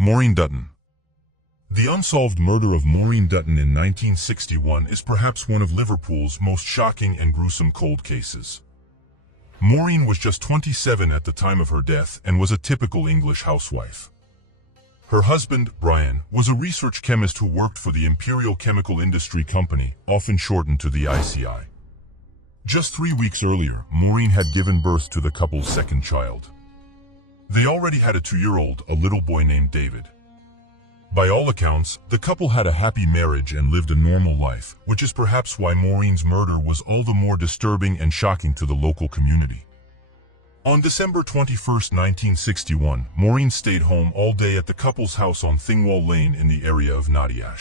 Maureen Dutton. The unsolved murder of Maureen Dutton in 1961 is perhaps one of Liverpool's most shocking and gruesome cold cases. Maureen was just 27 at the time of her death and was a typical English housewife. Her husband, Brian, was a research chemist who worked for the Imperial Chemical Industry Company, often shortened to the ICI. Just 3 weeks earlier, Maureen had given birth to the couple's second child. They already had a 2-year-old, a little boy named David. By all accounts, the couple had a happy marriage and lived a normal life, which is perhaps why Maureen's murder was all the more disturbing and shocking to the local community. On December 21, 1961, Maureen stayed home all day at the couple's house on Thingwall Lane in the area of Nottingham.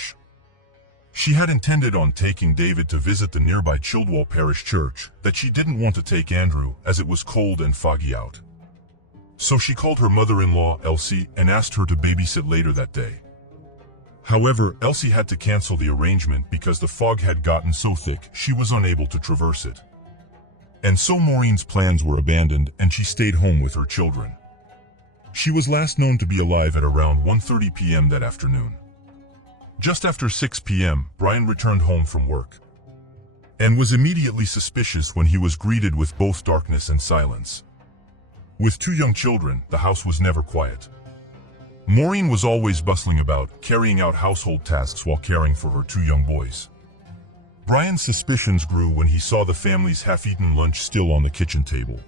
She had intended on taking David to visit the nearby Childwall Parish Church, that she didn't want to take Andrew, as it was cold and foggy out. So she called her mother-in-law, Elsie, and asked her to babysit later that day. However, Elsie had to cancel the arrangement because the fog had gotten so thick she was unable to traverse it. And so Maureen's plans were abandoned and she stayed home with her children. She was last known to be alive at around 1:30 p.m. that afternoon. Just after 6 p.m., Brian returned home from work and was immediately suspicious when he was greeted with both darkness and silence. With 2 young children, the house was never quiet. Maureen was always bustling about, carrying out household tasks while caring for her 2 young boys. Brian's suspicions grew when he saw the family's half-eaten lunch still on the kitchen table.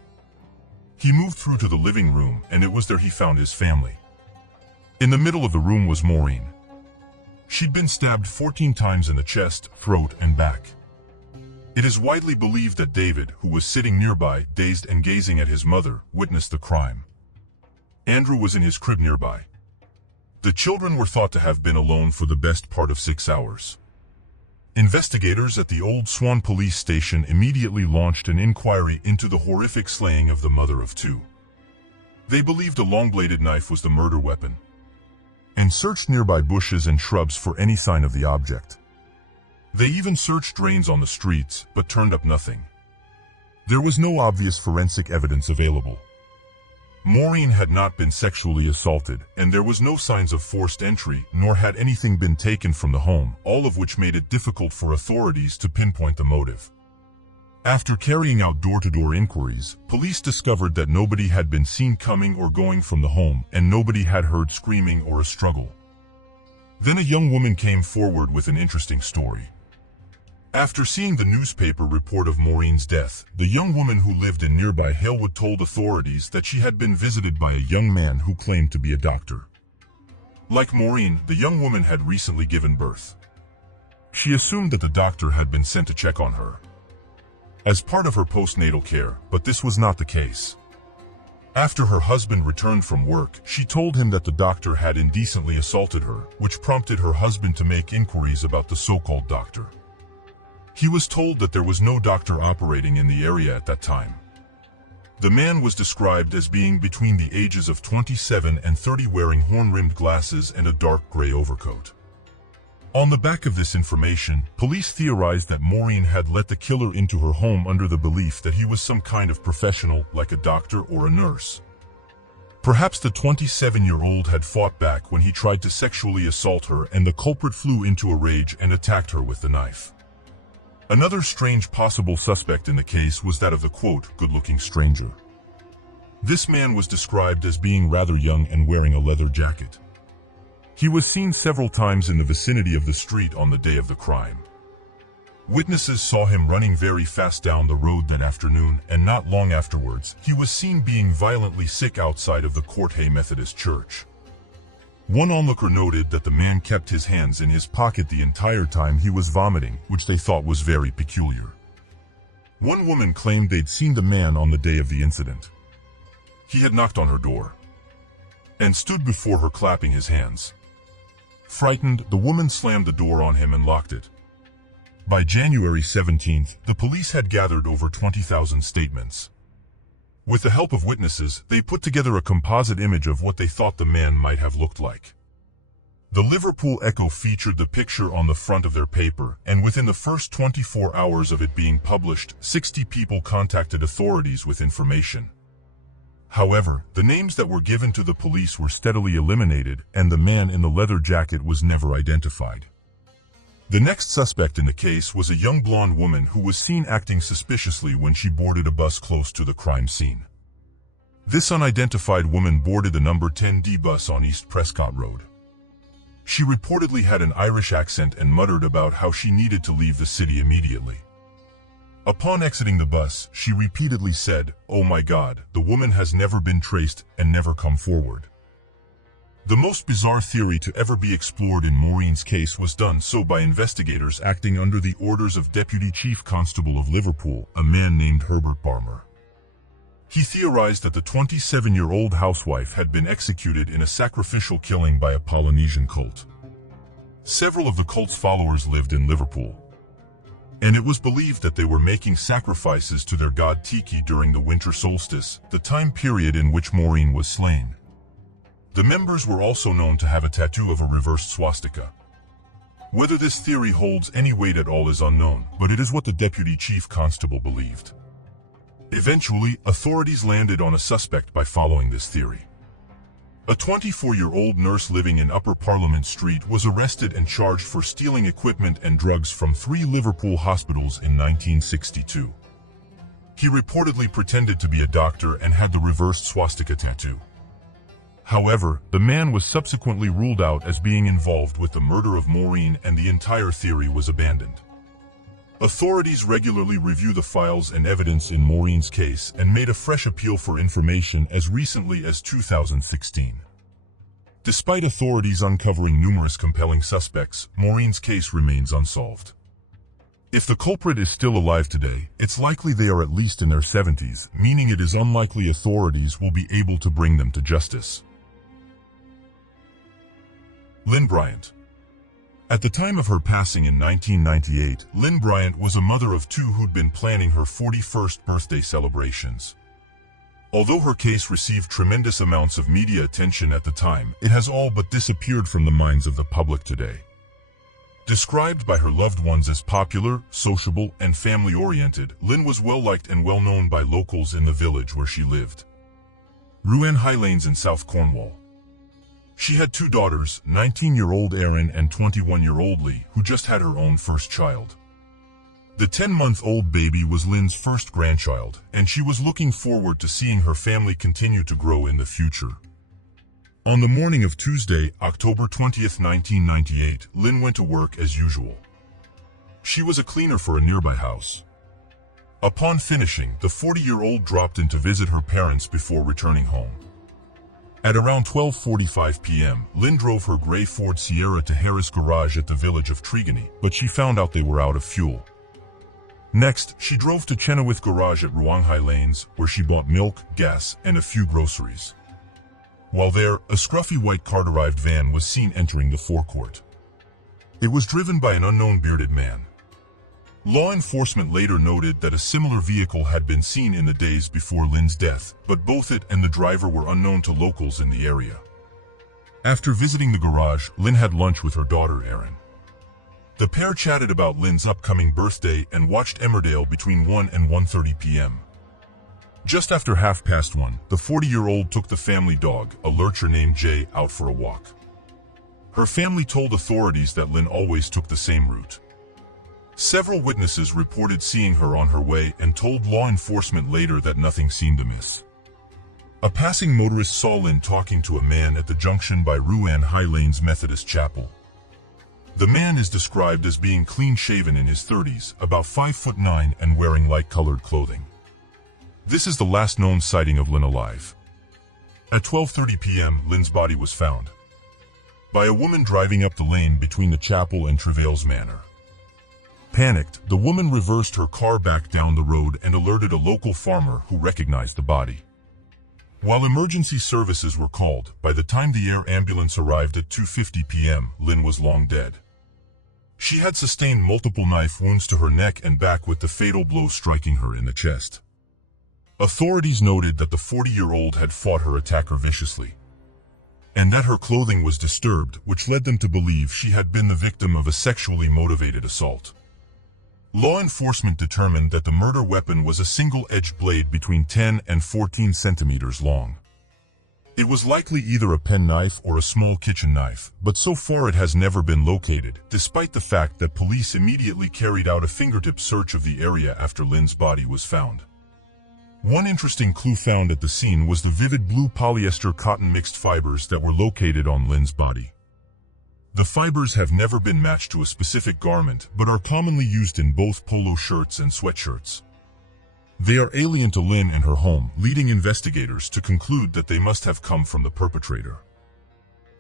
He moved through to the living room, and it was there he found his family. In the middle of the room was Maureen. She'd been stabbed 14 times in the chest, throat, and back. It is widely believed that David, who was sitting nearby, dazed and gazing at his mother, witnessed the crime. Andrew was in his crib nearby. The children were thought to have been alone for the best part of 6 hours. Investigators at the Old Swan police station immediately launched an inquiry into the horrific slaying of the mother of 2. They believed a long-bladed knife was the murder weapon, and searched nearby bushes and shrubs for any sign of the object. They even searched drains on the streets, but turned up nothing. There was no obvious forensic evidence available. Maureen had not been sexually assaulted, and there was no signs of forced entry, nor had anything been taken from the home, all of which made it difficult for authorities to pinpoint the motive. After carrying out door-to-door inquiries, police discovered that nobody had been seen coming or going from the home, and nobody had heard screaming or a struggle. Then a young woman came forward with an interesting story. After seeing the newspaper report of Maureen's death, the young woman who lived in nearby Halewood told authorities that she had been visited by a young man who claimed to be a doctor. Like Maureen, the young woman had recently given birth. She assumed that the doctor had been sent to check on her as part of her postnatal care, but this was not the case. After her husband returned from work, she told him that the doctor had indecently assaulted her, which prompted her husband to make inquiries about the so-called doctor. He was told that there was no doctor operating in the area at that time. The man was described as being between the ages of 27 and 30, wearing horn-rimmed glasses and a dark gray overcoat. On the back of this information, police theorized that Maureen had let the killer into her home under the belief that he was some kind of professional, like a doctor or a nurse. Perhaps the 27-year-old had fought back when he tried to sexually assault her, and the culprit flew into a rage and attacked her with the knife. Another strange possible suspect in the case was that of the, quote, good-looking stranger. This man was described as being rather young and wearing a leather jacket. He was seen several times in the vicinity of the street on the day of the crime. Witnesses saw him running very fast down the road that afternoon, and not long afterwards, he was seen being violently sick outside of the Courthay Methodist Church. One onlooker noted that the man kept his hands in his pocket the entire time he was vomiting, which they thought was very peculiar. One woman claimed they'd seen the man on the day of the incident. He had knocked on her door and stood before her clapping his hands. Frightened, the woman slammed the door on him and locked it. By January 17th, the police had gathered over 20,000 statements. With the help of witnesses, they put together a composite image of what they thought the man might have looked like. The Liverpool Echo featured the picture on the front of their paper, and within the first 24 hours of it being published, 60 people contacted authorities with information. However, the names that were given to the police were steadily eliminated, and the man in the leather jacket was never identified. The next suspect in the case was a young blonde woman who was seen acting suspiciously when she boarded a bus close to the crime scene. This unidentified woman boarded the number 10D bus on East Prescott Road. She reportedly had an Irish accent and muttered about how she needed to leave the city immediately. Upon exiting the bus, she repeatedly said, "Oh my God, the woman has never been traced and never come forward." The most bizarre theory to ever be explored in Maureen's case was done so by investigators acting under the orders of Deputy Chief Constable of Liverpool, a man named Herbert Barmer. He theorized that the 27-year-old housewife had been executed in a sacrificial killing by a Polynesian cult. Several of the cult's followers lived in Liverpool, and it was believed that they were making sacrifices to their god Tiki during the winter solstice, the time period in which Maureen was slain. The members were also known to have a tattoo of a reversed swastika. Whether this theory holds any weight at all is unknown, but it is what the deputy chief constable believed. Eventually, authorities landed on a suspect by following this theory. A 24-year-old nurse living in Upper Parliament Street was arrested and charged for stealing equipment and drugs from 3 Liverpool hospitals in 1962. He reportedly pretended to be a doctor and had the reversed swastika tattoo. However, the man was subsequently ruled out as being involved with the murder of Maureen, and the entire theory was abandoned. Authorities regularly review the files and evidence in Maureen's case and made a fresh appeal for information as recently as 2016. Despite authorities uncovering numerous compelling suspects, Maureen's case remains unsolved. If the culprit is still alive today, it's likely they are at least in their 70s, meaning it is unlikely authorities will be able to bring them to justice. Lynn Bryant. At the time of her passing in 1998, Lynn Bryant was a mother of 2 who'd been planning her 41st birthday celebrations. Although her case received tremendous amounts of media attention at the time, it has all but disappeared from the minds of the public today. Described by her loved ones as popular, sociable, and family-oriented, Lynn was well-liked and well-known by locals in the village where she lived, Ruan High Lanes in South Cornwall. She had 2 daughters, 19-year-old Erin and 21-year-old Lee, who just had her own first child. The 10-month-old baby was Lynn's first grandchild, and she was looking forward to seeing her family continue to grow in the future. On the morning of Tuesday, October 20th, 1998, Lynn went to work as usual. She was a cleaner for a nearby house. Upon finishing, the 40-year-old dropped in to visit her parents before returning home. At around 12:45 p.m., Lynn drove her gray Ford Sierra to Harris Garage at the village of Tregony, but she found out they were out of fuel. Next, she drove to Chenoweth Garage at Ruang High Lanes, where she bought milk, gas, and a few groceries. While there, a scruffy white car-derived van was seen entering the forecourt. It was driven by an unknown bearded man. Law enforcement later noted that a similar vehicle had been seen in the days before Lynn's death, but both it and the driver were unknown to locals in the area. After visiting the garage, Lynn had lunch with her daughter Erin. The pair chatted about Lynn's upcoming birthday and watched Emmerdale between 1 and 1:30 p.m. Just after 1:30, the 40-year-old took the family dog, a lurcher named Jay, out for a walk. Her family told authorities that Lynn always took the same route. Several witnesses reported seeing her on her way and told law enforcement later that nothing seemed amiss. A passing motorist saw Lynn talking to a man at the junction by Ruan High Lanes Methodist Chapel. The man is described as being clean-shaven in his 30s, about 5'9", and wearing light-colored clothing. This is the last known sighting of Lynn alive. At 12:30 p.m., Lynn's body was found by a woman driving up the lane between the chapel and Travails Manor. Panicked, the woman reversed her car back down the road and alerted a local farmer who recognized the body. While emergency services were called, by the time the air ambulance arrived at 2:50 p.m., Lynn was long dead. She had sustained multiple knife wounds to her neck and back, with the fatal blow striking her in the chest. Authorities noted that the 40-year-old had fought her attacker viciously, and that her clothing was disturbed, which led them to believe she had been the victim of a sexually motivated assault. Law enforcement determined that the murder weapon was a single-edged blade between 10 and 14 centimeters long. It was likely either a penknife or a small kitchen knife, but so far it has never been located, despite the fact that police immediately carried out a fingertip search of the area after Lynn's body was found. One interesting clue found at the scene was the vivid blue polyester cotton mixed fibers that were located on Lynn's body. The fibers have never been matched to a specific garment, but are commonly used in both polo shirts and sweatshirts. They are alien to Lynn and her home, leading investigators to conclude that they must have come from the perpetrator.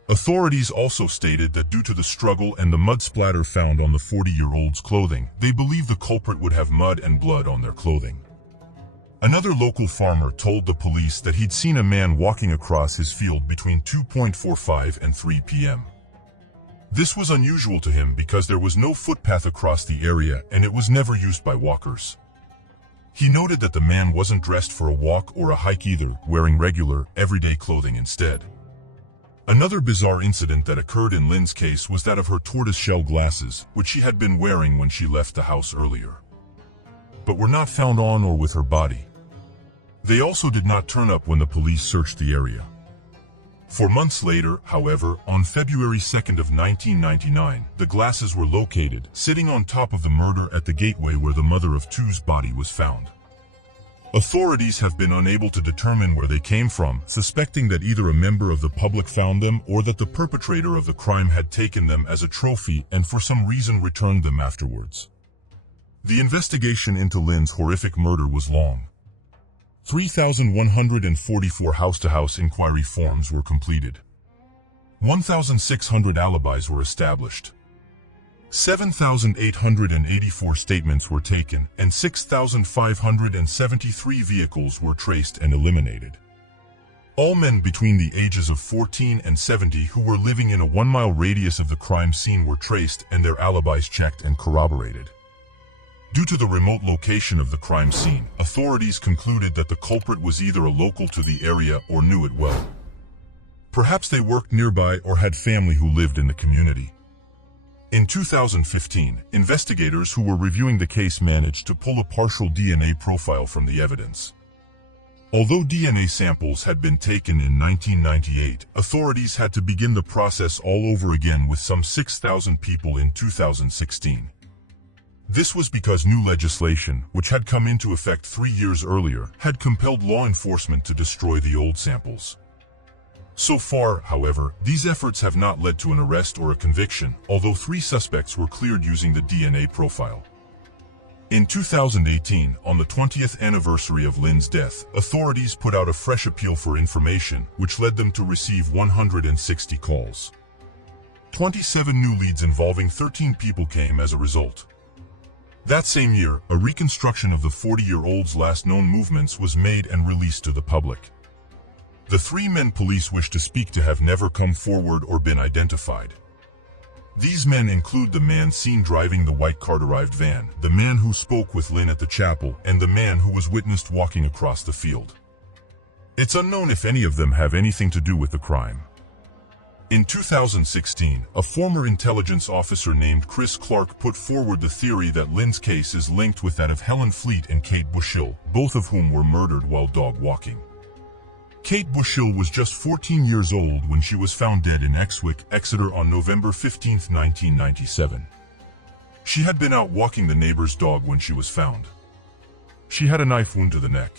Authorities also stated that due to the struggle and the mud splatter found on the 40-year-old's clothing, they believe the culprit would have mud and blood on their clothing. Another local farmer told the police that he'd seen a man walking across his field between 2:45 and 3 p.m. This was unusual to him because there was no footpath across the area and it was never used by walkers. He noted that the man wasn't dressed for a walk or a hike either, wearing regular, everyday clothing instead. Another bizarre incident that occurred in Lynn's case was that of her tortoiseshell glasses, which she had been wearing when she left the house earlier, but were not found on or with her body. They also did not turn up when the police searched the area. 4 months later, however, on February 2nd of 1999, the glasses were located, sitting on top of the murder at the gateway where the mother of two's body was found. Authorities have been unable to determine where they came from, suspecting that either a member of the public found them or that the perpetrator of the crime had taken them as a trophy and for some reason returned them afterwards. The investigation into Lynn's horrific murder was long. 3,144 house-to-house inquiry forms were completed. 1,600 alibis were established. 7,884 statements were taken, and 6,573 vehicles were traced and eliminated. All men between the ages of 14 and 70 who were living in a 1-mile radius of the crime scene were traced and their alibis checked and corroborated. Due to the remote location of the crime scene, authorities concluded that the culprit was either a local to the area or knew it well. Perhaps they worked nearby or had family who lived in the community. In 2015, investigators who were reviewing the case managed to pull a partial DNA profile from the evidence. Although DNA samples had been taken in 1998, authorities had to begin the process all over again with some 6,000 people in 2016. This was because new legislation, which had come into effect 3 years earlier, had compelled law enforcement to destroy the old samples. So far, however, these efforts have not led to an arrest or a conviction, although 3 suspects were cleared using the DNA profile. In 2018, on the 20th anniversary of Lynn's death, authorities put out a fresh appeal for information, which led them to receive 160 calls. 27 new leads involving 13 people came as a result. That same year, a reconstruction of the 40-year-old's last known movements was made and released to the public. The 3 men police wish to speak to have never come forward or been identified. These men include the man seen driving the white car-derived van, the man who spoke with Lynn at the chapel, and the man who was witnessed walking across the field. It's unknown if any of them have anything to do with the crime. In 2016, a former intelligence officer named Chris Clark put forward the theory that Lynn's case is linked with that of Helen Fleet and Kate Bushill, both of whom were murdered while dog walking. Kate Bushill was just 14 years old when she was found dead in Exwick, Exeter on November 15, 1997. She had been out walking the neighbor's dog when she was found. She had a knife wound to the neck.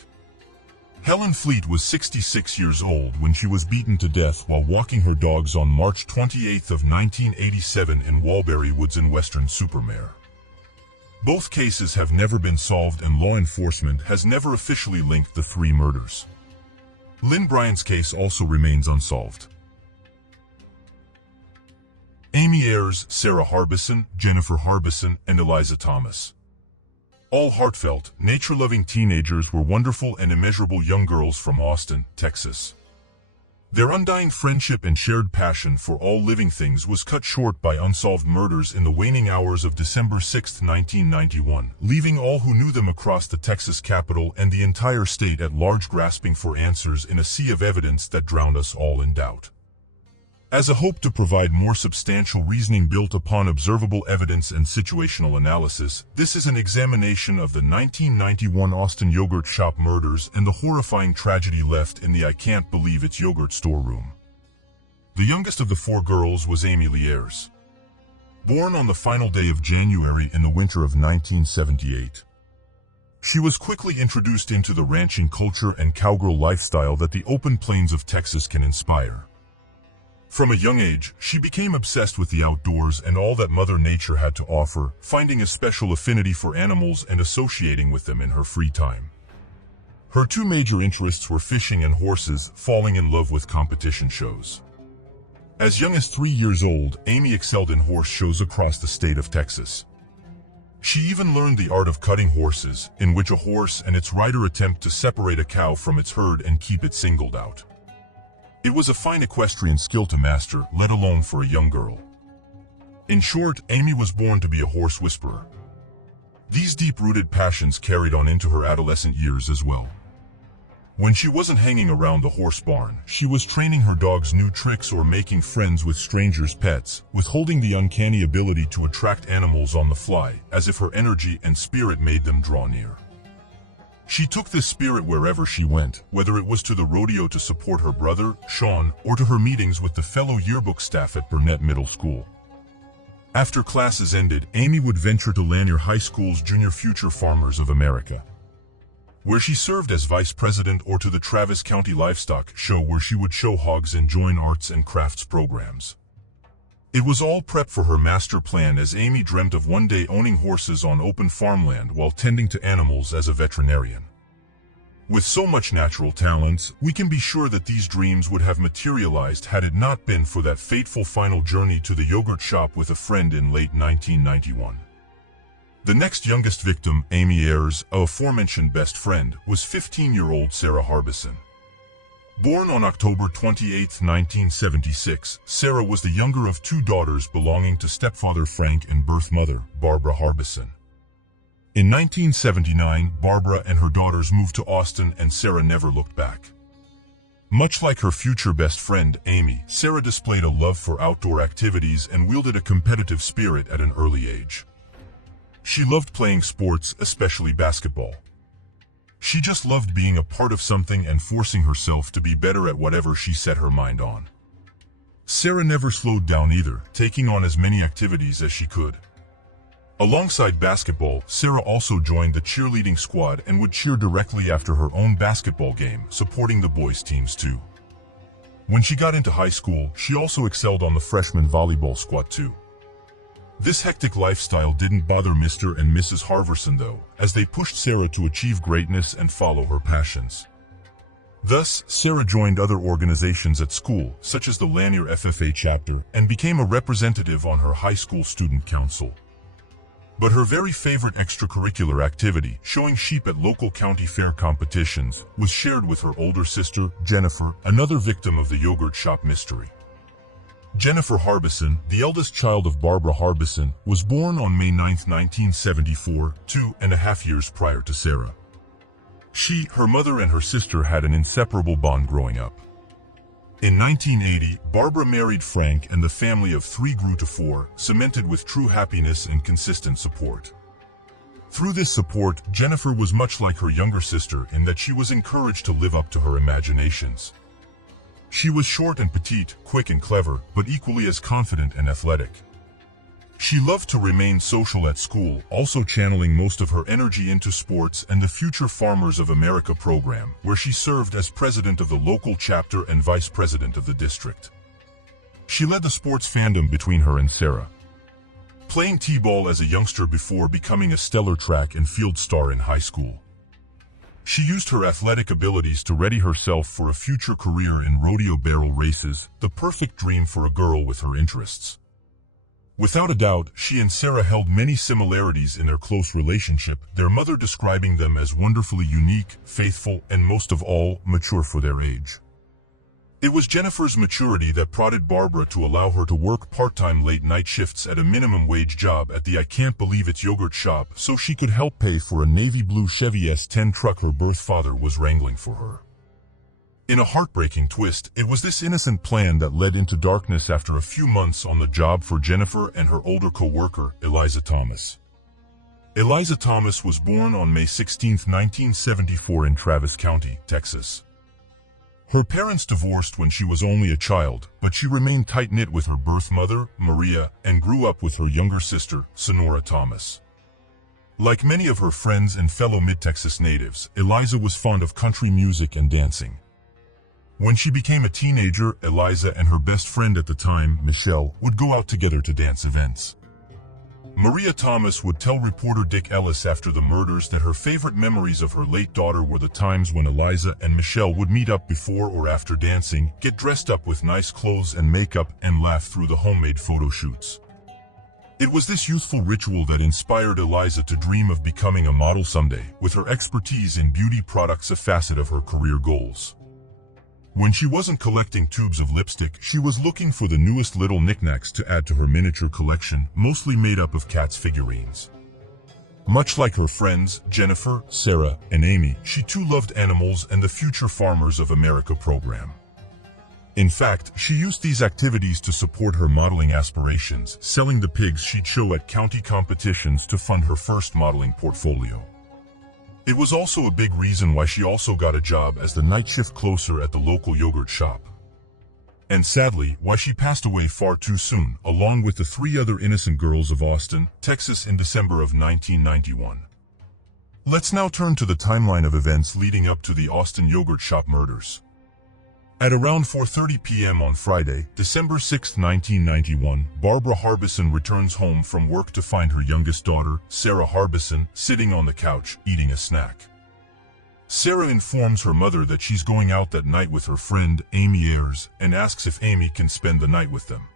Helen Fleet was 66 years old when she was beaten to death while walking her dogs on March 28 of 1987 in Walbury Woods in Weston-super-Mare. Both cases have never been solved and law enforcement has never officially linked the 3 murders. Lynn Bryant's case also remains unsolved. Amy Ayres, Sarah Harbison, Jennifer Harbison, and Eliza Thomas. All heartfelt, nature-loving teenagers were wonderful and immeasurable young girls from Austin, Texas. Their undying friendship and shared passion for all living things was cut short by unsolved murders in the waning hours of December 6, 1991, leaving all who knew them across the Texas Capitol and the entire state at large grasping for answers in a sea of evidence that drowned us all in doubt. As a hope to provide more substantial reasoning built upon observable evidence and situational analysis, this is an examination of the 1991 Austin yogurt shop murders and the horrifying tragedy left in the I Can't Believe It's Yogurt storeroom. The youngest of the four girls was Amy Ayers. Born on the final day of January in the winter of 1978. She was quickly introduced into the ranching culture and cowgirl lifestyle that the open plains of Texas can inspire. From a young age, she became obsessed with the outdoors and all that Mother Nature had to offer, finding a special affinity for animals and associating with them in her free time. Her two major interests were fishing and horses, falling in love with competition shows. As young as 3 years old, Amy excelled in horse shows across the state of Texas. She even learned the art of cutting horses, in which a horse and its rider attempt to separate a cow from its herd and keep it singled out. It was a fine equestrian skill to master, let alone for a young girl. In short, Amy was born to be a horse whisperer. These deep-rooted passions carried on into her adolescent years as well. When she wasn't hanging around the horse barn, she was training her dogs new tricks or making friends with strangers' pets, withholding the uncanny ability to attract animals on the fly, as if her energy and spirit made them draw near. She took this spirit wherever she went, whether it was to the rodeo to support her brother, Sean, or to her meetings with the fellow yearbook staff at Burnett Middle School. After classes ended, Amy would venture to Lanier High School's Junior Future Farmers of America, where she served as vice president, or to the Travis County Livestock Show, where she would show hogs and join arts and crafts programs. It was all prep for her master plan, as Amy dreamt of one day owning horses on open farmland while tending to animals as a veterinarian. With so much natural talents, we can be sure that these dreams would have materialized had it not been for that fateful final journey to the yogurt shop with a friend in late 1991. The next youngest victim, Amy Ayers, a aforementioned best friend, was 15-year-old Sarah Harbison. Born on October 28, 1976, Sarah was the younger of two daughters belonging to stepfather Frank and birth mother, Barbara Harbison. In 1979, Barbara and her daughters moved to Austin, and Sarah never looked back. Much like her future best friend, Amy, Sarah displayed a love for outdoor activities and wielded a competitive spirit at an early age. She loved playing sports, especially basketball. She just loved being a part of something and forcing herself to be better at whatever she set her mind on. Sarah never slowed down either, taking on as many activities as she could. Alongside basketball, Sarah also joined the cheerleading squad and would cheer directly after her own basketball game, supporting the boys' teams too. When she got into high school, she also excelled on the freshman volleyball squad too. This hectic lifestyle didn't bother Mr. and Mrs. Harbison though, as they pushed Sarah to achieve greatness and follow her passions. Thus, Sarah joined other organizations at school, such as the Lanier FFA chapter, and became a representative on her high school student council. But her very favorite extracurricular activity, showing sheep at local county fair competitions, was shared with her older sister, Jennifer, another victim of the yogurt shop mystery. Jennifer Harbison, the eldest child of Barbara Harbison, was born on May 9, 1974, 2.5 years prior to Sarah. She, her mother, and her sister had an inseparable bond growing up. In 1980, Barbara married Frank, and the family of three grew to four, cemented with true happiness and consistent support. Through this support, Jennifer was much like her younger sister in that she was encouraged to live up to her imaginations. She was short and petite, quick and clever, but equally as confident and athletic. She loved to remain social at school, also channeling most of her energy into sports and the Future Farmers of America program, where she served as president of the local chapter and vice president of the district. She led the sports fandom between her and Sarah, playing t-ball as a youngster before becoming a stellar track and field star in high school. She used her athletic abilities to ready herself for a future career in rodeo barrel races, the perfect dream for a girl with her interests. Without a doubt, she and Sarah held many similarities in their close relationship, their mother describing them as wonderfully unique, faithful, and most of all, mature for their age. It was Jennifer's maturity that prodded Barbara to allow her to work part-time late-night shifts at a minimum wage job at the I Can't Believe It's yogurt shop so she could help pay for a navy blue Chevy S10 truck her birth father was wrangling for her. In a heartbreaking twist, it was this innocent plan that led into darkness after a few months on the job for Jennifer and her older co-worker, Eliza Thomas. Eliza Thomas was born on May 16, 1974 in Travis County, Texas. Her parents divorced when she was only a child, but she remained tight-knit with her birth mother, Maria, and grew up with her younger sister, Sonora Thomas. Like many of her friends and fellow Mid-Texas natives, Eliza was fond of country music and dancing. When she became a teenager, Eliza and her best friend at the time, Michelle, would go out together to dance events. Maria Thomas would tell reporter Dick Ellis after the murders that her favorite memories of her late daughter were the times when Eliza and Michelle would meet up before or after dancing, get dressed up with nice clothes and makeup, and laugh through the homemade photo shoots. It was this youthful ritual that inspired Eliza to dream of becoming a model someday, with her expertise in beauty products a facet of her career goals. When she wasn't collecting tubes of lipstick, she was looking for the newest little knickknacks to add to her miniature collection, mostly made up of cats figurines. Much like her friends, Jennifer, Sarah, and Amy, she too loved animals and the Future Farmers of America program. In fact, she used these activities to support her modeling aspirations, selling the pigs she'd show at county competitions to fund her first modeling portfolio. It was also a big reason why she also got a job as the night shift closer at the local yogurt shop. And sadly, why she passed away far too soon, along with the 3 other innocent girls of Austin, Texas in December of 1991. Let's now turn to the timeline of events leading up to the Austin yogurt shop murders. At around 4:30 p.m. on Friday, December 6, 1991, Barbara Harbison returns home from work to find her youngest daughter, Sarah Harbison, sitting on the couch, eating a snack. Sarah informs her mother that she's going out that night with her friend, Amy Ayers, and asks if Amy can spend the night with them.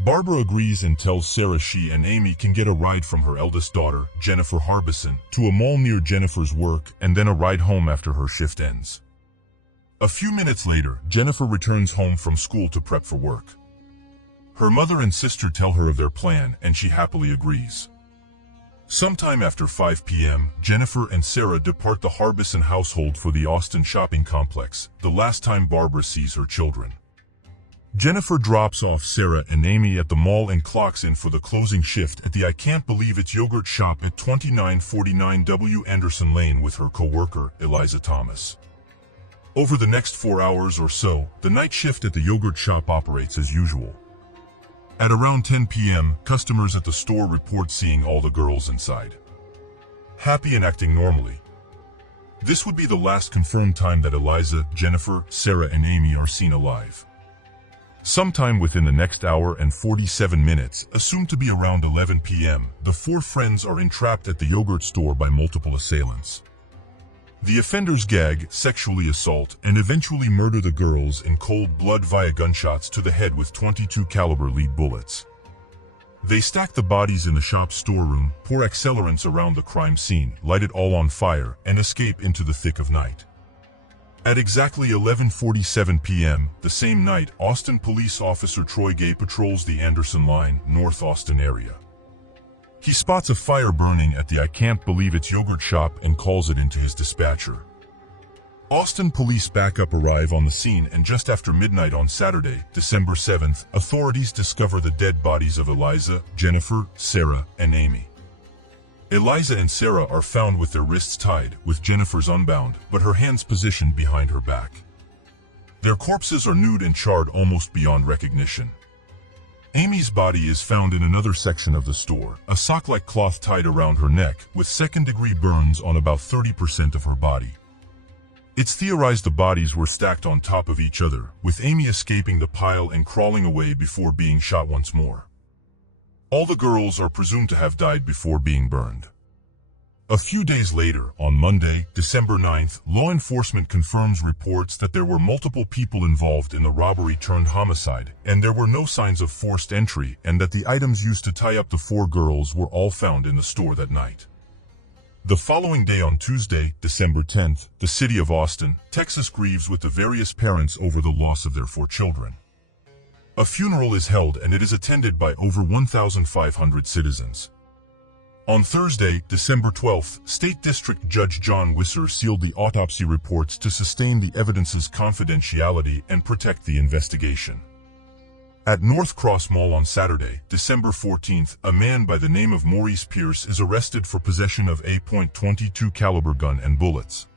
Barbara agrees and tells Sarah she and Amy can get a ride from her eldest daughter, Jennifer Harbison, to a mall near Jennifer's work and then a ride home after her shift ends. A few minutes later, Jennifer returns home from school to prep for work. Her mother and sister tell her of their plan, and she happily agrees. Sometime after 5 p.m., Jennifer and Sarah depart the Harbison household for the Austin shopping complex, the last time Barbara sees her children. Jennifer drops off Sarah and Amy at the mall and clocks in for the closing shift at the I Can't Believe It's yogurt shop at 2949 W. Anderson Lane with her co-worker, Eliza Thomas. Over the next 4 hours or so, the night shift at the yogurt shop operates as usual. At around 10 p.m., customers at the store report seeing all the girls inside, happy and acting normally. This would be the last confirmed time that Eliza, Jennifer, Sarah, and Amy are seen alive. Sometime within the next hour and 47 minutes, assumed to be around 11 p.m., the 4 friends are entrapped at the yogurt store by multiple assailants. The offenders gag, sexually assault, and eventually murder the girls in cold blood via gunshots to the head with .22 caliber lead bullets. They stack the bodies in the shop's storeroom, pour accelerants around the crime scene, light it all on fire, and escape into the thick of night. At exactly 11:47 p.m., the same night, Austin police officer Troy Gay patrols the Anderson Line, North Austin area. He spots a fire burning at the I Can't Believe It's yogurt shop and calls it into his dispatcher. Austin police backup arrive on the scene, and just after midnight on Saturday, December 7th, authorities discover the dead bodies of Eliza, Jennifer, Sarah, and Amy. Eliza and Sarah are found with their wrists tied, with Jennifer's unbound, but her hands positioned behind her back. Their corpses are nude and charred almost beyond recognition. Amy's body is found in another section of the store, a sock-like cloth tied around her neck, with second-degree burns on about 30% of her body. It's theorized the bodies were stacked on top of each other, with Amy escaping the pile and crawling away before being shot once more. All the girls are presumed to have died before being burned. A few days later, on Monday, December 9th, law enforcement confirms reports that there were multiple people involved in the robbery-turned-homicide, and there were no signs of forced entry, and that the items used to tie up the 4 girls were all found in the store that night. The following day on Tuesday, December 10th, the city of Austin, Texas grieves with the various parents over the loss of their 4 children. A funeral is held and it is attended by over 1,500 citizens. On Thursday, December 12th, State District Judge John Wisser sealed the autopsy reports to sustain the evidence's confidentiality and protect the investigation. At North Cross Mall on Saturday, December 14th, a man by the name of Maurice Pierce is arrested for possession of a .22 caliber gun and bullets.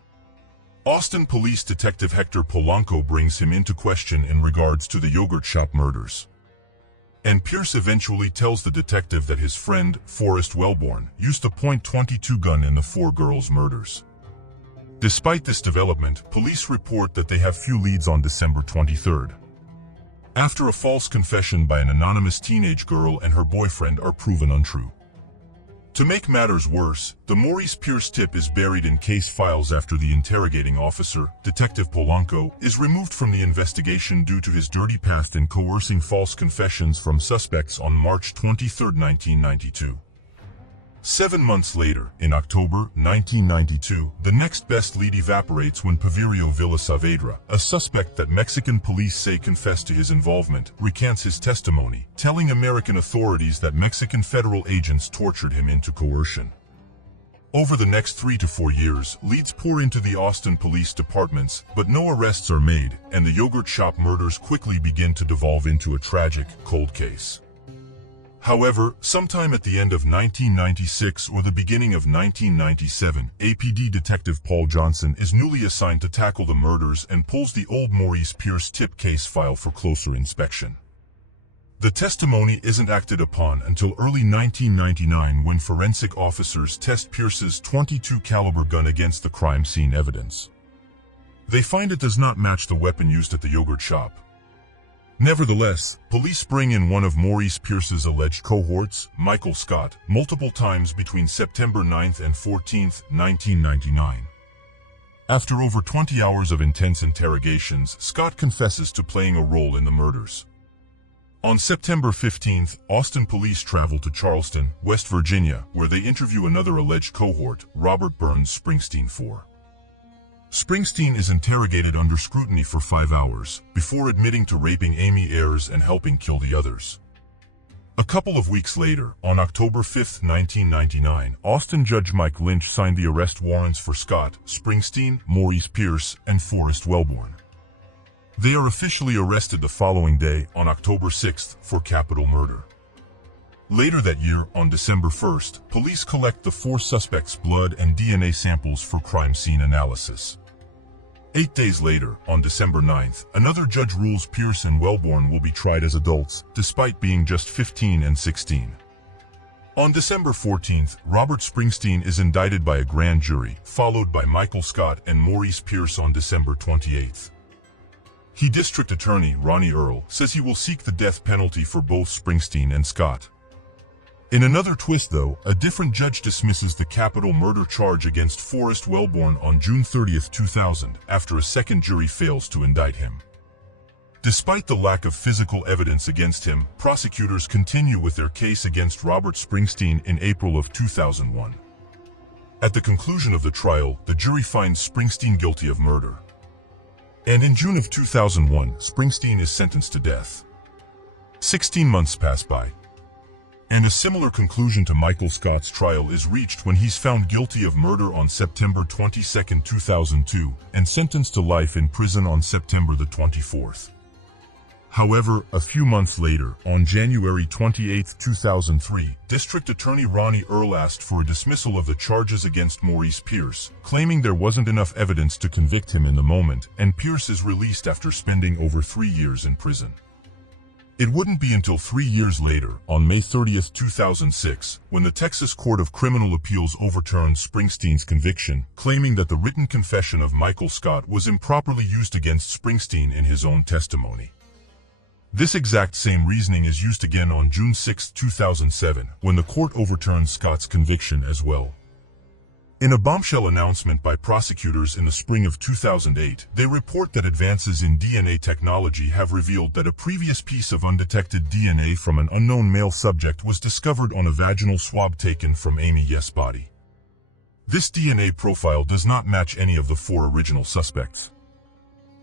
Austin Police Detective Hector Polanco brings him into question in regards to the yogurt shop murders. And Pierce eventually tells the detective that his friend, Forrest Wellborn, used a .22 gun in the 4 girls' murders. Despite this development, police report that they have few leads on December 23rd. After a false confession by an anonymous teenage girl and her boyfriend are proven untrue. To make matters worse, the Maurice Pierce tip is buried in case files after the interrogating officer, Detective Polanco, is removed from the investigation due to his dirty past in coercing false confessions from suspects on March 23, 1992. 7 months later, in October 1992, the next best lead evaporates when Pavirio Villa Saavedra, a suspect that Mexican police say confessed to his involvement, recants his testimony, telling American authorities that Mexican federal agents tortured him into coercion. Over the next 3 to 4 years, leads pour into the Austin police departments, but no arrests are made, and the yogurt shop murders quickly begin to devolve into a tragic, cold case. However, sometime at the end of 1996 or the beginning of 1997, APD Detective Paul Johnson is newly assigned to tackle the murders and pulls the old Maurice Pierce tip case file for closer inspection. The testimony isn't acted upon until early 1999 when forensic officers test Pierce's .22 caliber gun against the crime scene evidence. They find it does not match the weapon used at the yogurt shop. Nevertheless, police bring in one of Maurice Pierce's alleged cohorts, Michael Scott, multiple times between September 9th and 14th, 1999. After over 20 hours of intense interrogations, Scott confesses to playing a role in the murders. On September 15th, Austin police travel to Charleston, West Virginia, where they interview another alleged cohort, Robert Burns Springsteen IV. Springsteen is interrogated under scrutiny for 5 hours, before admitting to raping Amy Ayers and helping kill the others. A couple of weeks later, on October 5, 1999, Austin Judge Mike Lynch signed the arrest warrants for Scott, Springsteen, Maurice Pierce, and Forrest Wellborn. They are officially arrested the following day, on October 6, for capital murder. Later that year, on December 1st, police collect the 4 suspects' blood and DNA samples for crime scene analysis. 8 days later, on December 9th, another judge rules Pierce and Wellborn will be tried as adults, despite being just 15 and 16. On December 14th, Robert Springsteen is indicted by a grand jury, followed by Michael Scott and Maurice Pierce on December 28th. District Attorney Ronnie Earl says he will seek the death penalty for both Springsteen and Scott. In another twist though, a different judge dismisses the capital murder charge against Forrest Wellborn on June 30, 2000, after a second jury fails to indict him. Despite the lack of physical evidence against him, prosecutors continue with their case against Robert Springsteen in April of 2001. At the conclusion of the trial, the jury finds Springsteen guilty of murder. And in June of 2001, Springsteen is sentenced to death. 16 months pass by. And a similar conclusion to Michael Scott's trial is reached when he's found guilty of murder on September 22, 2002, and sentenced to life in prison on September the 24th. However, a few months later, on January 28, 2003, District Attorney Ronnie Earl asked for a dismissal of the charges against Maurice Pierce, claiming there wasn't enough evidence to convict him in the moment, and Pierce is released after spending over 3 years in prison. It wouldn't be until 3 years later, on May 30, 2006, when the Texas Court of Criminal Appeals overturned Springsteen's conviction, claiming that the written confession of Michael Scott was improperly used against Springsteen in his own testimony. This exact same reasoning is used again on June 6, 2007, when the court overturned Scott's conviction as well. In a bombshell announcement by prosecutors in the spring of 2008, they report that advances in DNA technology have revealed that a previous piece of undetected DNA from an unknown male subject was discovered on a vaginal swab taken from Amy Yes' body. This DNA profile does not match any of the 4 original suspects.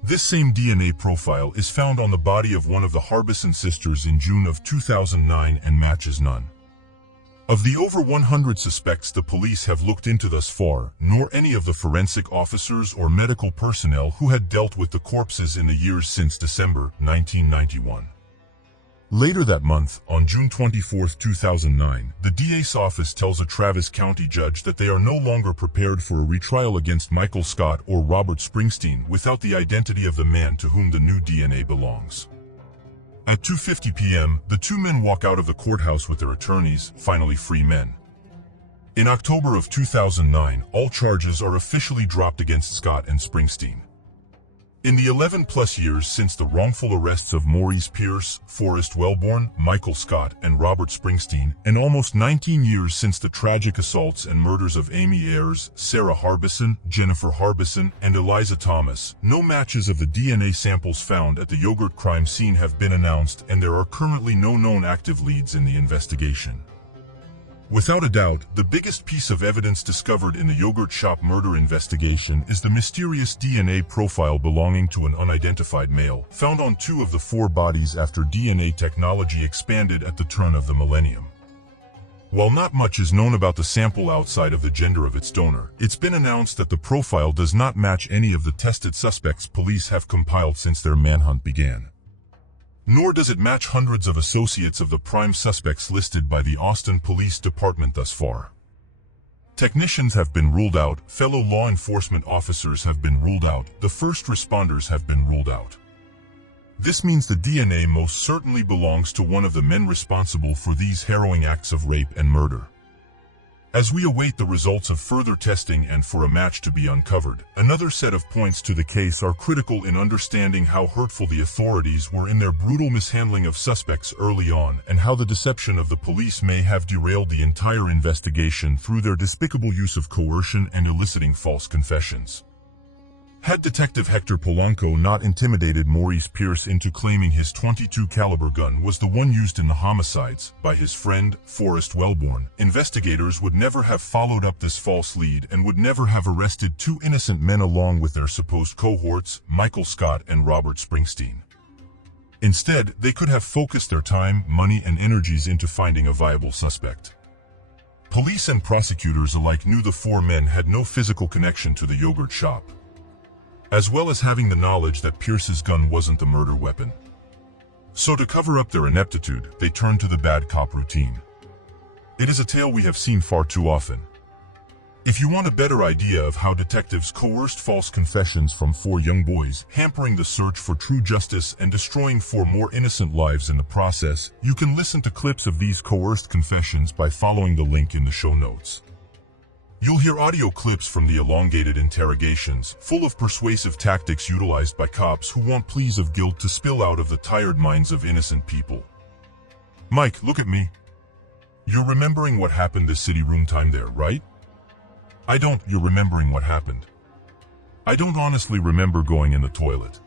This same DNA profile is found on the body of one of the Harbison sisters in June of 2009 and matches none. Of the over 100 suspects the police have looked into thus far, nor any of the forensic officers or medical personnel who had dealt with the corpses in the years since December 1991. Later that month, on June 24, 2009, the DA's office tells a Travis County judge that they are no longer prepared for a retrial against Michael Scott or Robert Springsteen without the identity of the man to whom the new DNA belongs. At 2:50 p.m., the two men walk out of the courthouse with their attorneys, finally free men. In October of 2009, all charges are officially dropped against Scott and Springsteen. In the 11-plus years since the wrongful arrests of Maurice Pierce, Forrest Wellborn, Michael Scott, and Robert Springsteen, and almost 19 years since the tragic assaults and murders of Amy Ayers, Sarah Harbison, Jennifer Harbison, and Eliza Thomas, no matches of the DNA samples found at the yogurt crime scene have been announced, and there are currently no known active leads in the investigation. Without a doubt, the biggest piece of evidence discovered in the yogurt shop murder investigation is the mysterious DNA profile belonging to an unidentified male, found on 2 of the 4 bodies after DNA technology expanded at the turn of the millennium. While not much is known about the sample outside of the gender of its donor, it's been announced that the profile does not match any of the tested suspects police have compiled since their manhunt began. Nor does it match hundreds of associates of the prime suspects listed by the Austin Police Department thus far. Technicians have been ruled out, fellow law enforcement officers have been ruled out, the first responders have been ruled out. This means the DNA most certainly belongs to one of the men responsible for these harrowing acts of rape and murder. As we await the results of further testing and for a match to be uncovered, another set of points to the case are critical in understanding how hurtful the authorities were in their brutal mishandling of suspects early on and how the deception of the police may have derailed the entire investigation through their despicable use of coercion and eliciting false confessions. Had Detective Hector Polanco not intimidated Maurice Pierce into claiming his .22 caliber gun was the one used in the homicides by his friend, Forrest Wellborn, investigators would never have followed up this false lead and would never have arrested 2 innocent men along with their supposed cohorts, Michael Scott and Robert Springsteen. Instead, they could have focused their time, money, and energies into finding a viable suspect. Police and prosecutors alike knew the 4 men had no physical connection to the yogurt shop, as well as having the knowledge that Pierce's gun wasn't the murder weapon. So to cover up their ineptitude, they turned to the bad cop routine. It is a tale we have seen far too often. If you want a better idea of how detectives coerced false confessions from 4 young boys, hampering the search for true justice and destroying 4 more innocent lives in the process, you can listen to clips of these coerced confessions by following the link in the show notes. You'll hear audio clips from the elongated interrogations, full of persuasive tactics utilized by cops who want pleas of guilt to spill out of the tired minds of innocent people. Mike, look at me. You're remembering what happened this city room time there, right? I don't. You're remembering what happened. I don't honestly remember going in the toilet.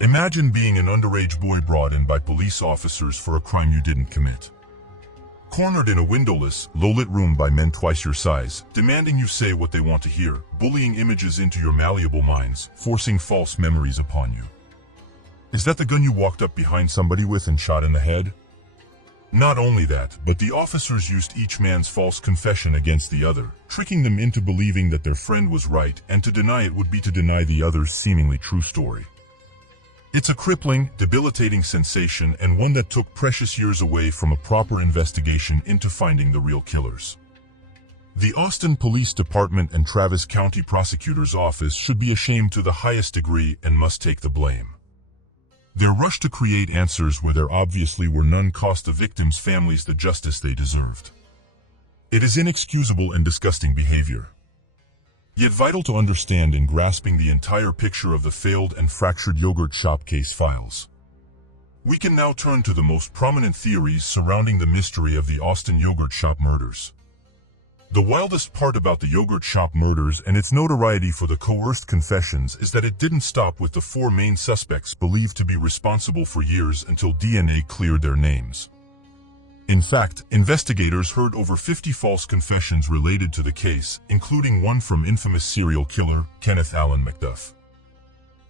Imagine being an underage boy brought in by police officers for a crime you didn't commit. Cornered in a windowless, low-lit room by men twice your size, demanding you say what they want to hear, bullying images into your malleable minds, forcing false memories upon you. Is that the gun you walked up behind somebody with and shot in the head? Not only that, but the officers used each man's false confession against the other, tricking them into believing that their friend was right, and to deny it would be to deny the other's seemingly true story. It's a crippling, debilitating sensation and one that took precious years away from a proper investigation into finding the real killers. The Austin Police Department and Travis County Prosecutor's Office should be ashamed to the highest degree and must take the blame. Their rush to create answers where there obviously were none cost the victims' families the justice they deserved. It is inexcusable and disgusting behavior, yet vital to understand in grasping the entire picture of the failed and fractured yogurt shop case files. We can now turn to the most prominent theories surrounding the mystery of the Austin yogurt shop murders. The wildest part about the yogurt shop murders and its notoriety for the coerced confessions is that it didn't stop with the 4 main suspects believed to be responsible for years until DNA cleared their names. In fact, investigators heard over 50 false confessions related to the case, including one from infamous serial killer, Kenneth Allen McDuff.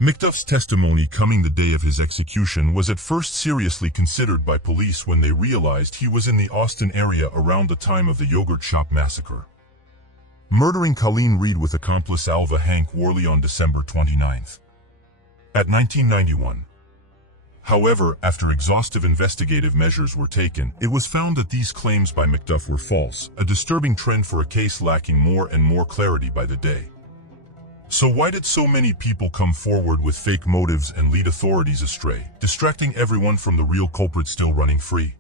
McDuff's testimony coming the day of his execution was at first seriously considered by police when they realized he was in the Austin area around the time of the yogurt shop massacre, murdering Colleen Reed with accomplice Alva Hank Worley on December 29th. At 1991. However, after exhaustive investigative measures were taken, it was found that these claims by McDuff were false, a disturbing trend for a case lacking more and more clarity by the day. So why did so many people come forward with fake motives and lead authorities astray, distracting everyone from the real culprit still running free?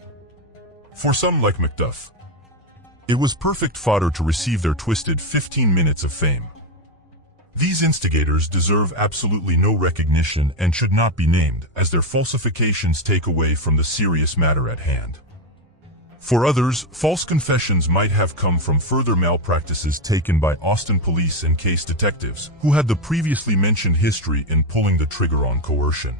For some like McDuff, it was perfect fodder to receive their twisted 15 minutes of fame. These instigators deserve absolutely no recognition and should not be named, as their falsifications take away from the serious matter at hand. For others, false confessions might have come from further malpractices taken by Austin police and case detectives, who had the previously mentioned history in pulling the trigger on coercion.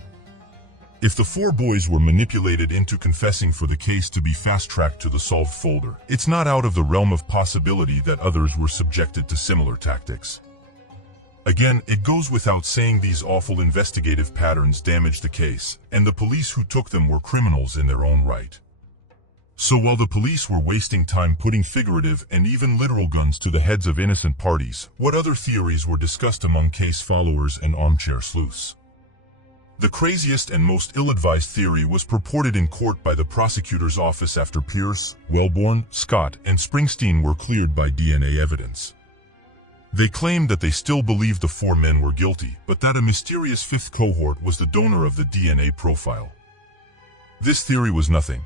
If the four boys were manipulated into confessing for the case to be fast-tracked to the solved folder, it's not out of the realm of possibility that others were subjected to similar tactics. Again, it goes without saying these awful investigative patterns damaged the case, and the police who took them were criminals in their own right. So while the police were wasting time putting figurative and even literal guns to the heads of innocent parties, what other theories were discussed among case followers and armchair sleuths? The craziest and most ill-advised theory was purported in court by the prosecutor's office after Pierce, Wellborn, Scott, and Springsteen were cleared by DNA evidence. They claimed that they still believed the four men were guilty, but that a mysterious fifth cohort was the donor of the DNA profile. This theory was nothing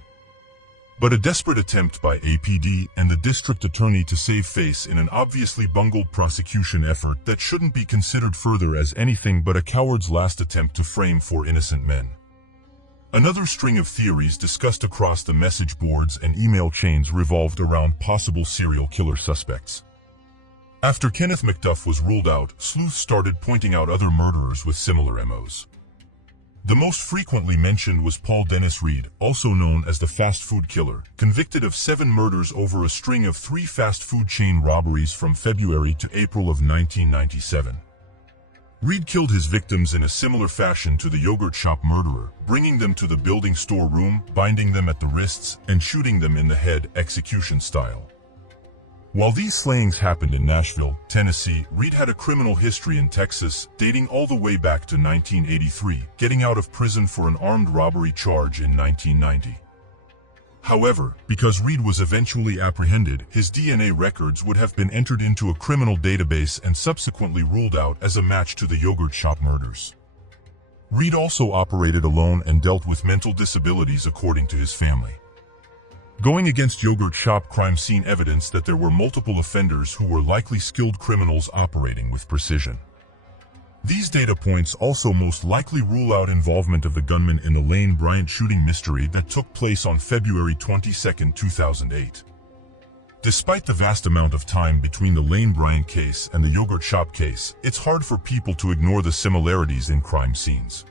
but a desperate attempt by APD and the district attorney to save face in an obviously bungled prosecution effort that shouldn't be considered further as anything but a coward's last attempt to frame four innocent men. Another string of theories discussed across the message boards and email chains revolved around possible serial killer suspects. After Kenneth McDuff was ruled out, sleuths started pointing out other murderers with similar MOs. The most frequently mentioned was Paul Dennis Reed, also known as the fast food killer, convicted of 7 murders over a string of 3 fast food chain robberies from February to April of 1997. Reed killed his victims in a similar fashion to the yogurt shop murderer, bringing them to the building storeroom, binding them at the wrists, and shooting them in the head, execution style. While these slayings happened in Nashville, Tennessee, Reed had a criminal history in Texas, dating all the way back to 1983, getting out of prison for an armed robbery charge in 1990. However, because Reed was eventually apprehended, his DNA records would have been entered into a criminal database and subsequently ruled out as a match to the yogurt shop murders. Reed also operated alone and dealt with mental disabilities according to his family, going against yogurt shop crime scene evidence that there were multiple offenders who were likely skilled criminals operating with precision. These data points also most likely rule out involvement of the gunman in the Lane Bryant shooting mystery that took place on February 22, 2008. Despite the vast amount of time between the Lane Bryant case and the yogurt shop case, it's hard for people to ignore the similarities in crime scenes.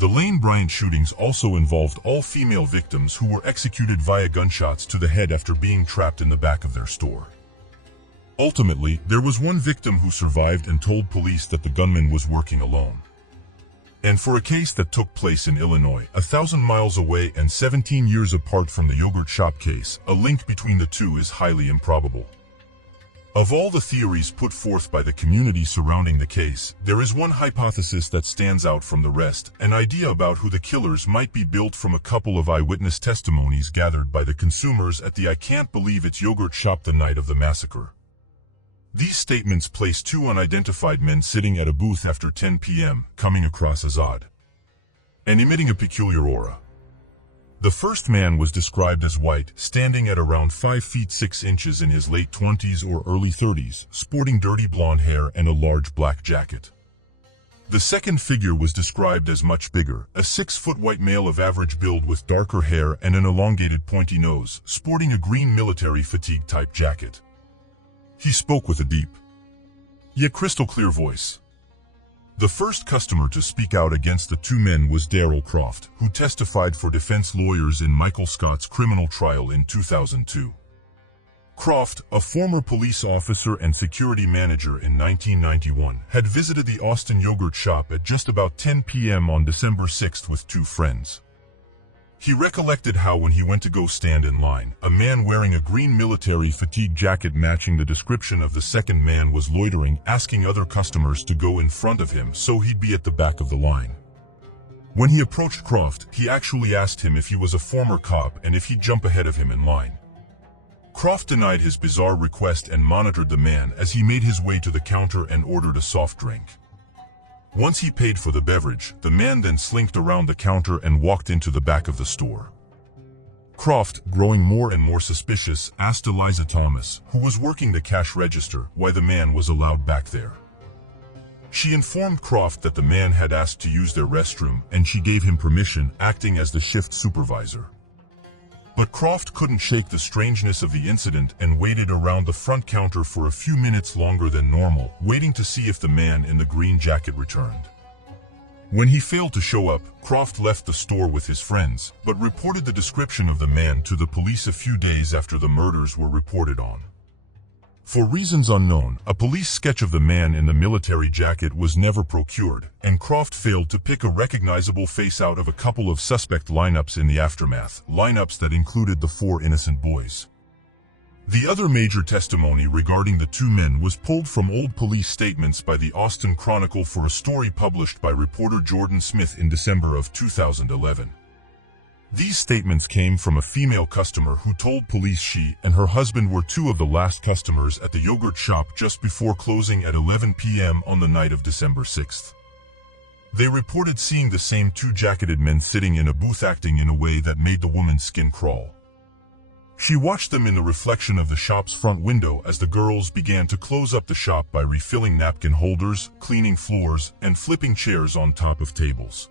The Lane Bryant shootings also involved all female victims who were executed via gunshots to the head after being trapped in the back of their store. Ultimately, there was one victim who survived and told police that the gunman was working alone. And for a case that took place in Illinois, 1,000 miles away and 17 years apart from the yogurt shop case, a link between the two is highly improbable. Of all the theories put forth by the community surrounding the case, there is one hypothesis that stands out from the rest, an idea about who the killers might be built from a couple of eyewitness testimonies gathered by the consumers at the I Can't Believe It's Yogurt shop the night of the massacre. These statements place 2 unidentified men sitting at a booth after 10 p.m., coming across as odd and emitting a peculiar aura. The first man was described as white, standing at around 5 feet 6 inches in his late 20s or early 30s, sporting dirty blonde hair and a large black jacket. The second figure was described as much bigger, a 6-foot white male of average build with darker hair and an elongated pointy nose, sporting a green military fatigue type jacket. He spoke with a deep, yet crystal clear voice. The first customer to speak out against the 2 men was Darrell Croft, who testified for defense lawyers in Michael Scott's criminal trial in 2002. Croft, a former police officer and security manager in 1991, had visited the Austin yogurt shop at just about 10 p.m. on December 6th with two friends. He recollected how when he went to go stand in line, a man wearing a green military fatigue jacket matching the description of the second man was loitering, asking other customers to go in front of him so he'd be at the back of the line. When he approached Croft, he actually asked him if he was a former cop and if he'd jump ahead of him in line. Croft denied his bizarre request and monitored the man as he made his way to the counter and ordered a soft drink. Once he paid for the beverage, the man then slinked around the counter and walked into the back of the store. Croft, growing more and more suspicious, asked Eliza Thomas, who was working the cash register, why the man was allowed back there. She informed Croft that the man had asked to use their restroom, and she gave him permission, acting as the shift supervisor. But Croft couldn't shake the strangeness of the incident and waited around the front counter for a few minutes longer than normal, waiting to see if the man in the green jacket returned. When he failed to show up, Croft left the store with his friends, but reported the description of the man to the police a few days after the murders were reported on. For reasons unknown, a police sketch of the man in the military jacket was never procured, and Croft failed to pick a recognizable face out of a couple of suspect lineups in the aftermath, lineups that included the four innocent boys. The other major testimony regarding the two men was pulled from old police statements by the Austin Chronicle for a story published by reporter Jordan Smith in December of 2011. These statements came from a female customer who told police she and her husband were two of the last customers at the yogurt shop just before closing at 11 p.m. on the night of December 6th. They reported seeing the same two jacketed men sitting in a booth acting in a way that made the woman's skin crawl. She watched them in the reflection of the shop's front window as the girls began to close up the shop by refilling napkin holders, cleaning floors, and flipping chairs on top of tables.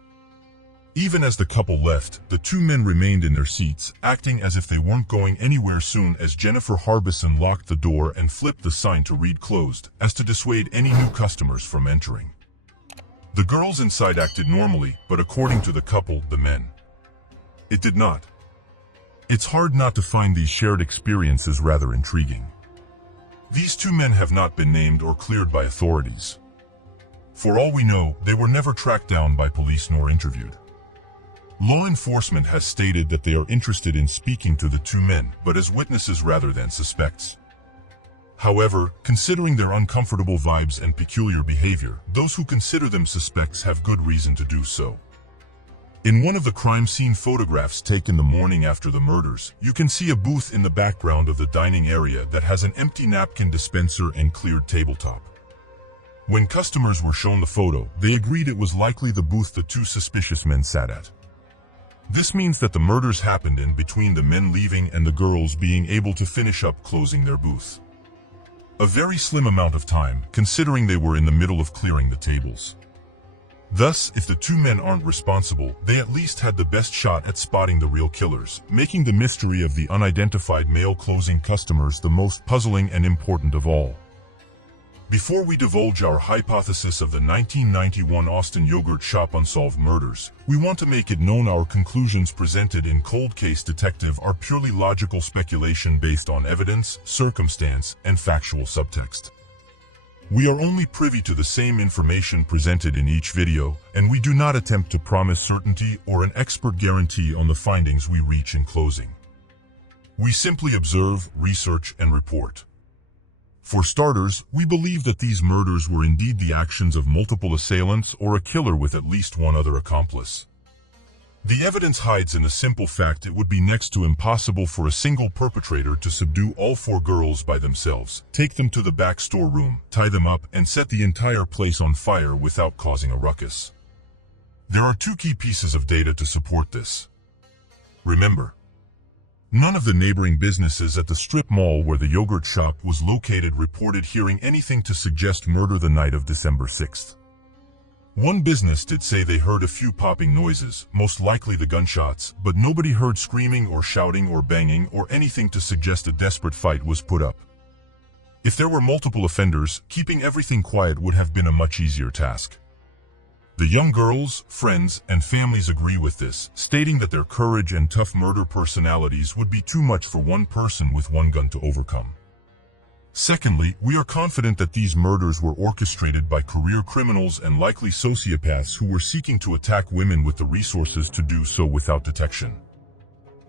Even as the couple left, the two men remained in their seats, acting as if they weren't going anywhere soon as Jennifer Harbison locked the door and flipped the sign to read closed, as to dissuade any new customers from entering. The girls inside acted normally, but according to the couple, the men, it did not. It's hard not to find these shared experiences rather intriguing. These two men have not been named or cleared by authorities. For all we know, they were never tracked down by police nor interviewed. Law enforcement has stated that they are interested in speaking to the two men, but as witnesses rather than suspects. However, considering their uncomfortable vibes and peculiar behavior, those who consider them suspects have good reason to do so. In one of the crime scene photographs taken the morning after the murders, you can see a booth in the background of the dining area that has an empty napkin dispenser and cleared tabletop. When customers were shown the photo, they agreed it was likely the booth the two suspicious men sat at. This means that the murders happened in between the men leaving and the girls being able to finish up closing their booth. A very slim amount of time, considering they were in the middle of clearing the tables. Thus, if the two men aren't responsible, they at least had the best shot at spotting the real killers, making the mystery of the unidentified male closing customers the most puzzling and important of all. Before we divulge our hypothesis of the 1991 Austin yogurt shop unsolved murders, we want to make it known our conclusions presented in Cold Case Detective are purely logical speculation based on evidence, circumstance, and factual subtext. We are only privy to the same information presented in each video, and we do not attempt to promise certainty or an expert guarantee on the findings we reach in closing. We simply observe, research, and report. For starters, we believe that these murders were indeed the actions of multiple assailants or a killer with at least one other accomplice. The evidence hides in the simple fact it would be next to impossible for a single perpetrator to subdue all four girls by themselves, take them to the back storeroom, tie them up, and set the entire place on fire without causing a ruckus. There are two key pieces of data to support this. Remember, none of the neighboring businesses at the strip mall where the yogurt shop was located reported hearing anything to suggest murder the night of December 6th. One business did say they heard a few popping noises, most likely the gunshots, but nobody heard screaming or shouting or banging or anything to suggest a desperate fight was put up. If there were multiple offenders, keeping everything quiet would have been a much easier task. The young girls, friends, and families agree with this, stating that their courage and tough murder personalities would be too much for one person with one gun to overcome. Secondly, we are confident that these murders were orchestrated by career criminals and likely sociopaths who were seeking to attack women with the resources to do so without detection.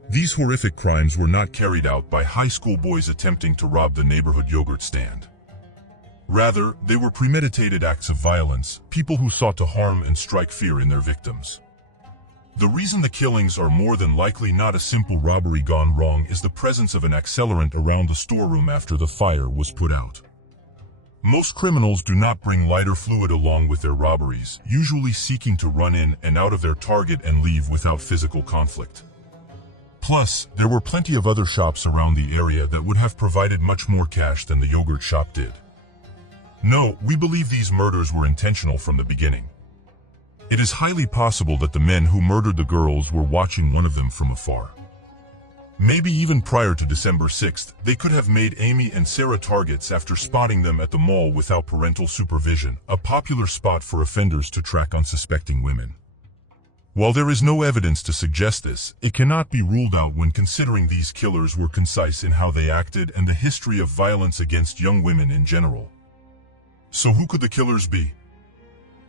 These horrific crimes were not carried out by high school boys attempting to rob the neighborhood yogurt stand. Rather, they were premeditated acts of violence, people who sought to harm and strike fear in their victims. The reason the killings are more than likely not a simple robbery gone wrong is the presence of an accelerant around the storeroom after the fire was put out. Most criminals do not bring lighter fluid along with their robberies, usually seeking to run in and out of their target and leave without physical conflict. Plus, there were plenty of other shops around the area that would have provided much more cash than the yogurt shop did. No, we believe these murders were intentional from the beginning. It is highly possible that the men who murdered the girls were watching one of them from afar. Maybe even prior to December 6th, they could have made Amy and Sarah targets after spotting them at the mall without parental supervision, a popular spot for offenders to track unsuspecting women. While there is no evidence to suggest this, it cannot be ruled out when considering these killers were concise in how they acted and the history of violence against young women in general. So who could the killers be?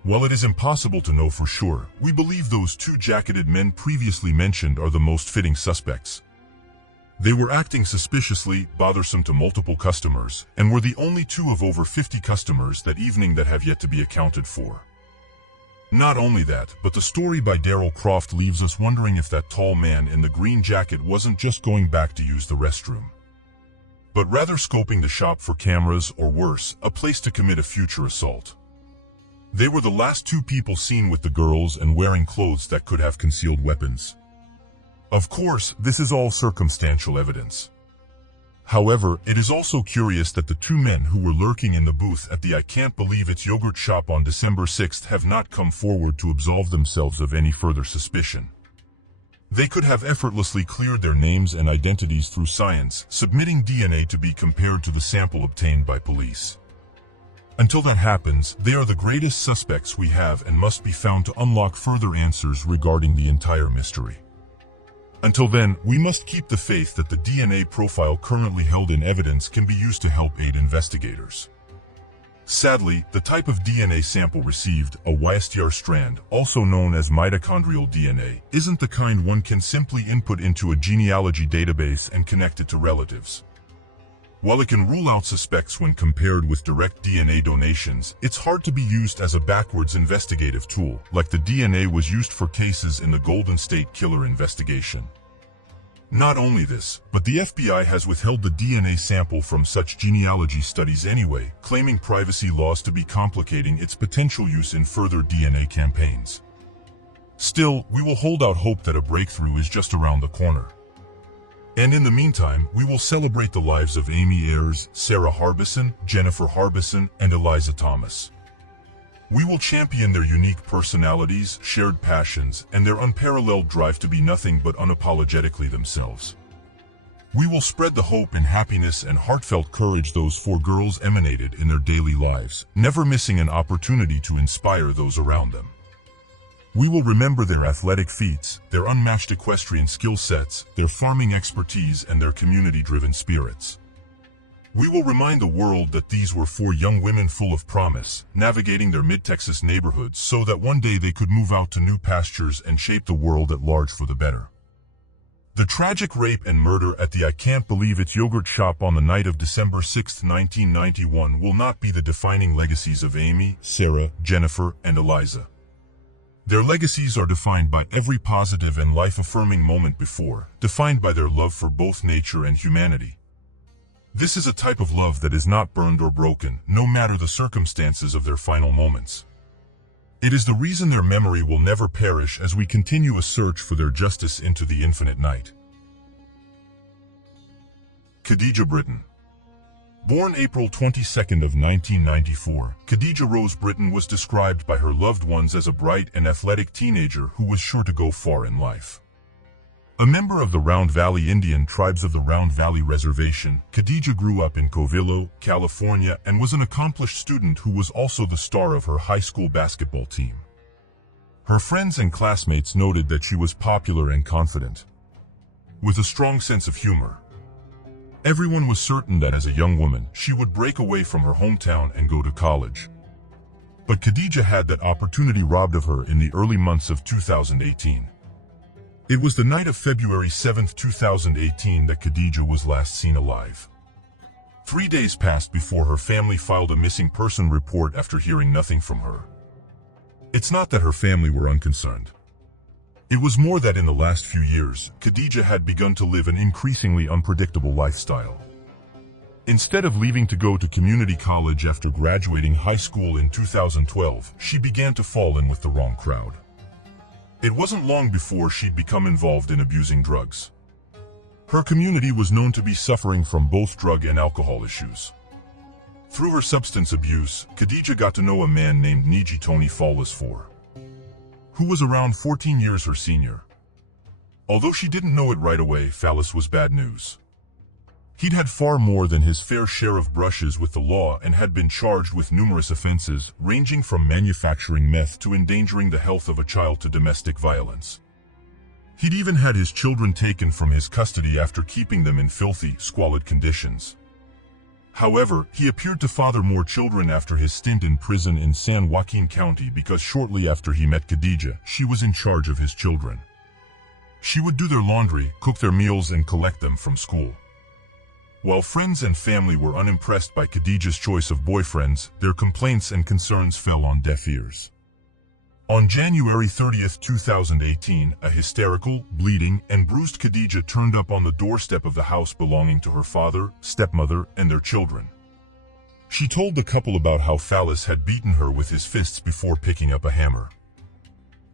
While it is impossible to know for sure, we believe those two jacketed men previously mentioned are the most fitting suspects. They were acting suspiciously, bothersome to multiple customers, and were the only two of over 50 customers that evening that have yet to be accounted for. Not only that, but the story by Daryl Croft leaves us wondering if that tall man in the green jacket wasn't just going back to use the restroom, but rather scoping the shop for cameras or worse, a place to commit a future assault. They were the last two people seen with the girls and wearing clothes that could have concealed weapons. Of course, this is all circumstantial evidence. However, it is also curious that the two men who were lurking in the booth at the I Can't Believe It's yogurt shop on December 6th have not come forward to absolve themselves of any further suspicion. They could have effortlessly cleared their names and identities through science, submitting DNA to be compared to the sample obtained by police. Until that happens, they are the greatest suspects we have and must be found to unlock further answers regarding the entire mystery. Until then, we must keep the faith that the DNA profile currently held in evidence can be used to help aid investigators. Sadly, the type of DNA sample received, a YSTR strand, also known as mitochondrial DNA, isn't the kind one can simply input into a genealogy database and connect it to relatives. While it can rule out suspects when compared with direct DNA donations, it's hard to be used as a backwards investigative tool, like the DNA was used for cases in the Golden State Killer investigation. Not only this, but the FBI has withheld the DNA sample from such genealogy studies anyway, claiming privacy laws to be complicating its potential use in further DNA campaigns. Still, we will hold out hope that a breakthrough is just around the corner. And in the meantime, we will celebrate the lives of Amy Ayers, Sarah Harbison, Jennifer Harbison, and Eliza Thomas. We will champion their unique personalities, shared passions, and their unparalleled drive to be nothing but unapologetically themselves. We will spread the hope and happiness and heartfelt courage those four girls emanated in their daily lives, never missing an opportunity to inspire those around them. We will remember their athletic feats, their unmatched equestrian skill sets, their farming expertise, and their community-driven spirits. We will remind the world that these were four young women full of promise, navigating their mid-Texas neighborhoods so that one day they could move out to new pastures and shape the world at large for the better. The tragic rape and murder at the I Can't Believe It's yogurt shop on the night of December 6, 1991 will not be the defining legacies of Amy, Sarah, Jennifer, and Eliza. Their legacies are defined by every positive and life-affirming moment before, defined by their love for both nature and humanity. This is a type of love that is not burned or broken, no matter the circumstances of their final moments. It is the reason their memory will never perish as we continue a search for their justice into the infinite night. Khadija Britton. Born April 22nd of 1994, Khadija Rose Britton was described by her loved ones as a bright and athletic teenager who was sure to go far in life. A member of the Round Valley Indian tribes of the Round Valley Reservation, Khadija grew up in Covillo, California, and was an accomplished student who was also the star of her high school basketball team. Her friends and classmates noted that she was popular and confident, with a strong sense of humor. Everyone was certain that as a young woman, she would break away from her hometown and go to college. But Khadija had that opportunity robbed of her in the early months of 2018. It was the night of February 7, 2018 that Khadija was last seen alive. 3 days passed before her family filed a missing person report after hearing nothing from her. It's not that her family were unconcerned. It was more that in the last few years, Khadija had begun to live an increasingly unpredictable lifestyle. Instead of leaving to go to community college after graduating high school in 2012, she began to fall in with the wrong crowd. It wasn't long before she'd become involved in abusing drugs. Her community was known to be suffering from both drug and alcohol issues. Through her substance abuse, Khadija got to know a man named Niji Tony Fallis IV, who was around 14 years her senior. Although she didn't know it right away, Fallis was bad news. He'd had far more than his fair share of brushes with the law and had been charged with numerous offenses, ranging from manufacturing meth to endangering the health of a child to domestic violence. He'd even had his children taken from his custody after keeping them in filthy, squalid conditions. However, he appeared to father more children after his stint in prison in San Joaquin County because shortly after he met Khadija, she was in charge of his children. She would do their laundry, cook their meals, and collect them from school. While friends and family were unimpressed by Khadija's choice of boyfriends, their complaints and concerns fell on deaf ears. On January 30, 2018, a hysterical, bleeding, and bruised Khadija turned up on the doorstep of the house belonging to her father, stepmother, and their children. She told the couple about how Fallis had beaten her with his fists before picking up a hammer.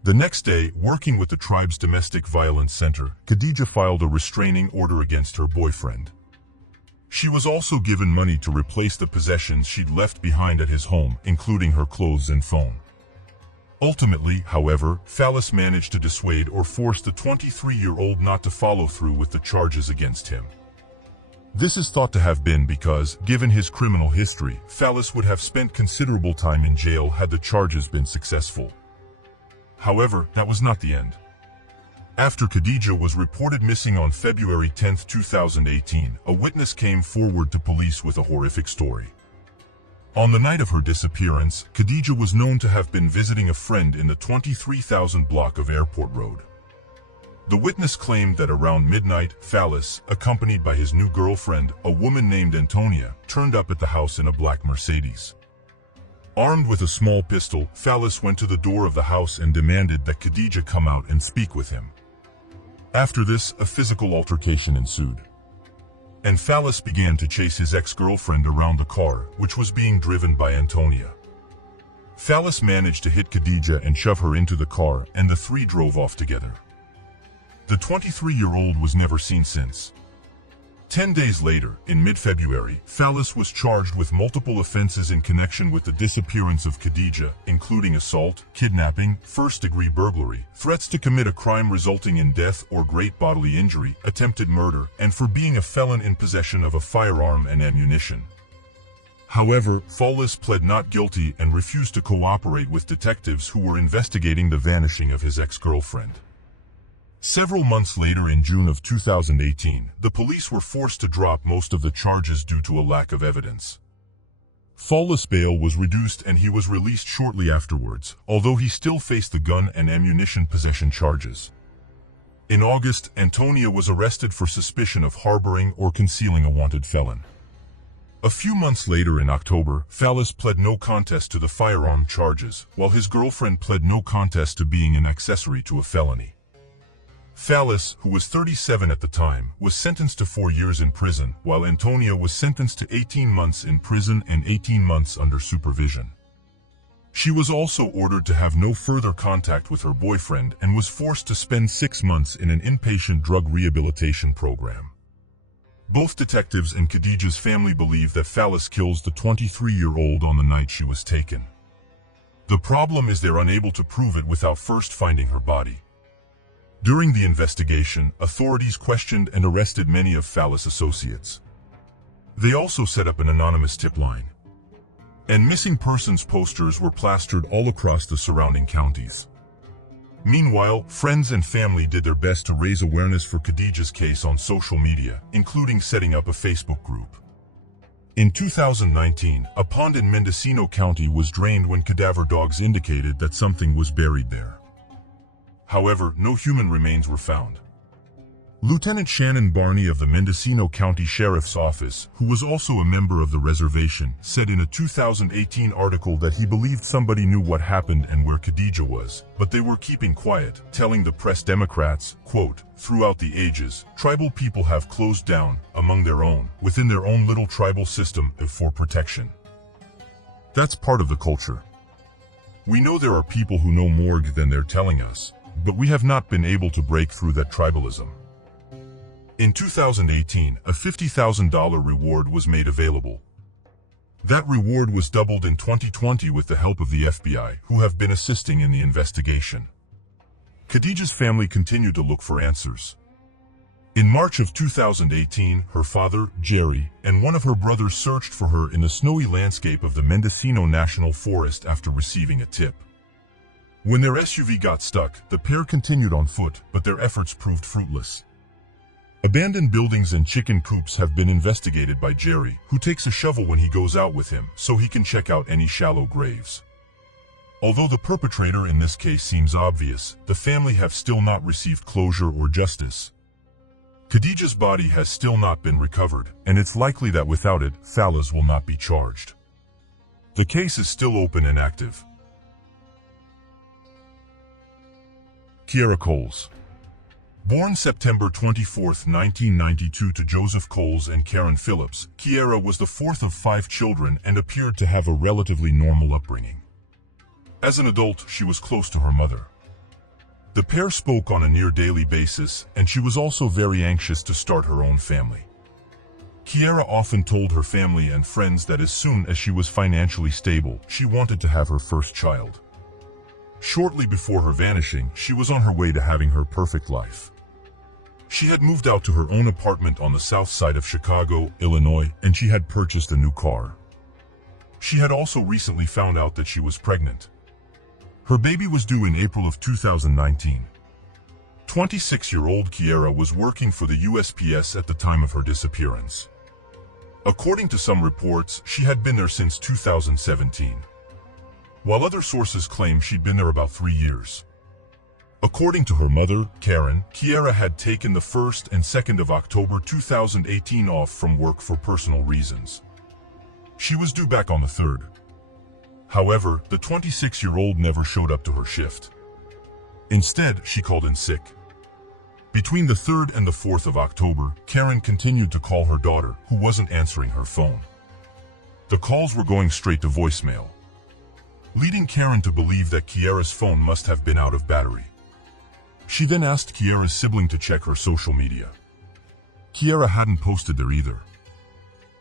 The next day, working with the tribe's domestic violence center, Khadija filed a restraining order against her boyfriend. She was also given money to replace the possessions she'd left behind at his home, including her clothes and phone. Ultimately, however, Fallis managed to dissuade or force the 23-year-old not to follow through with the charges against him. This is thought to have been because, given his criminal history, Fallis would have spent considerable time in jail had the charges been successful. However, that was not the end. After Khadija was reported missing on February 10, 2018, a witness came forward to police with a horrific story. On the night of her disappearance, Khadija was known to have been visiting a friend in the 23,000 block of Airport Road. The witness claimed that around midnight, Fallis, accompanied by his new girlfriend, a woman named Antonia, turned up at the house in a black Mercedes. Armed with a small pistol, Fallis went to the door of the house and demanded that Khadija come out and speak with him. After this, a physical altercation ensued, and Fallis began to chase his ex-girlfriend around the car, which was being driven by Antonia. Fallis managed to hit Khadija and shove her into the car, and the three drove off together. The 23-year-old was never seen since. 10 days later, in mid-February, Fallis was charged with multiple offenses in connection with the disappearance of Khadija, including assault, kidnapping, first-degree burglary, threats to commit a crime resulting in death or great bodily injury, attempted murder, and for being a felon in possession of a firearm and ammunition. However, Fallis pled not guilty and refused to cooperate with detectives who were investigating the vanishing of his ex-girlfriend. Several months later, in June of 2018, the police were forced to drop most of the charges due to a lack of evidence. Fallis' bail was reduced and he was released shortly afterwards, although he still faced the gun and ammunition possession charges. In August, Antonia was arrested for suspicion of harboring or concealing a wanted felon. A few months later, in October, Fallis pled no contest to the firearm charges, while his girlfriend pled no contest to being an accessory to a felony. Fallis, who was 37 at the time, was sentenced to 4 years in prison, while Antonia was sentenced to 18 months in prison and 18 months under supervision. She was also ordered to have no further contact with her boyfriend and was forced to spend 6 months in an inpatient drug rehabilitation program. Both detectives and Khadija's family believe that Fallis kills the 23-year-old on the night she was taken. The problem is they're unable to prove it without first finding her body. During the investigation, authorities questioned and arrested many of Fallis' associates. They also set up an anonymous tip line, and missing persons posters were plastered all across the surrounding counties. Meanwhile, friends and family did their best to raise awareness for Khadija's case on social media, including setting up a Facebook group. In 2019, a pond in Mendocino County was drained when cadaver dogs indicated that something was buried there. However, no human remains were found. Lieutenant Shannon Barney of the Mendocino County Sheriff's Office, who was also a member of the reservation, said in a 2018 article that he believed somebody knew what happened and where Khadija was, but they were keeping quiet, telling the press Democrats, quote, "Throughout the ages, tribal people have closed down, among their own, within their own little tribal system, for protection. That's part of the culture. We know there are people who know more than they're telling us, but we have not been able to break through that tribalism." In 2018, a $50,000 reward was made available. That reward was doubled in 2020 with the help of the FBI, who have been assisting in the investigation. Khadija's family continued to look for answers. In March of 2018, her father, Jerry, and one of her brothers searched for her in the snowy landscape of the Mendocino National Forest after receiving a tip. When their SUV got stuck, the pair continued on foot, but their efforts proved fruitless. Abandoned buildings and chicken coops have been investigated by Jerry, who takes a shovel when he goes out with him, so he can check out any shallow graves. Although the perpetrator in this case seems obvious, the family have still not received closure or justice. Khadija's body has still not been recovered, and it's likely that without it, Fallas will not be charged. The case is still open and active. Kiera Coles. Born September 24, 1992 to Joseph Coles and Karen Phillips, Kiera was the fourth of 5 children and appeared to have a relatively normal upbringing. As an adult, she was close to her mother. The pair spoke on a near-daily basis, and she was also very anxious to start her own family. Kiera often told her family and friends that as soon as she was financially stable, she wanted to have her first child. Shortly before her vanishing, she was on her way to having her perfect life. She had moved out to her own apartment on the south side of Chicago, Illinois, and she had purchased a new car. She had also recently found out that she was pregnant. Her baby was due in April of 2019. 26-year-old Kiera was working for the USPS at the time of her disappearance. According to some reports, she had been there since 2017. While other sources claim she'd been there about 3 years. According to her mother, Karen, Kiera had taken the 1st and 2nd of October 2018 off from work for personal reasons. She was due back on the 3rd. However, the 26-year-old never showed up to her shift. Instead, she called in sick. Between the 3rd and the 4th of October, Karen continued to call her daughter, who wasn't answering her phone. The calls were going straight to voicemail, leading Karen to believe that Kiera's phone must have been out of battery. She then asked Kiera's sibling to check her social media. Kiera hadn't posted there either.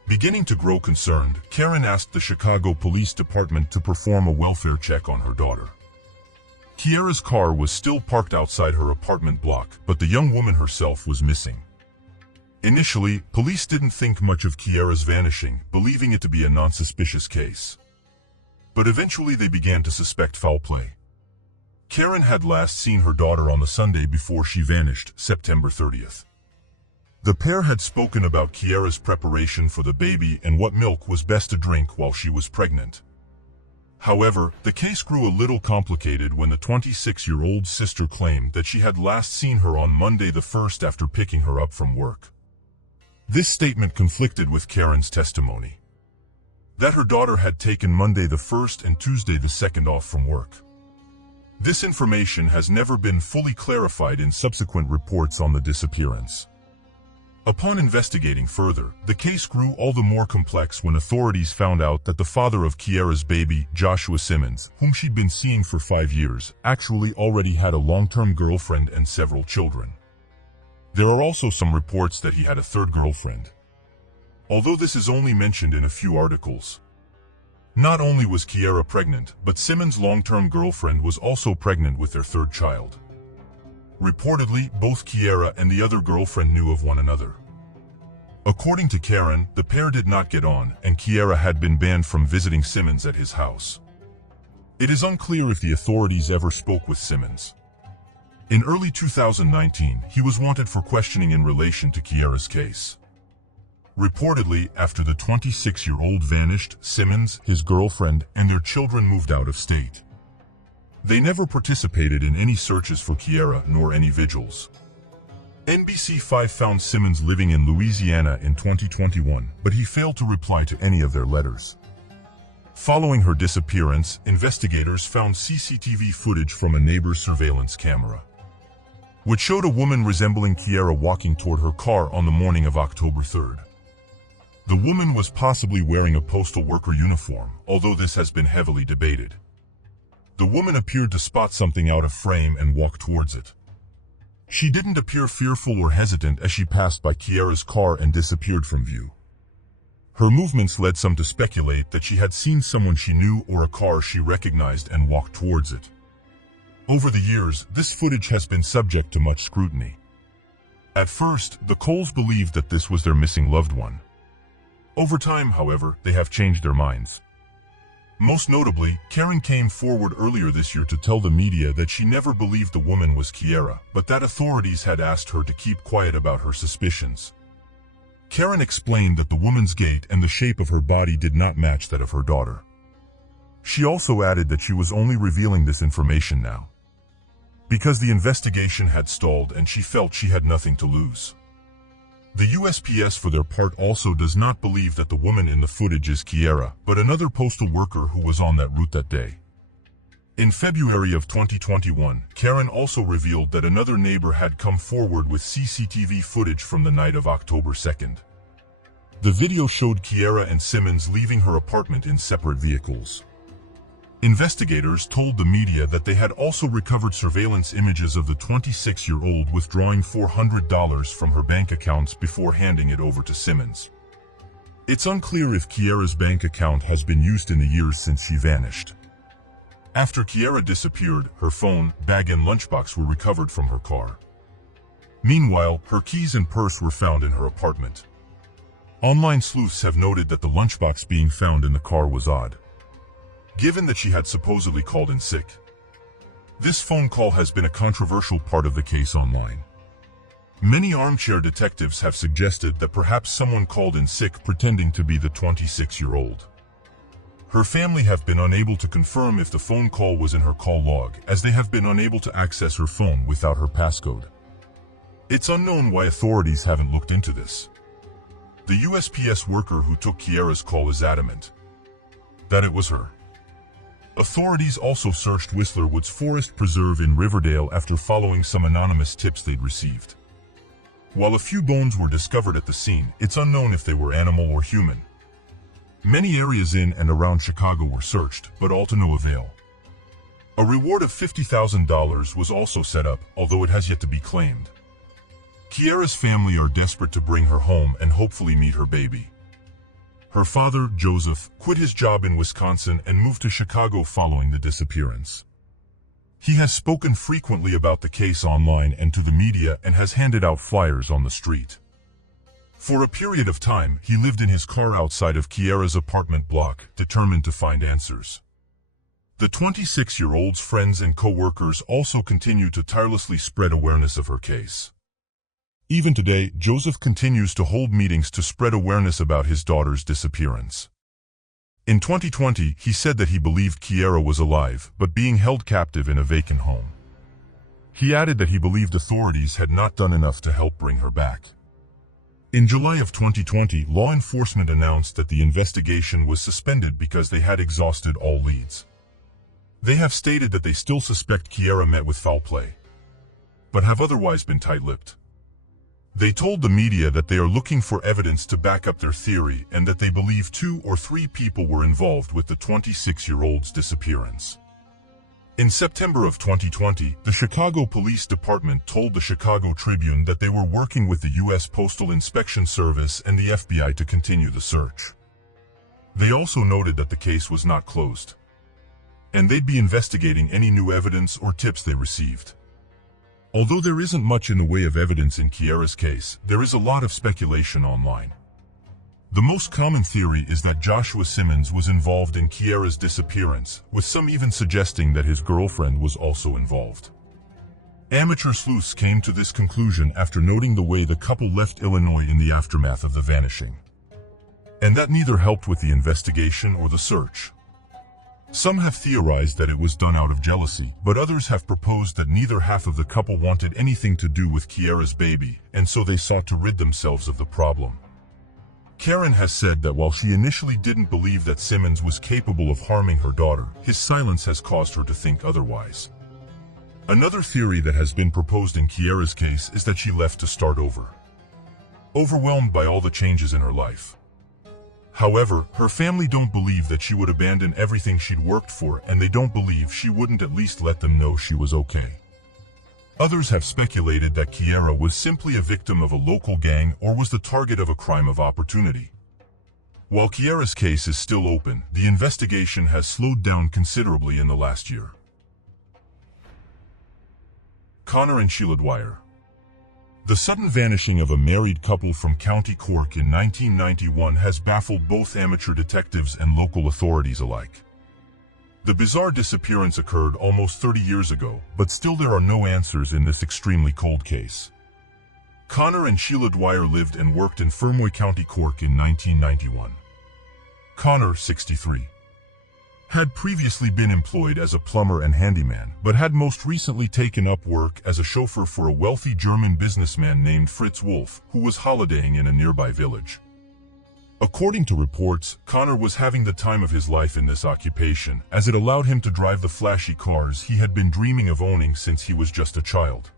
Beginning to grow concerned, Karen asked the Chicago Police Department to perform a welfare check on her daughter. Kiera's car was still parked outside her apartment block, but the young woman herself was missing. Initially, police didn't think much of Kiera's vanishing, believing it to be a non-suspicious case. But eventually they began to suspect foul play. Karen had last seen her daughter on the Sunday before she vanished, September 30th. The pair had spoken about Kiera's preparation for the baby and what milk was best to drink while she was pregnant. However, the case grew a little complicated when the 26-year-old sister claimed that she had last seen her on Monday the 1st after picking her up from work. This statement conflicted with Karen's testimony that her daughter had taken Monday the 1st and Tuesday the 2nd off from work. This information has never been fully clarified in subsequent reports on the disappearance. Upon investigating further, the case grew all the more complex when authorities found out that the father of Kiera's baby, Joshua Simmons, whom she'd been seeing for 5 years, actually already had a long-term girlfriend and several children. There are also some reports that he had a third girlfriend, although this is only mentioned in a few articles. Not only was Kiera pregnant, but Simmons' long-term girlfriend was also pregnant with their third child. Reportedly, both Kiera and the other girlfriend knew of one another. According to Karen, the pair did not get on, and Kiera had been banned from visiting Simmons at his house. It is unclear if the authorities ever spoke with Simmons. In early 2019, he was wanted for questioning in relation to Kiera's case. Reportedly, after the 26-year-old vanished, Simmons, his girlfriend, and their children moved out of state. They never participated in any searches for Kiera nor any vigils. NBC5 found Simmons living in Louisiana in 2021, but he failed to reply to any of their letters. Following her disappearance, investigators found CCTV footage from a neighbor's surveillance camera, which showed a woman resembling Kiera walking toward her car on the morning of October 3rd. The woman was possibly wearing a postal worker uniform, although this has been heavily debated. The woman appeared to spot something out of frame and walk towards it. She didn't appear fearful or hesitant as she passed by Kiera's car and disappeared from view. Her movements led some to speculate that she had seen someone she knew or a car she recognized and walked towards it. Over the years, this footage has been subject to much scrutiny. At first, the Coles believed that this was their missing loved one. Over time, however, they have changed their minds. Most notably, Karen came forward earlier this year to tell the media that she never believed the woman was Kiera, but that authorities had asked her to keep quiet about her suspicions. Karen explained that the woman's gait and the shape of her body did not match that of her daughter. She also added that she was only revealing this information now because the investigation had stalled and she felt she had nothing to lose. The USPS, for their part, also does not believe that the woman in the footage is Kiera, but another postal worker who was on that route that day. In February of 2021, Karen also revealed that another neighbor had come forward with CCTV footage from the night of October 2nd. The video showed Kiera and Simmons leaving her apartment in separate vehicles. Investigators told the media that they had also recovered surveillance images of the 26-year-old withdrawing $400 from her bank accounts before handing it over to Simmons. It's unclear if Kiera's bank account has been used in the years since she vanished. After Kiera disappeared, her phone, bag and lunchbox were recovered from her car. Meanwhile, her keys and purse were found in her apartment. Online sleuths have noted that the lunchbox being found in the car was odd, given that she had supposedly called in sick. This phone call has been a controversial part of the case online. Many armchair detectives have suggested that perhaps someone called in sick pretending to be the 26-year-old. Her family have been unable to confirm if the phone call was in her call log, as they have been unable to access her phone without her passcode. It's unknown why authorities haven't looked into this. The USPS worker who took Kiera's call is adamant that it was her. Authorities also searched Whistler Woods Forest Preserve in Riverdale after following some anonymous tips they'd received. While a few bones were discovered at the scene, it's unknown if they were animal or human. Many areas in and around Chicago were searched, but all to no avail. A reward of $50,000 was also set up, although it has yet to be claimed. Kiera's family are desperate to bring her home and hopefully meet her baby. Her father, Joseph, quit his job in Wisconsin and moved to Chicago following the disappearance. He has spoken frequently about the case online and to the media and has handed out flyers on the street. For a period of time, he lived in his car outside of Kiera's apartment block, determined to find answers. The 26-year-old's friends and co-workers also continue to tirelessly spread awareness of her case. Even today, Joseph continues to hold meetings to spread awareness about his daughter's disappearance. In 2020, he said that he believed Kiera was alive, but being held captive in a vacant home. He added that he believed authorities had not done enough to help bring her back. In July of 2020, law enforcement announced that the investigation was suspended because they had exhausted all leads. They have stated that they still suspect Kiera met with foul play, but have otherwise been tight-lipped. They told the media that they are looking for evidence to back up their theory and that they believe 2 or 3 people were involved with the 26-year-old's disappearance. In September of 2020, the Chicago Police Department told the Chicago Tribune that they were working with the U.S. Postal Inspection Service and the FBI to continue the search. They also noted that the case was not closed, and they'd be investigating any new evidence or tips they received. Although there isn't much in the way of evidence in Kiera's case, there is a lot of speculation online. The most common theory is that Joshua Simmons was involved in Kiera's disappearance, with some even suggesting that his girlfriend was also involved. Amateur sleuths came to this conclusion after noting the way the couple left Illinois in the aftermath of the vanishing. And that neither helped with the investigation or the search. Some have theorized that it was done out of jealousy, but others have proposed that neither half of the couple wanted anything to do with Kiera's baby, and so they sought to rid themselves of the problem. Karen has said that while she initially didn't believe that Simmons was capable of harming her daughter, his silence has caused her to think otherwise. Another theory that has been proposed in Kiera's case is that she left to start over, overwhelmed by all the changes in her life. However, her family don't believe that she would abandon everything she'd worked for, and they don't believe she wouldn't at least let them know she was okay. Others have speculated that Kiera was simply a victim of a local gang or was the target of a crime of opportunity. While Kiera's case is still open, the investigation has slowed down considerably in the last year. Connor and Sheila Dwyer. The sudden vanishing of a married couple from County Cork in 1991 has baffled both amateur detectives and local authorities alike. The bizarre disappearance occurred almost 30 years ago, but still there are no answers in this extremely cold case. Connor and Sheila Dwyer lived and worked in Fermoy, County Cork in 1991. Connor, 63. Had previously been employed as a plumber and handyman, but had most recently taken up work as a chauffeur for a wealthy German businessman named Fritz Wolf, who was holidaying in a nearby village. According to reports, Connor was having the time of his life in this occupation, as it allowed him to drive the flashy cars he had been dreaming of owning since he was just a child.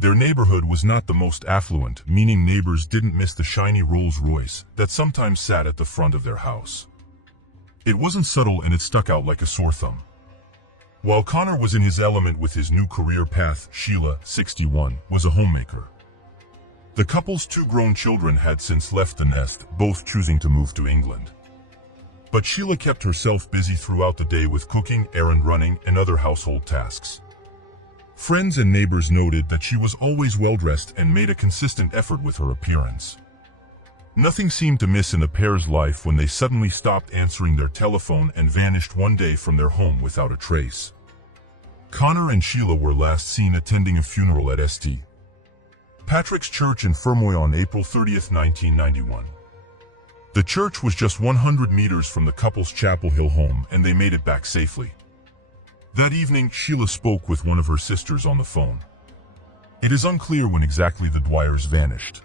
Their neighborhood was not the most affluent, meaning neighbors didn't miss the shiny Rolls-Royce that sometimes sat at the front of their house. It wasn't subtle and it stuck out like a sore thumb. While Connor was in his element with his new career path, Sheila, 61, was a homemaker. The couple's two grown children had since left the nest, both choosing to move to England. But Sheila kept herself busy throughout the day with cooking, errand running, and other household tasks. Friends and neighbors noted that she was always well-dressed and made a consistent effort with her appearance. Nothing seemed to miss in the pair's life when they suddenly stopped answering their telephone and vanished one day from their home without a trace. Connor and Sheila were last seen attending a funeral at St. Patrick's Church in Fermoy on April 30, 1991. The church was just 100 meters from the couple's Chapel Hill home, and they made it back safely. That evening, Sheila spoke with one of her sisters on the phone. It is unclear when exactly the Dwyers vanished.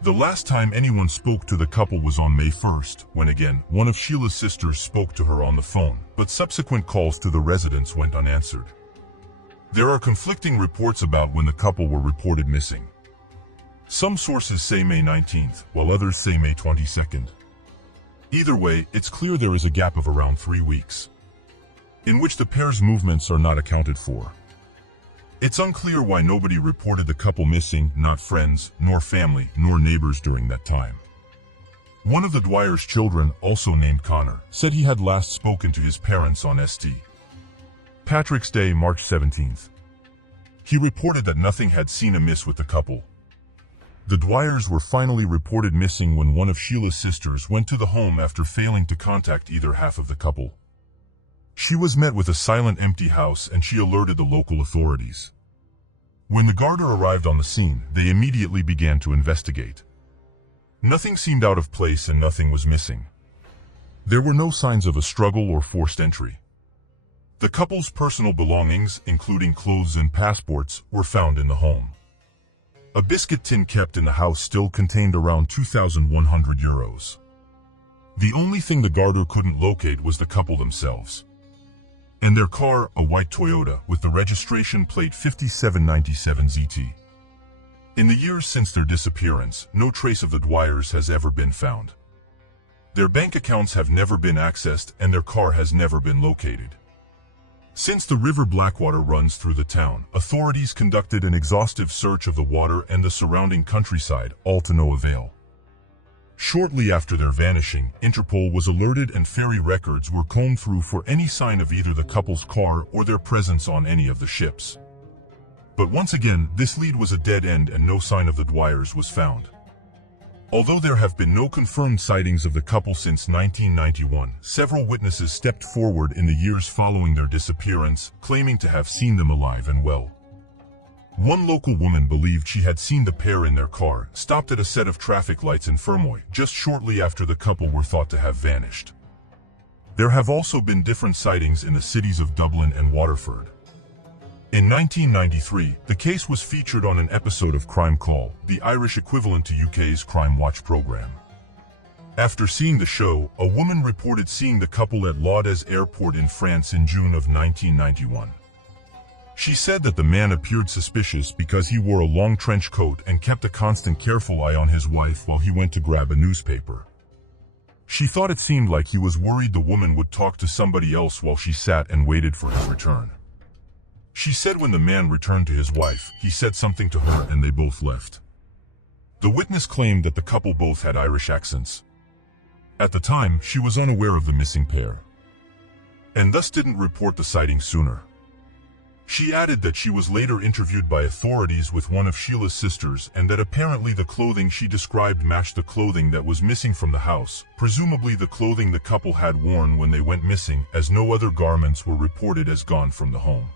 The last time anyone spoke to the couple was on May 1st, when again, one of Sheila's sisters spoke to her on the phone, but subsequent calls to the residence went unanswered. There are conflicting reports about when the couple were reported missing. Some sources say May 19th, while others say May 22nd. Either way, it's clear there is a gap of around 3 weeks, in which the pair's movements are not accounted for. It's unclear why nobody reported the couple missing, not friends, nor family, nor neighbors during that time. One of the Dwyer's children, also named Connor, said he had last spoken to his parents on St. Patrick's Day, March 17th. He reported that nothing had seen amiss with the couple. The Dwyers were finally reported missing when one of Sheila's sisters went to the home after failing to contact either half of the couple. She was met with a silent, empty house, and she alerted the local authorities. When the Garda arrived on the scene, they immediately began to investigate. Nothing seemed out of place and nothing was missing. There were no signs of a struggle or forced entry. The couple's personal belongings, including clothes and passports, were found in the home. A biscuit tin kept in the house still contained around €2,100. The only thing the Garda couldn't locate was the couple themselves. And their car, a white Toyota, with the registration plate 5797ZT. In the years since their disappearance, no trace of the Dwyers has ever been found. Their bank accounts have never been accessed and their car has never been located. Since the River Blackwater runs through the town, authorities conducted an exhaustive search of the water and the surrounding countryside, all to no avail. Shortly after their vanishing, Interpol was alerted and ferry records were combed through for any sign of either the couple's car or their presence on any of the ships. But once again, this lead was a dead end and no sign of the Dwyers was found. Although there have been no confirmed sightings of the couple since 1991, several witnesses stepped forward in the years following their disappearance, claiming to have seen them alive and well. One local woman believed she had seen the pair in their car, stopped at a set of traffic lights in Fermoy, just shortly after the couple were thought to have vanished. There have also been different sightings in the cities of Dublin and Waterford. In 1993, the case was featured on an episode of Crime Call, the Irish equivalent to UK's Crime Watch program. After seeing the show, a woman reported seeing the couple at Laudes Airport in France in June of 1991. She said that the man appeared suspicious because he wore a long trench coat and kept a constant careful eye on his wife while he went to grab a newspaper. She thought it seemed like he was worried the woman would talk to somebody else while she sat and waited for his return. She said when the man returned to his wife, he said something to her and they both left. The witness claimed that the couple both had Irish accents. At the time, she was unaware of the missing pair, and thus didn't report the sighting sooner. She added that she was later interviewed by authorities with one of Sheila's sisters and that apparently the clothing she described matched the clothing that was missing from the house, presumably the clothing the couple had worn when they went missing, as no other garments were reported as gone from the home.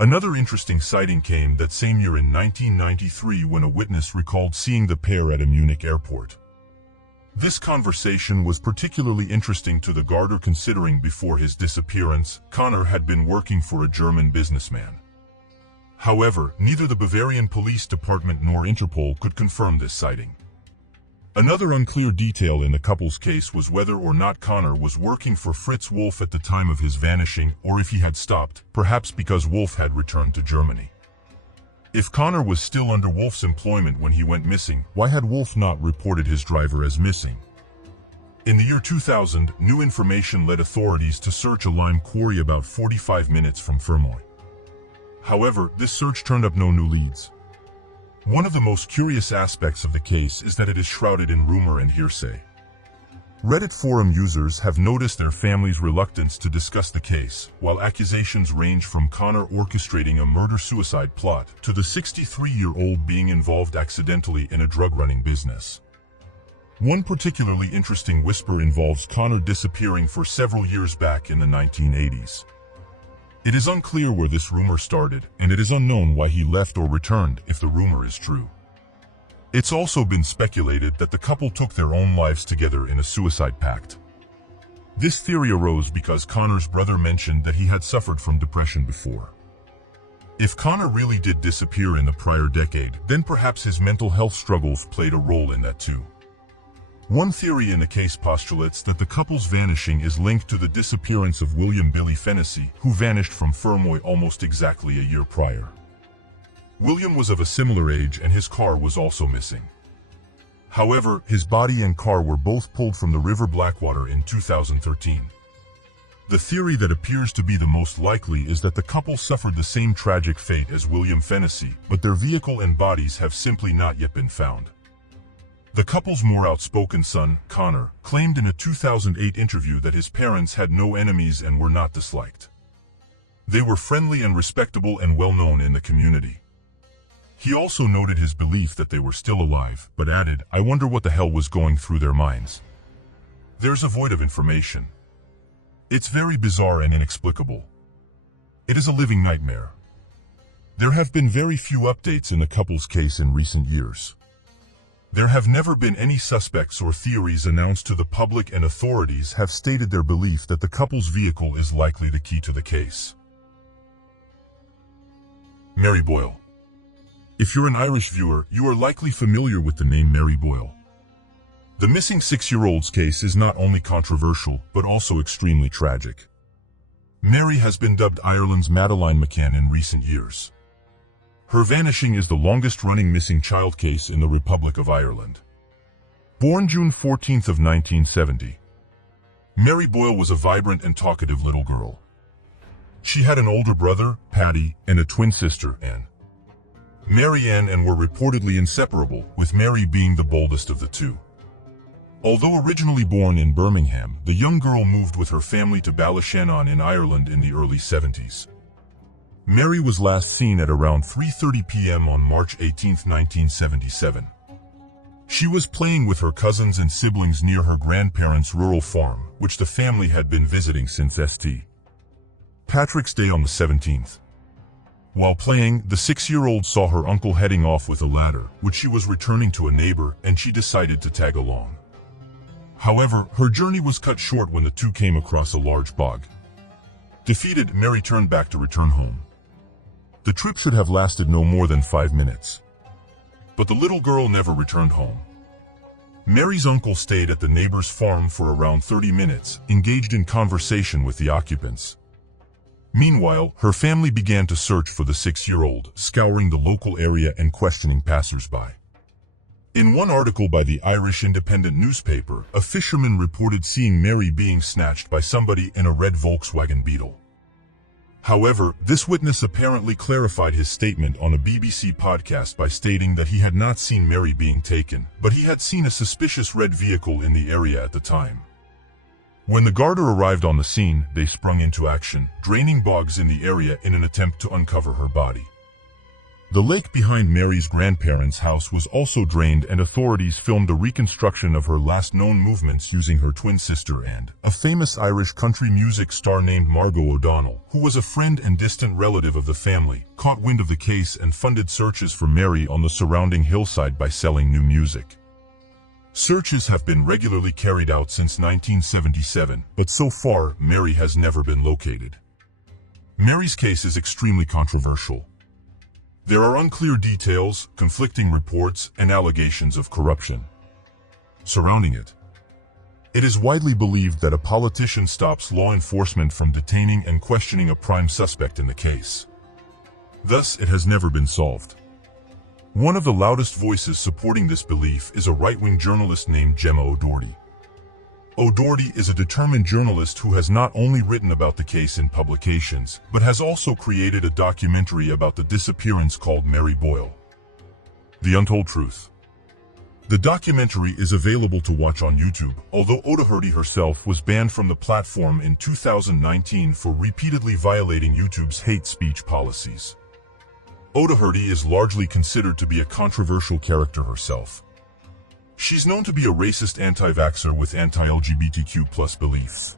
Another interesting sighting came that same year in 1993 when a witness recalled seeing the pair at a Munich airport. This conversation was particularly interesting to the Garda considering before his disappearance, Connor had been working for a German businessman. However, neither the Bavarian Police Department nor Interpol could confirm this sighting. Another unclear detail in the couple's case was whether or not Connor was working for Fritz Wolf at the time of his vanishing or if he had stopped, perhaps because Wolf had returned to Germany. If Connor was still under Wolf's employment when he went missing, why had Wolf not reported his driver as missing? In the year 2000, new information led authorities to search a lime quarry about 45 minutes from Fermoy. However, this search turned up no new leads. One of the most curious aspects of the case is that it is shrouded in rumor and hearsay. Reddit forum users have noticed their family's reluctance to discuss the case, while accusations range from Connor orchestrating a murder-suicide plot to the 63-year-old being involved accidentally in a drug-running business. One particularly interesting whisper involves Connor disappearing for several years back in the 1980s. It is unclear where this rumor started, and it is unknown why he left or returned if the rumor is true. It's also been speculated that the couple took their own lives together in a suicide pact. This theory arose because Connor's brother mentioned that he had suffered from depression before. If Connor really did disappear in the prior decade, then perhaps his mental health struggles played a role in that too. One theory in the case postulates that the couple's vanishing is linked to the disappearance of William Billy Fennessy, who vanished from Fermoy almost exactly a year prior. William was of a similar age and his car was also missing. However, his body and car were both pulled from the River Blackwater in 2013. The theory that appears to be the most likely is that the couple suffered the same tragic fate as William Fennessy, but their vehicle and bodies have simply not yet been found. The couple's more outspoken son, Connor, claimed in a 2008 interview that his parents had no enemies and were not disliked. They were friendly and respectable and well known in the community. He also noted his belief that they were still alive, but added, "I wonder what the hell was going through their minds." There's a void of information. It's very bizarre and inexplicable. It is a living nightmare. There have been very few updates in the couple's case in recent years. There have never been any suspects or theories announced to the public, and authorities have stated their belief that the couple's vehicle is likely the key to the case. Mary Boyle. If you're an Irish viewer, you are likely familiar with the name Mary Boyle. The missing 6-year-old's case is not only controversial, but also extremely tragic. Mary has been dubbed Ireland's Madeleine McCann in recent years. Her vanishing is the longest-running missing child case in the Republic of Ireland. Born June 14 of 1970, Mary Boyle was a vibrant and talkative little girl. She had an older brother, Paddy, and a twin sister, Anne. Mary and were reportedly inseparable, with Mary being the boldest of the two. Although originally born in Birmingham, the young girl moved with her family to Ballyshannon in Ireland in the early 70s. Mary was last seen at around 3:30 p.m. on March 18, 1977. She was playing with her cousins and siblings near her grandparents' rural farm, which the family had been visiting since St. Patrick's Day on the 17th. While playing, the 6-year-old saw her uncle heading off with a ladder, which she was returning to a neighbor, and she decided to tag along. However, her journey was cut short when the two came across a large bog. Defeated, Mary turned back to return home. The trip should have lasted no more than 5 minutes. But the little girl never returned home. Mary's uncle stayed at the neighbor's farm for around 30 minutes, engaged in conversation with the occupants. Meanwhile, her family began to search for the 6-year-old, scouring the local area and questioning passers-by. In one article by the Irish Independent newspaper, a fisherman reported seeing Mary being snatched by somebody in a red Volkswagen Beetle. However, this witness apparently clarified his statement on a BBC podcast by stating that he had not seen Mary being taken, but he had seen a suspicious red vehicle in the area at the time. When the Garda arrived on the scene, they sprung into action, draining bogs in the area in an attempt to uncover her body. The lake behind Mary's grandparents' house was also drained, and authorities filmed a reconstruction of her last known movements using her twin sister and a famous Irish country music star named Margot O'Donnell, who was a friend and distant relative of the family, caught wind of the case and funded searches for Mary on the surrounding hillside by selling new music. Searches have been regularly carried out since 1977, but so far, Mary has never been located. Mary's case is extremely controversial. There are unclear details, conflicting reports, and allegations of corruption surrounding it. It is widely believed that a politician stops law enforcement from detaining and questioning a prime suspect in the case. Thus, it has never been solved. One of the loudest voices supporting this belief is a right-wing journalist named Gemma O'Doherty. O'Doherty is a determined journalist who has not only written about the case in publications, but has also created a documentary about the disappearance called Mary Boyle: The Untold Truth. The documentary is available to watch on YouTube, although O'Doherty herself was banned from the platform in 2019 for repeatedly violating YouTube's hate speech policies. O'Doherty is largely considered to be a controversial character herself. She's known to be a racist anti-vaxxer with anti-LGBTQ+ beliefs.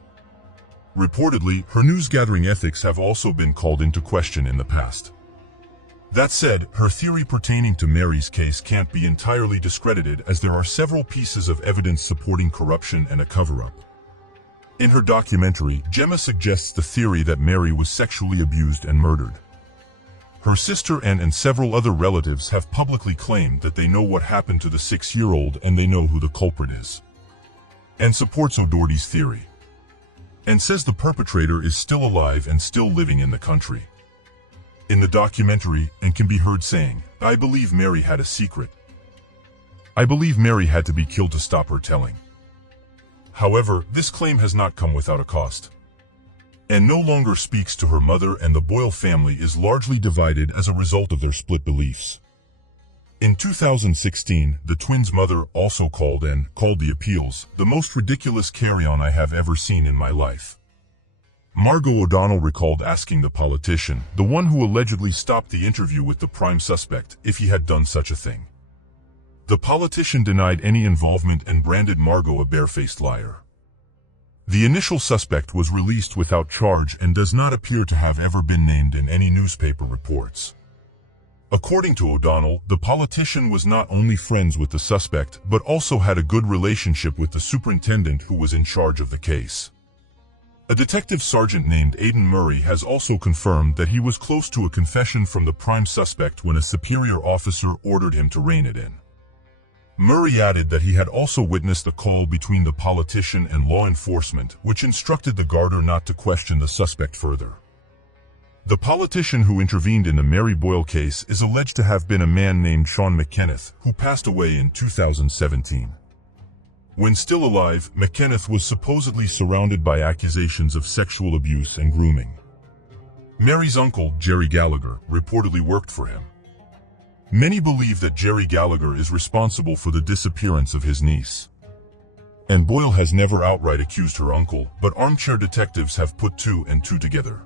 Reportedly, her news-gathering ethics have also been called into question in the past. That said, her theory pertaining to Mary's case can't be entirely discredited, as there are several pieces of evidence supporting corruption and a cover-up. In her documentary, Gemma suggests the theory that Mary was sexually abused and murdered. Her sister and several other relatives have publicly claimed that they know what happened to the 6-year-old and they know who the culprit is, and supports O'Doherty's theory, and says the perpetrator is still alive and still living in the country. In the documentary, and can be heard saying, "I believe Mary had a secret. I believe Mary had to be killed to stop her telling." However, this claim has not come without a cost, and no longer speaks to her mother, and the Boyle family is largely divided as a result of their split beliefs. In 2016, the twins' mother also called the appeals the most ridiculous carry-on I have ever seen in my life. Margot O'Donnell recalled asking the politician, the one who allegedly stopped the interview with the prime suspect, if he had done such a thing. The politician denied any involvement and branded Margot a barefaced liar. The initial suspect was released without charge and does not appear to have ever been named in any newspaper reports. According to O'Donnell, the politician was not only friends with the suspect, but also had a good relationship with the superintendent who was in charge of the case. A detective sergeant named Aidan Murray has also confirmed that he was close to a confession from the prime suspect when a superior officer ordered him to rein it in. Murray added that he had also witnessed a call between the politician and law enforcement, which instructed the Garda not to question the suspect further. The politician who intervened in the Mary Boyle case is alleged to have been a man named Sean McKenneth, who passed away in 2017. When still alive, McKenneth was supposedly surrounded by accusations of sexual abuse and grooming. Mary's uncle, Jerry Gallagher, reportedly worked for him. Many believe that Jerry Gallagher is responsible for the disappearance of his niece. And Boyle has never outright accused her uncle, but armchair detectives have put two and two together.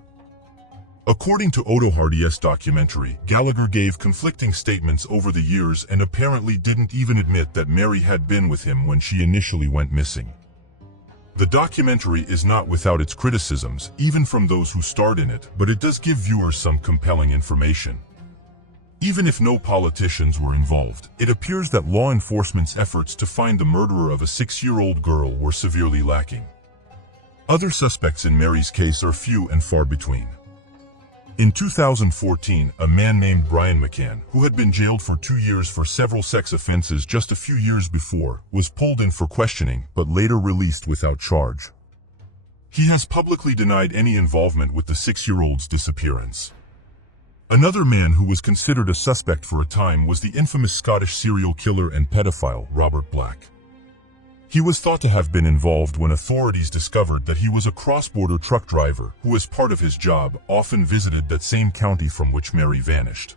According to O'Doherty's documentary, Gallagher gave conflicting statements over the years and apparently didn't even admit that Mary had been with him when she initially went missing. The documentary is not without its criticisms, even from those who starred in it, but it does give viewers some compelling information. Even if no politicians were involved, it appears that law enforcement's efforts to find the murderer of a 6-year-old girl were severely lacking. Other suspects in Mary's case are few and far between. In 2014, a man named Brian McCann, who had been jailed for 2 years for several sex offenses just a few years before, was pulled in for questioning but later released without charge. He has publicly denied any involvement with the 6-year-old's disappearance. Another man who was considered a suspect for a time was the infamous Scottish serial killer and pedophile Robert Black. He was thought to have been involved when authorities discovered that he was a cross-border truck driver who, as part of his job, often visited that same county from which Mary vanished.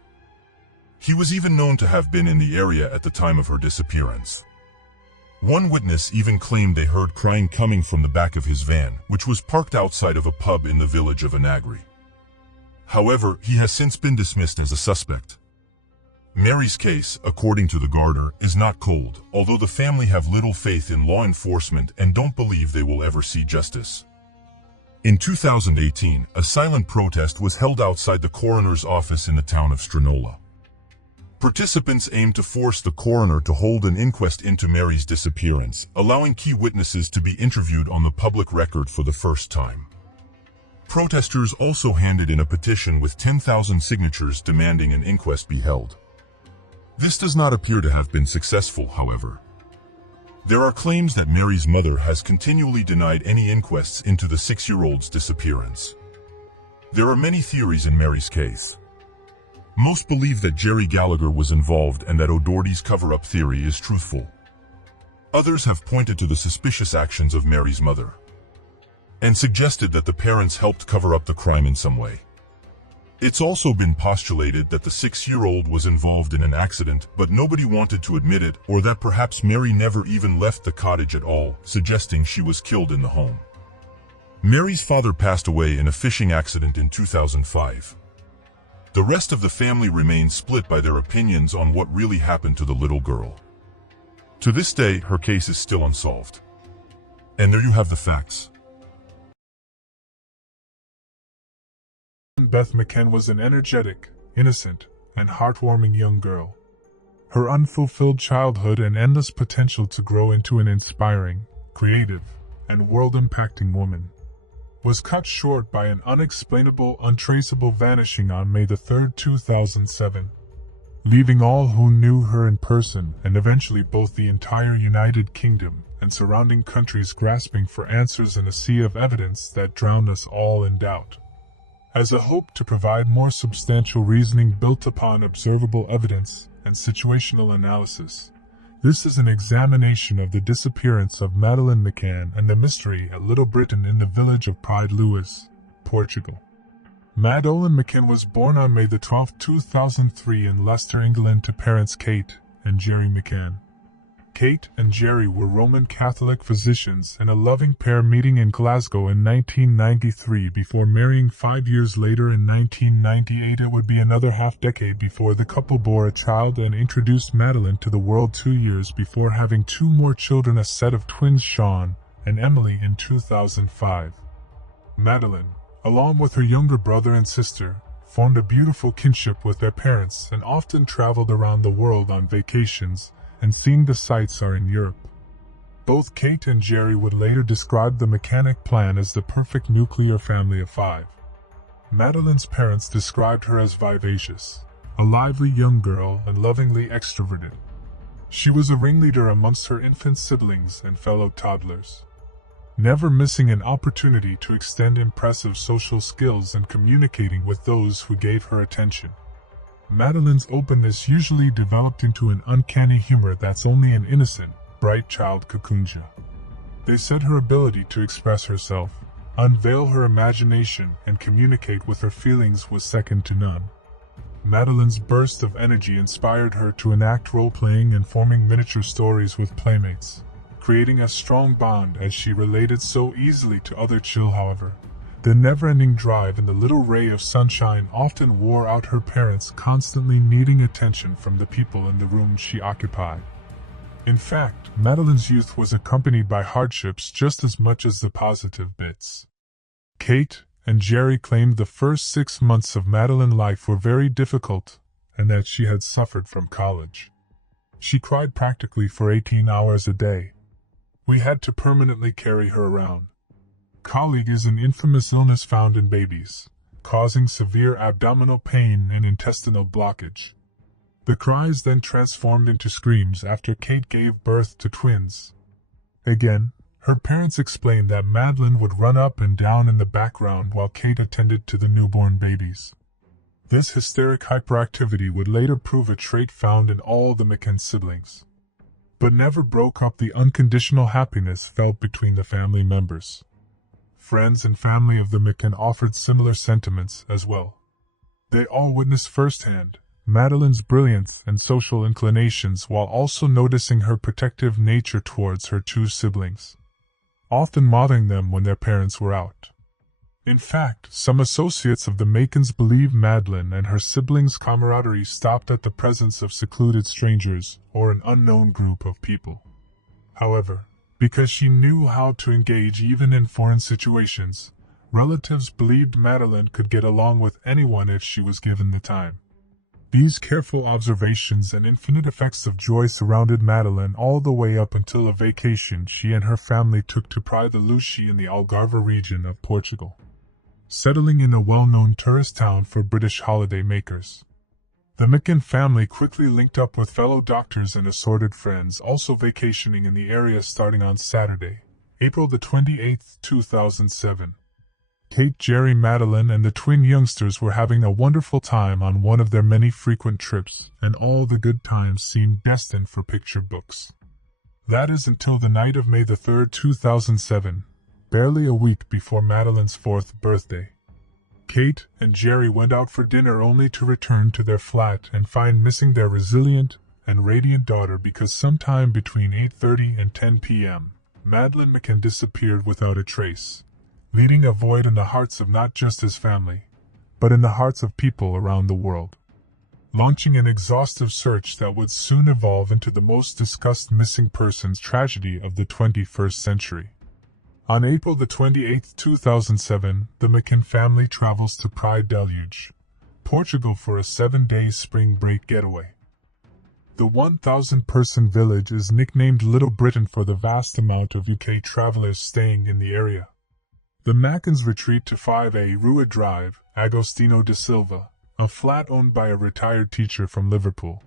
He was even known to have been in the area at the time of her disappearance. One witness even claimed they heard crying coming from the back of his van, which was parked outside of a pub in the village of Anagri. However, he has since been dismissed as a suspect. Mary's case, according to the Garter, is not cold, although the family have little faith in law enforcement and don't believe they will ever see justice. In 2018, a silent protest was held outside the coroner's office in the town of Stranola. Participants aimed to force the coroner to hold an inquest into Mary's disappearance, allowing key witnesses to be interviewed on the public record for the first time. Protesters also handed in a petition with 10,000 signatures demanding an inquest be held. This does not appear to have been successful, however. There are claims that Mary's mother has continually denied any inquests into the 6-year-old's disappearance. There are many theories in Mary's case. Most believe that Jerry Gallagher was involved and that O'Doherty's cover-up theory is truthful. Others have pointed to the suspicious actions of Mary's mother and suggested that the parents helped cover up the crime in some way. It's also been postulated that the 6-year-old was involved in an accident, but nobody wanted to admit it, or that perhaps Mary never even left the cottage at all, suggesting she was killed in the home. Mary's father passed away in a fishing accident in 2005. The rest of the family remains split by their opinions on what really happened to the little girl. To this day, her case is still unsolved. And there you have the facts. Beth McCann was an energetic, innocent, and heartwarming young girl. Her unfulfilled childhood and endless potential to grow into an inspiring, creative, and world-impacting woman was cut short by an unexplainable, untraceable vanishing on May 3, 2007, leaving all who knew her in person and eventually both the entire United Kingdom and surrounding countries grasping for answers in a sea of evidence that drowned us all in doubt. As a hope to provide more substantial reasoning built upon observable evidence and situational analysis, this is an examination of the disappearance of Madeleine McCann and the mystery at Little Britain in the village of Pride Lewis, Portugal. Madeleine McCann was born on May 12, 2003 in Leicester, England to parents Kate and Jerry McCann. Kate and Jerry were Roman Catholic physicians and a loving pair meeting in Glasgow in 1993 before marrying 5 years later in 1998. It would be another half-decade before the couple bore a child and introduced Madeleine to the world 2 years before having 2 more children, a set of twins Sean and Emily, in 2005. Madeleine, along with her younger brother and sister, formed a beautiful kinship with their parents and often traveled around the world on vacations, and seeing the sights are in Europe. Both Kate and Jerry would later describe the mechanic plan as the perfect nuclear family of 5. Madeleine's parents described her as vivacious, a lively young girl and lovingly extroverted. She was a ringleader amongst her infant siblings and fellow toddlers, never missing an opportunity to extend impressive social skills and communicating with those who gave her attention. Madeleine's openness usually developed into an uncanny humor that's only an innocent, bright child cocooned. They said her ability to express herself, unveil her imagination, and communicate with her feelings was second to none. Madeleine's burst of energy inspired her to enact role-playing and forming miniature stories with playmates, creating a strong bond as she related so easily to other children. However, the never-ending drive and the little ray of sunshine often wore out her parents, constantly needing attention from the people in the room she occupied. In fact, Madeline's youth was accompanied by hardships just as much as the positive bits. Kate and Jerry claimed the first 6 months of Madeline's life were very difficult, and that she had suffered from college. She cried practically for 18 hours a day. We had to permanently carry her around. Colic is an infamous illness found in babies, causing severe abdominal pain and intestinal blockage. The cries then transformed into screams after Kate gave birth to twins. Again, her parents explained that Madeline would run up and down in the background while Kate attended to the newborn babies. This hysteric hyperactivity would later prove a trait found in all the McKinn siblings, but never broke up the unconditional happiness felt between the family members. Friends and family of the McKinn offered similar sentiments as well. They all witnessed firsthand Madeline's brilliance and social inclinations while also noticing her protective nature towards her 2 siblings, often mothering them when their parents were out. In fact, some associates of the Macons believe Madeline and her siblings' camaraderie stopped at the presence of secluded strangers or an unknown group of people. However, because she knew how to engage even in foreign situations, relatives believed Madeline could get along with anyone if she was given the time. These careful observations and infinite effects of joy surrounded Madeline all the way up until a vacation she and her family took to Praia da Luz in the Algarve region of Portugal, settling in a well-known tourist town for British holiday makers. The McKinn family quickly linked up with fellow doctors and assorted friends also vacationing in the area starting on Saturday, April the 28th, 2007. Kate, Jerry, Madeline, and the twin youngsters were having a wonderful time on one of their many frequent trips, and all the good times seemed destined for picture books. That is until the night of May the 3rd, 2007, barely a week before Madeline's 4th birthday. Kate and Jerry went out for dinner only to return to their flat and find missing their resilient and radiant daughter because sometime between 8:30 and 10 p.m., Madeline McKinn disappeared without a trace, leaving a void in the hearts of not just his family, but in the hearts of people around the world. Launching an exhaustive search that would soon evolve into the most discussed missing persons tragedy of the 21st century. On April the 28th, 2007, the McKinn family travels to Praia da Luz, Portugal for a 7-day spring break getaway. The 1,000-person village is nicknamed Little Britain for the vast amount of UK travelers staying in the area. The Mackins retreat to 5A Rua Drive, Agostinho de Silva, a flat owned by a retired teacher from Liverpool.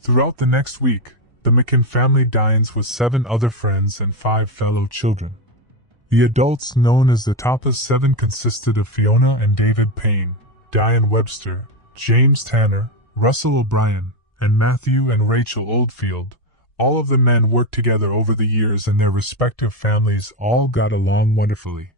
Throughout the next week, the McKinn family dines with 7 other friends and 5 fellow children. The adults known as the Tapas 7 consisted of Fiona and David Payne, Diane Webster, James Tanner, Russell O'Brien, and Matthew and Rachel Oldfield. All of the men worked together over the years and their respective families all got along wonderfully.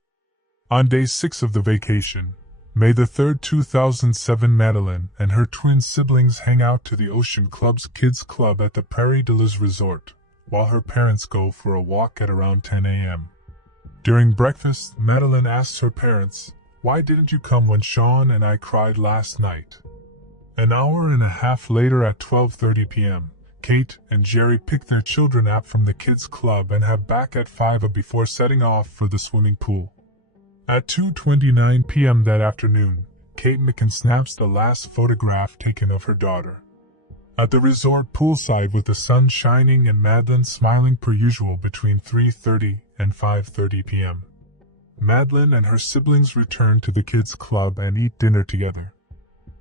On day 6 of the vacation, May the 3rd, 2007, Madeline and her twin siblings hang out to the Ocean Club's Kids Club at the Praia da Luz resort, while her parents go for a walk at around 10 a.m. During breakfast, Madeline asks her parents, "Why didn't you come when Sean and I cried last night?" An hour and a half later at 12:30 p.m., Kate and Jerry pick their children up from the Kids Club and have back at 5 before setting off for the swimming pool. At 2:29 p.m. that afternoon, Kate McKinn snaps the last photograph taken of her daughter. At the resort poolside with the sun shining and Madeline smiling per usual between 3:30 and 5:30 p.m. Madeline and her siblings return to the Kids Club and eat dinner together.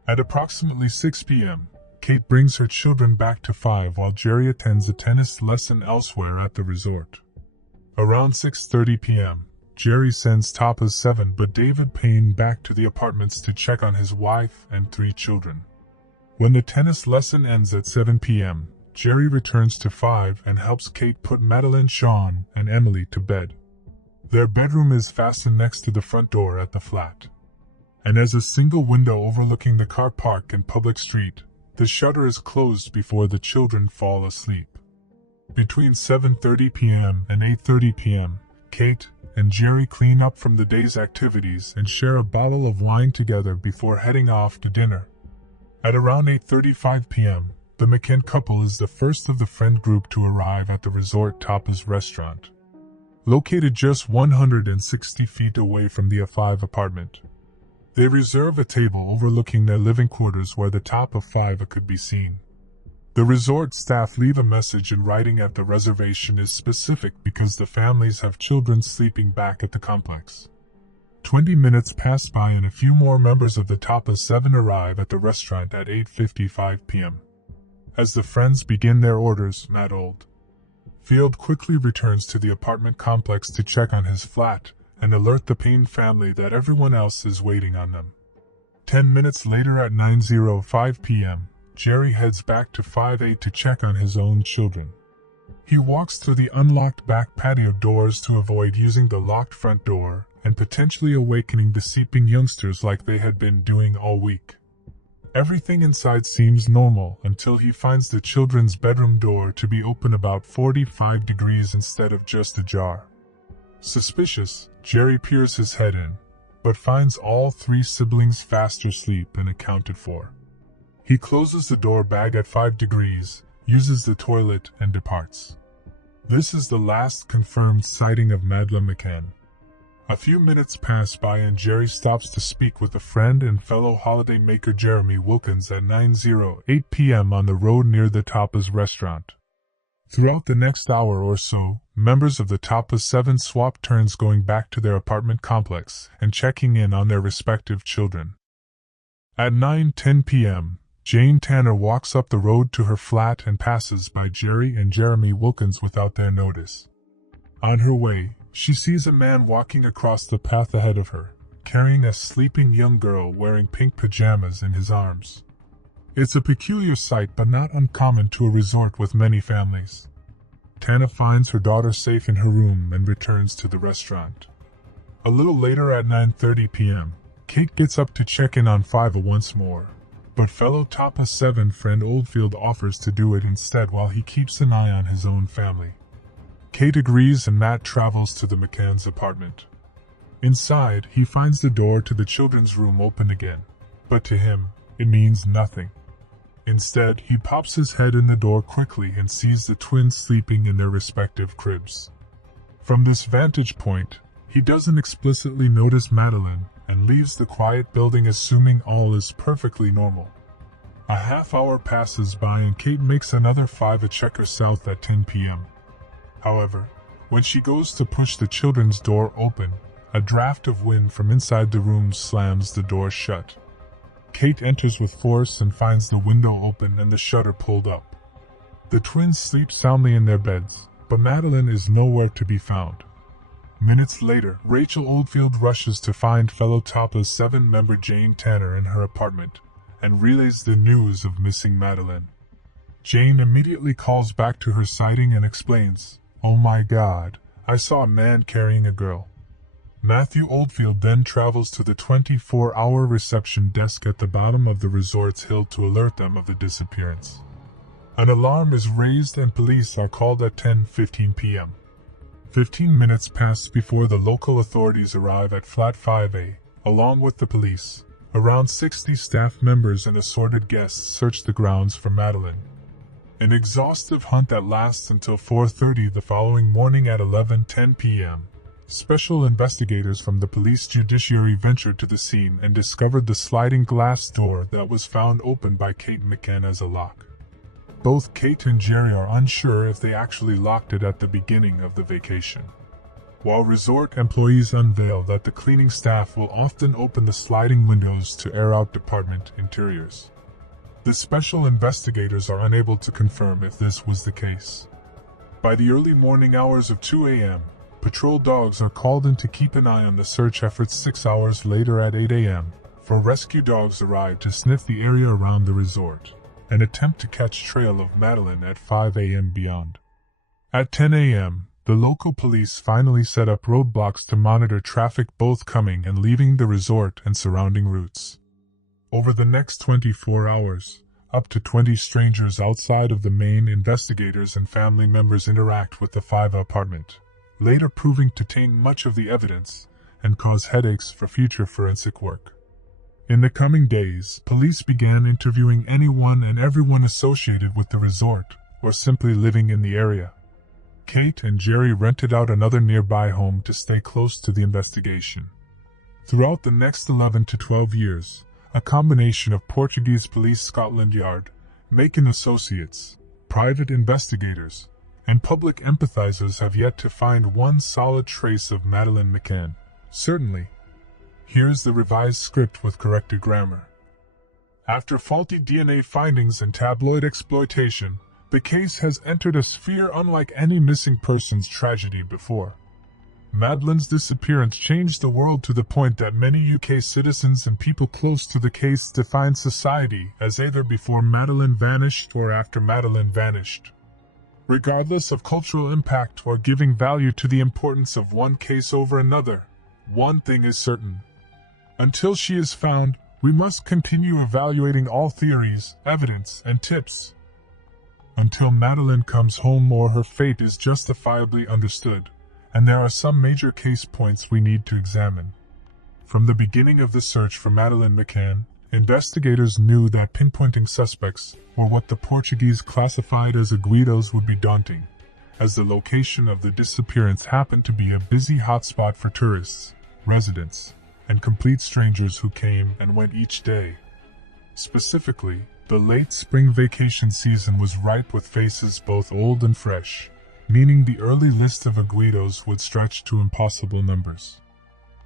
At approximately 6 p.m., Kate brings her children back to 5 while Jerry attends a tennis lesson elsewhere at the resort. Around 6:30 p.m., Jerry sends Tapas 7 but David Payne back to the apartments to check on his wife and 3 children. When the tennis lesson ends at 7 p.m., Jerry returns to 5 and helps Kate put Madeline, Sean, and Emily to bed. Their bedroom is fastened next to the front door at the flat, and as a single window overlooking the car park and public street, the shutter is closed before the children fall asleep. Between 7:30 p.m. and 8:30 p.m., Kate and Jerry clean up from the day's activities and share a bottle of wine together before heading off to dinner. At around 8:35 p.m., The McCann couple is the first of the friend group to arrive at the resort Tapas restaurant, located just 160 feet away from the A5 apartment. They reserve a table overlooking their living quarters where the top of 5 could be seen. The resort staff leave a message in writing at the reservation is specific because the families have children sleeping back at the complex. 20 minutes pass by and a few more members of the Tapas 7 arrive at the restaurant at 8:55 p.m. As the friends begin their orders, Matt Oldfield quickly returns to the apartment complex to check on his flat and alert the Payne family that everyone else is waiting on them. 10 minutes later at 9:05 p.m., Jerry heads back to 5A to check on his own children. He walks through the unlocked back patio doors to avoid using the locked front door and potentially awakening the sleeping youngsters like they had been doing all week. Everything inside seems normal until he finds the children's bedroom door to be open about 45 degrees instead of just ajar. Suspicious, Jerry peers his head in, but finds all 3 siblings fast asleep and accounted for. He closes the door bag at 5 degrees, uses the toilet, and departs. This is the last confirmed sighting of Madeleine McCann. A few minutes pass by and Jerry stops to speak with a friend and fellow holidaymaker Jeremy Wilkins at 9:08 p.m. on the road near the Tapas restaurant. Throughout the next hour or so, members of the Tapas 7 swap turns going back to their apartment complex and checking in on their respective children. At 9:10 p.m., Jane Tanner walks up the road to her flat and passes by Jerry and Jeremy Wilkins without their notice. On her way, she sees a man walking across the path ahead of her, carrying a sleeping young girl wearing pink pajamas in his arms. It's a peculiar sight but not uncommon to a resort with many families. Tana finds her daughter safe in her room and returns to the restaurant. A little later at 9:30 p.m., Kate gets up to check in on 5 once more, but fellow Tapas 7 friend Oldfield offers to do it instead while he keeps an eye on his own family. Kate agrees and Matt travels to the McCann's apartment. Inside, he finds the door to the children's room open again, but to him, it means nothing. Instead, he pops his head in the door quickly and sees the twins sleeping in their respective cribs. From this vantage point, he doesn't explicitly notice Madeleine and leaves the quiet building assuming all is perfectly normal. A half hour passes by and Kate makes another 5 check herself at 10 p.m. However, when she goes to push the children's door open, a draft of wind from inside the room slams the door shut. Kate enters with force and finds the window open and the shutter pulled up. The twins sleep soundly in their beds, but Madeleine is nowhere to be found. Minutes later, Rachel Oldfield rushes to find fellow Tapas 7 member Jane Tanner in her apartment and relays the news of missing Madeleine. Jane immediately calls back to her sighting and explains, "Oh my God, I saw a man carrying a girl." Matthew Oldfield then travels to the 24-hour reception desk at the bottom of the resort's hill to alert them of the disappearance. An alarm is raised and police are called at 10:15 p.m. 15 minutes pass before the local authorities arrive at Flat 5A, along with the police. Around 60 staff members and assorted guests search the grounds for Madeleine. An exhaustive hunt that lasts until 4:30 the following morning at 11:10 p.m. Special investigators from the police judiciary ventured to the scene and discovered the sliding glass door that was found open by Kate McCann as a lock. Both Kate and Jerry are unsure if they actually locked it at the beginning of the vacation. While resort employees unveil that the cleaning staff will often open the sliding windows to air out department interiors, the special investigators are unable to confirm if this was the case. By the early morning hours of 2 a.m., patrol dogs are called in to keep an eye on the search efforts. 6 hours later at 8 a.m., 4 rescue dogs arrive to sniff the area around the resort and attempt to catch trail of Madeleine at 5 a.m. beyond. At 10 a.m., the local police finally set up roadblocks to monitor traffic both coming and leaving the resort and surrounding routes. Over the next 24 hours, up to 20 strangers outside of the main investigators and family members interact with the 5 apartment, later proving to taint much of the evidence and cause headaches for future forensic work. In the coming days, police began interviewing anyone and everyone associated with the resort, or simply living in the area. Kate and Jerry rented out another nearby home to stay close to the investigation. Throughout the next 11 to 12 years, a combination of Portuguese Police Scotland Yard, Macon Associates, private investigators, and public empathizers have yet to find one solid trace of Madeleine McCann. Certainly. Here's the revised script with corrected grammar. After faulty DNA findings and tabloid exploitation, the case has entered a sphere unlike any missing persons tragedy before. Madeleine's disappearance changed the world to the point that many UK citizens and people close to the case define society as either before Madeleine vanished or after Madeleine vanished. Regardless of cultural impact or giving value to the importance of one case over another, one thing is certain. Until she is found, we must continue evaluating all theories, evidence, and tips. Until Madeleine comes home or her fate is justifiably understood, and there are some major case points we need to examine. From the beginning of the search for Madeleine McCann, investigators knew that pinpointing suspects, or what the Portuguese classified as aguidos, would be daunting, as the location of the disappearance happened to be a busy hotspot for tourists, residents, and complete strangers who came and went each day. Specifically, the late spring vacation season was ripe with faces both old and fresh, meaning the early list of aguidos would stretch to impossible numbers.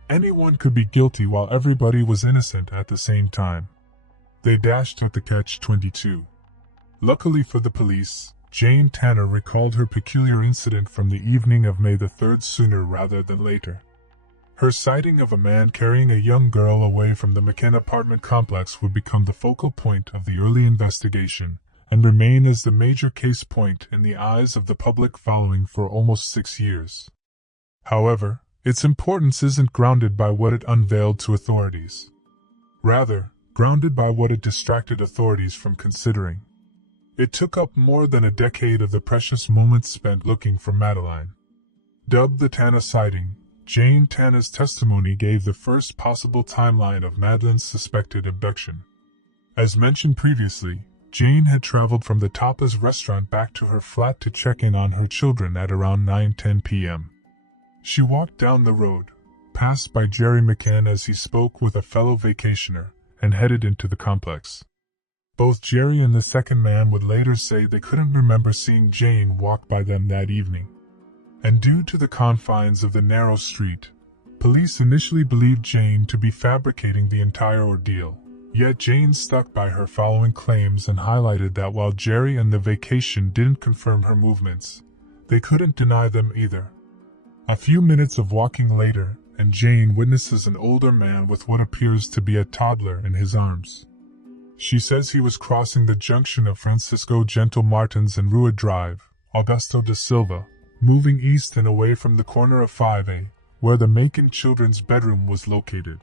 Anyone could be guilty while everybody was innocent at the same time. They dashed at the catch-22. Luckily for the police, Jane Tanner recalled her peculiar incident from the evening of May the 3rd sooner rather than later. Her sighting of a man carrying a young girl away from the McCann apartment complex would become the focal point of the early investigation, and remain as the major case point in the eyes of the public following for almost 6 years. However, its importance isn't grounded by what it unveiled to authorities. Rather, grounded by what it distracted authorities from considering. It took up more than a decade of the precious moments spent looking for Madeleine. Dubbed the Tanner sighting, Jane Tanner's testimony gave the first possible timeline of Madeleine's suspected abduction. As mentioned previously, Jane had traveled from the Tapas restaurant back to her flat to check in on her children at around 9:10 p.m. She walked down the road, passed by Jerry McCann as he spoke with a fellow vacationer, and headed into the complex. Both Jerry and the second man would later say they couldn't remember seeing Jane walk by them that evening. And due to the confines of the narrow street, police initially believed Jane to be fabricating the entire ordeal. Yet Jane stuck by her following claims and highlighted that while Jerry and the vacation didn't confirm her movements, they couldn't deny them either. A few minutes of walking later, and Jane witnesses an older man with what appears to be a toddler in his arms. She says he was crossing the junction of Francisco Gentle Martins and Rua Drive, Augusto da Silva, moving east and away from the corner of 5A, where the Macon children's bedroom was located.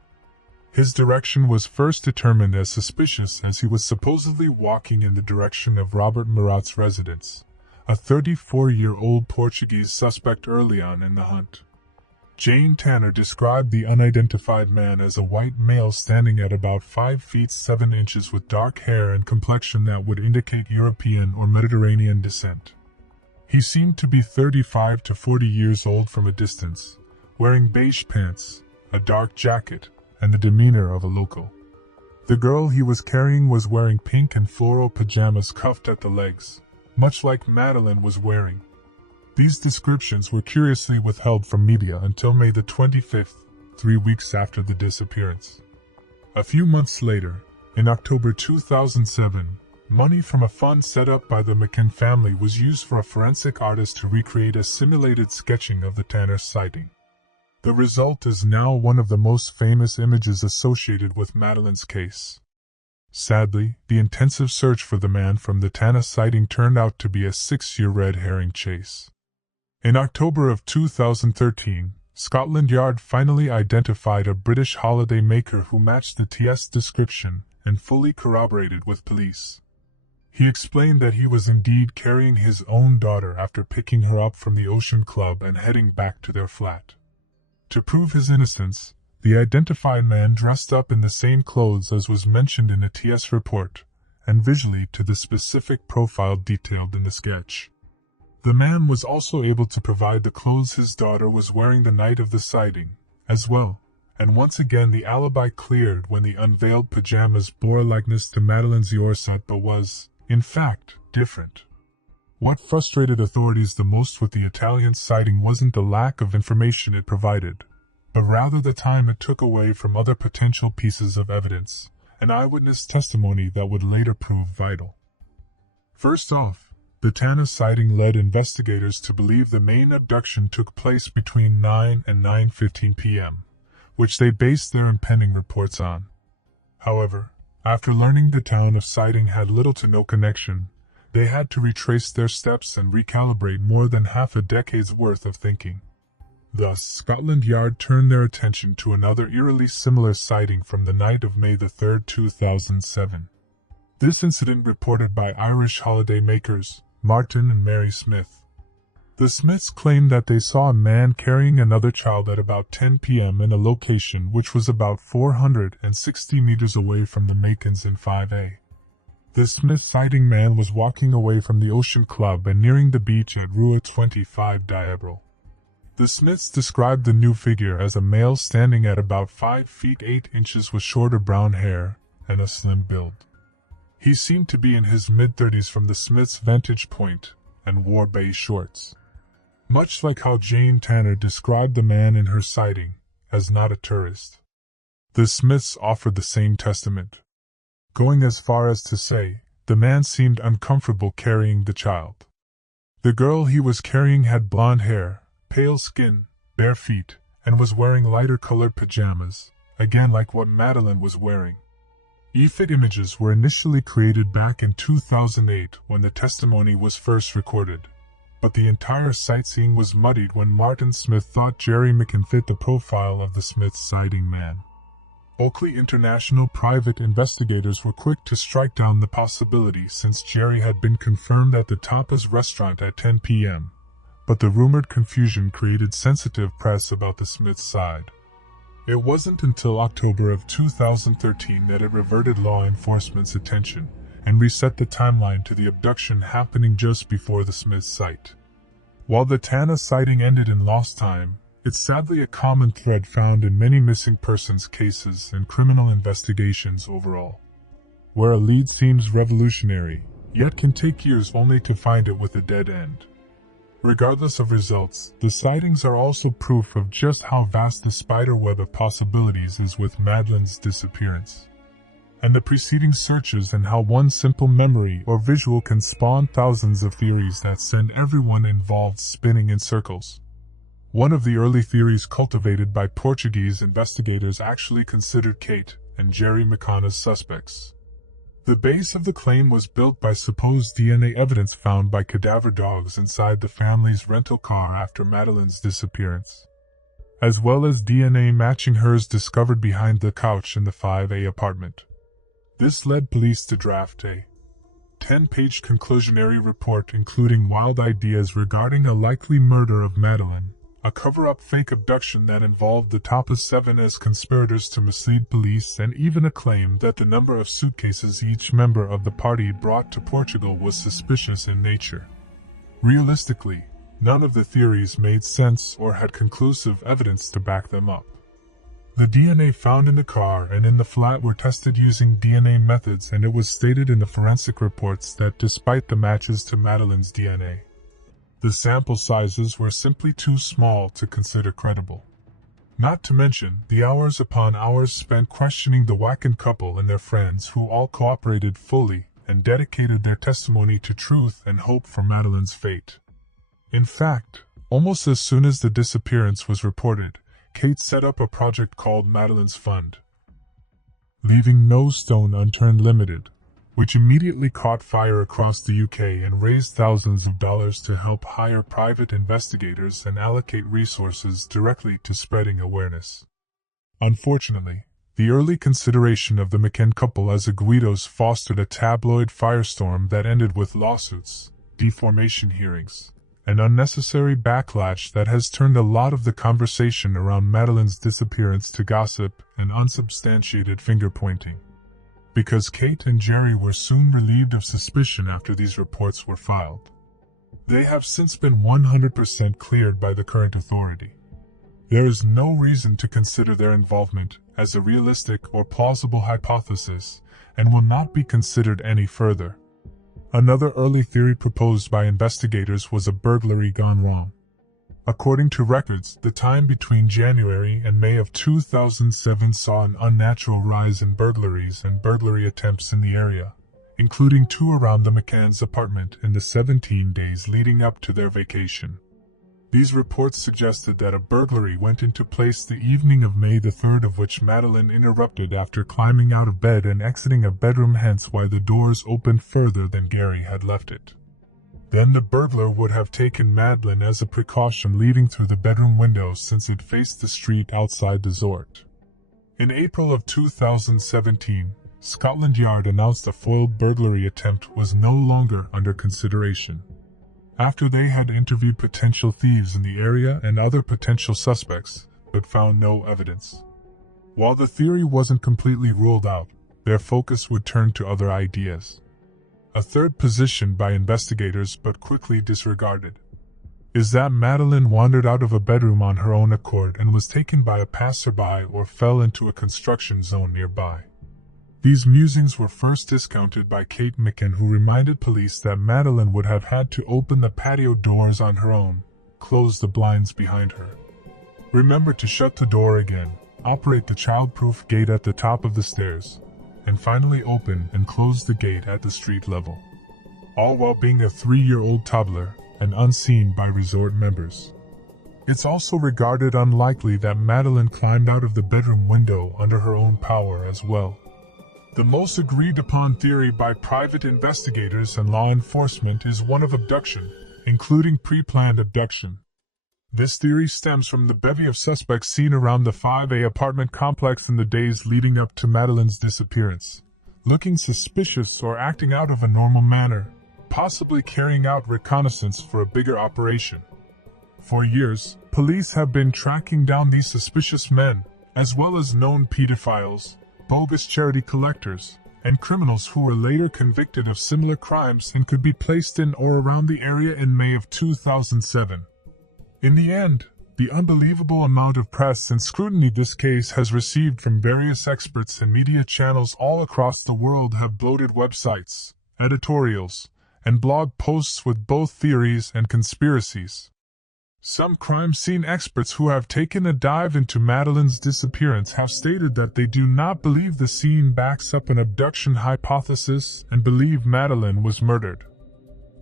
His direction was first determined as suspicious as he was supposedly walking in the direction of Robert Murat's residence, a 34-year-old Portuguese suspect early on in the hunt. Jane Tanner described the unidentified man as a white male standing at about 5 feet 7 inches with dark hair and complexion that would indicate European or Mediterranean descent. He seemed to be 35 to 40 years old from a distance, wearing beige pants, a dark jacket, and the demeanor of a local. The girl he was carrying was wearing pink and floral pajamas cuffed at the legs, much like Madeleine was wearing. These descriptions were curiously withheld from media until May the 25th, 3 weeks after the disappearance. A few months later, in October 2007, money from a fund set up by the McCann family was used for a forensic artist to recreate a simulated sketching of the Tanner sighting. The result is now one of the most famous images associated with Madeleine's case. Sadly, the intensive search for the man from the Tanner sighting turned out to be a 6-year red herring chase. In October of 2013, Scotland Yard finally identified a British holiday maker who matched the TS description and fully corroborated with police. He explained that he was indeed carrying his own daughter after picking her up from the Ocean Club and heading back to their flat. To prove his innocence, The identified man dressed up in the same clothes as was mentioned in a TS report, and visually to the specific profile detailed in the sketch. The man was also able to provide the clothes his daughter was wearing the night of the sighting, as well, and once again the alibi cleared when the unveiled pajamas bore a likeness to Madeleine's Yorsat but was, in fact, different. What frustrated authorities the most with the Italian sighting wasn't the lack of information it provided, but rather the time it took away from other potential pieces of evidence, and eyewitness testimony that would later prove vital. First off, the Tana sighting led investigators to believe the main abduction took place between 9 and 9:15 p.m., which they based their impending reports on. However, after learning the town of sighting had little to no connection, they had to retrace their steps and recalibrate more than half a decade's worth of thinking. Thus, Scotland Yard turned their attention to another eerily similar sighting from the night of May 3, 2007. This incident reported by Irish holiday makers Martin and Mary Smith. The Smiths claimed that they saw a man carrying another child at about 10 p.m. in a location which was about 460 meters away from the Macons in 5A. The Smith sighting man was walking away from the Ocean Club and nearing the beach at Rua 25 Diabril. The Smiths described the new figure as a male standing at about 5 feet 8 inches with shorter brown hair and a slim build. He seemed to be in his mid-30s from the Smiths' vantage point and wore beige shorts. Much like how Jane Tanner described the man in her sighting as not a tourist. The Smiths offered the same testament, going as far as to say the man seemed uncomfortable carrying the child. The girl he was carrying had blonde hair, pale skin, bare feet, and was wearing lighter-colored pajamas, again like what Madeleine was wearing. EFIT images were initially created back in 2008 when the testimony was first recorded, but the entire sightseeing was muddied when Martin Smith thought Jerry McCann fit the profile of the Smith sighting man. Oakley International private investigators were quick to strike down the possibility since Jerry had been confirmed at the Tapas restaurant at 10 p.m., but the rumored confusion created sensitive press about the Smith side. It wasn't until October of 2013 that it reverted law enforcement's attention and reset the timeline to the abduction happening just before the Smith site. While the Tana sighting ended in lost time, it's sadly a common thread found in many missing persons cases and criminal investigations overall, where a lead seems revolutionary, yet can take years only to find it with a dead end. Regardless of results, the sightings are also proof of just how vast the spiderweb of possibilities is with Madeleine's disappearance, and the preceding searches and how one simple memory or visual can spawn thousands of theories that send everyone involved spinning in circles. One of the early theories cultivated by Portuguese investigators actually considered Kate and Jerry McCann as suspects. The base of the claim was built by supposed DNA evidence found by cadaver dogs inside the family's rental car after Madeleine's disappearance, as well as DNA matching hers discovered behind the couch in the 5A apartment. This led police to draft a 10-page conclusionary report including wild ideas regarding a likely murder of Madeleine, a cover-up fake abduction that involved the Tapas 7 as conspirators to mislead police, and even a claim that the number of suitcases each member of the party brought to Portugal was suspicious in nature. Realistically, none of the theories made sense or had conclusive evidence to back them up. The DNA found in the car and in the flat were tested using DNA methods, and it was stated in the forensic reports that despite the matches to Madeleine's DNA, the sample sizes were simply too small to consider credible. Not to mention the hours upon hours spent questioning the Wacken couple and their friends, who all cooperated fully and dedicated their testimony to truth and hope for Madeleine's fate. In fact, almost as soon as the disappearance was reported, Kate set up a project called Madeleine's Fund, Leaving No Stone Unturned Limited, which immediately caught fire across the UK and raised thousands of dollars to help hire private investigators and allocate resources directly to spreading awareness. Unfortunately, the early consideration of the McCann couple as Aguidos fostered a tabloid firestorm that ended with lawsuits, deformation hearings, an unnecessary backlash that has turned a lot of the conversation around Madeleine's disappearance to gossip and unsubstantiated finger-pointing. Because Kate and Jerry were soon relieved of suspicion after these reports were filed. They have since been 100% cleared by the current authority. There is no reason to consider their involvement as a realistic or plausible hypothesis, and will not be considered any further. Another early theory proposed by investigators was a burglary gone wrong. According to records, the time between January and May of 2007 saw an unnatural rise in burglaries and burglary attempts in the area, including 2 around the McCann's apartment in the 17 days leading up to their vacation. These reports suggested that a burglary went into place the evening of May the 3rd, of which Madeleine interrupted after climbing out of bed and exiting a bedroom, hence why the doors opened further than Gary had left it. Then the burglar would have taken Madeleine as a precaution, leaving through the bedroom window since it faced the street outside the resort. In April of 2017, Scotland Yard announced a foiled burglary attempt was no longer under consideration. After they had interviewed potential thieves in the area and other potential suspects, but found no evidence. While the theory wasn't completely ruled out, their focus would turn to other ideas. A third position by investigators but quickly disregarded is that Madeleine wandered out of a bedroom on her own accord and was taken by a passerby or fell into a construction zone nearby. These musings were first discounted by Kate McCann, who reminded police that Madeleine would have had to open the patio doors on her own, close the blinds behind her, remember to shut the door again, operate the child-proof gate at the top of the stairs, and finally open and close the gate at the street level. All while being a 3-year-old toddler and unseen by resort members. It's also regarded unlikely that Madeleine climbed out of the bedroom window under her own power as well. The most agreed upon theory by private investigators and law enforcement is one of abduction, including pre-planned abduction. This theory stems from the bevy of suspects seen around the 5A apartment complex in the days leading up to Madeleine's disappearance, looking suspicious or acting out of a normal manner, possibly carrying out reconnaissance for a bigger operation. For years, police have been tracking down these suspicious men, as well as known pedophiles, bogus charity collectors, and criminals who were later convicted of similar crimes and could be placed in or around the area in May of 2007. In the end, the unbelievable amount of press and scrutiny this case has received from various experts and media channels all across the world have bloated websites, editorials, and blog posts with both theories and conspiracies. Some crime scene experts who have taken a dive into Madeleine's disappearance have stated that they do not believe the scene backs up an abduction hypothesis and believe Madeleine was murdered.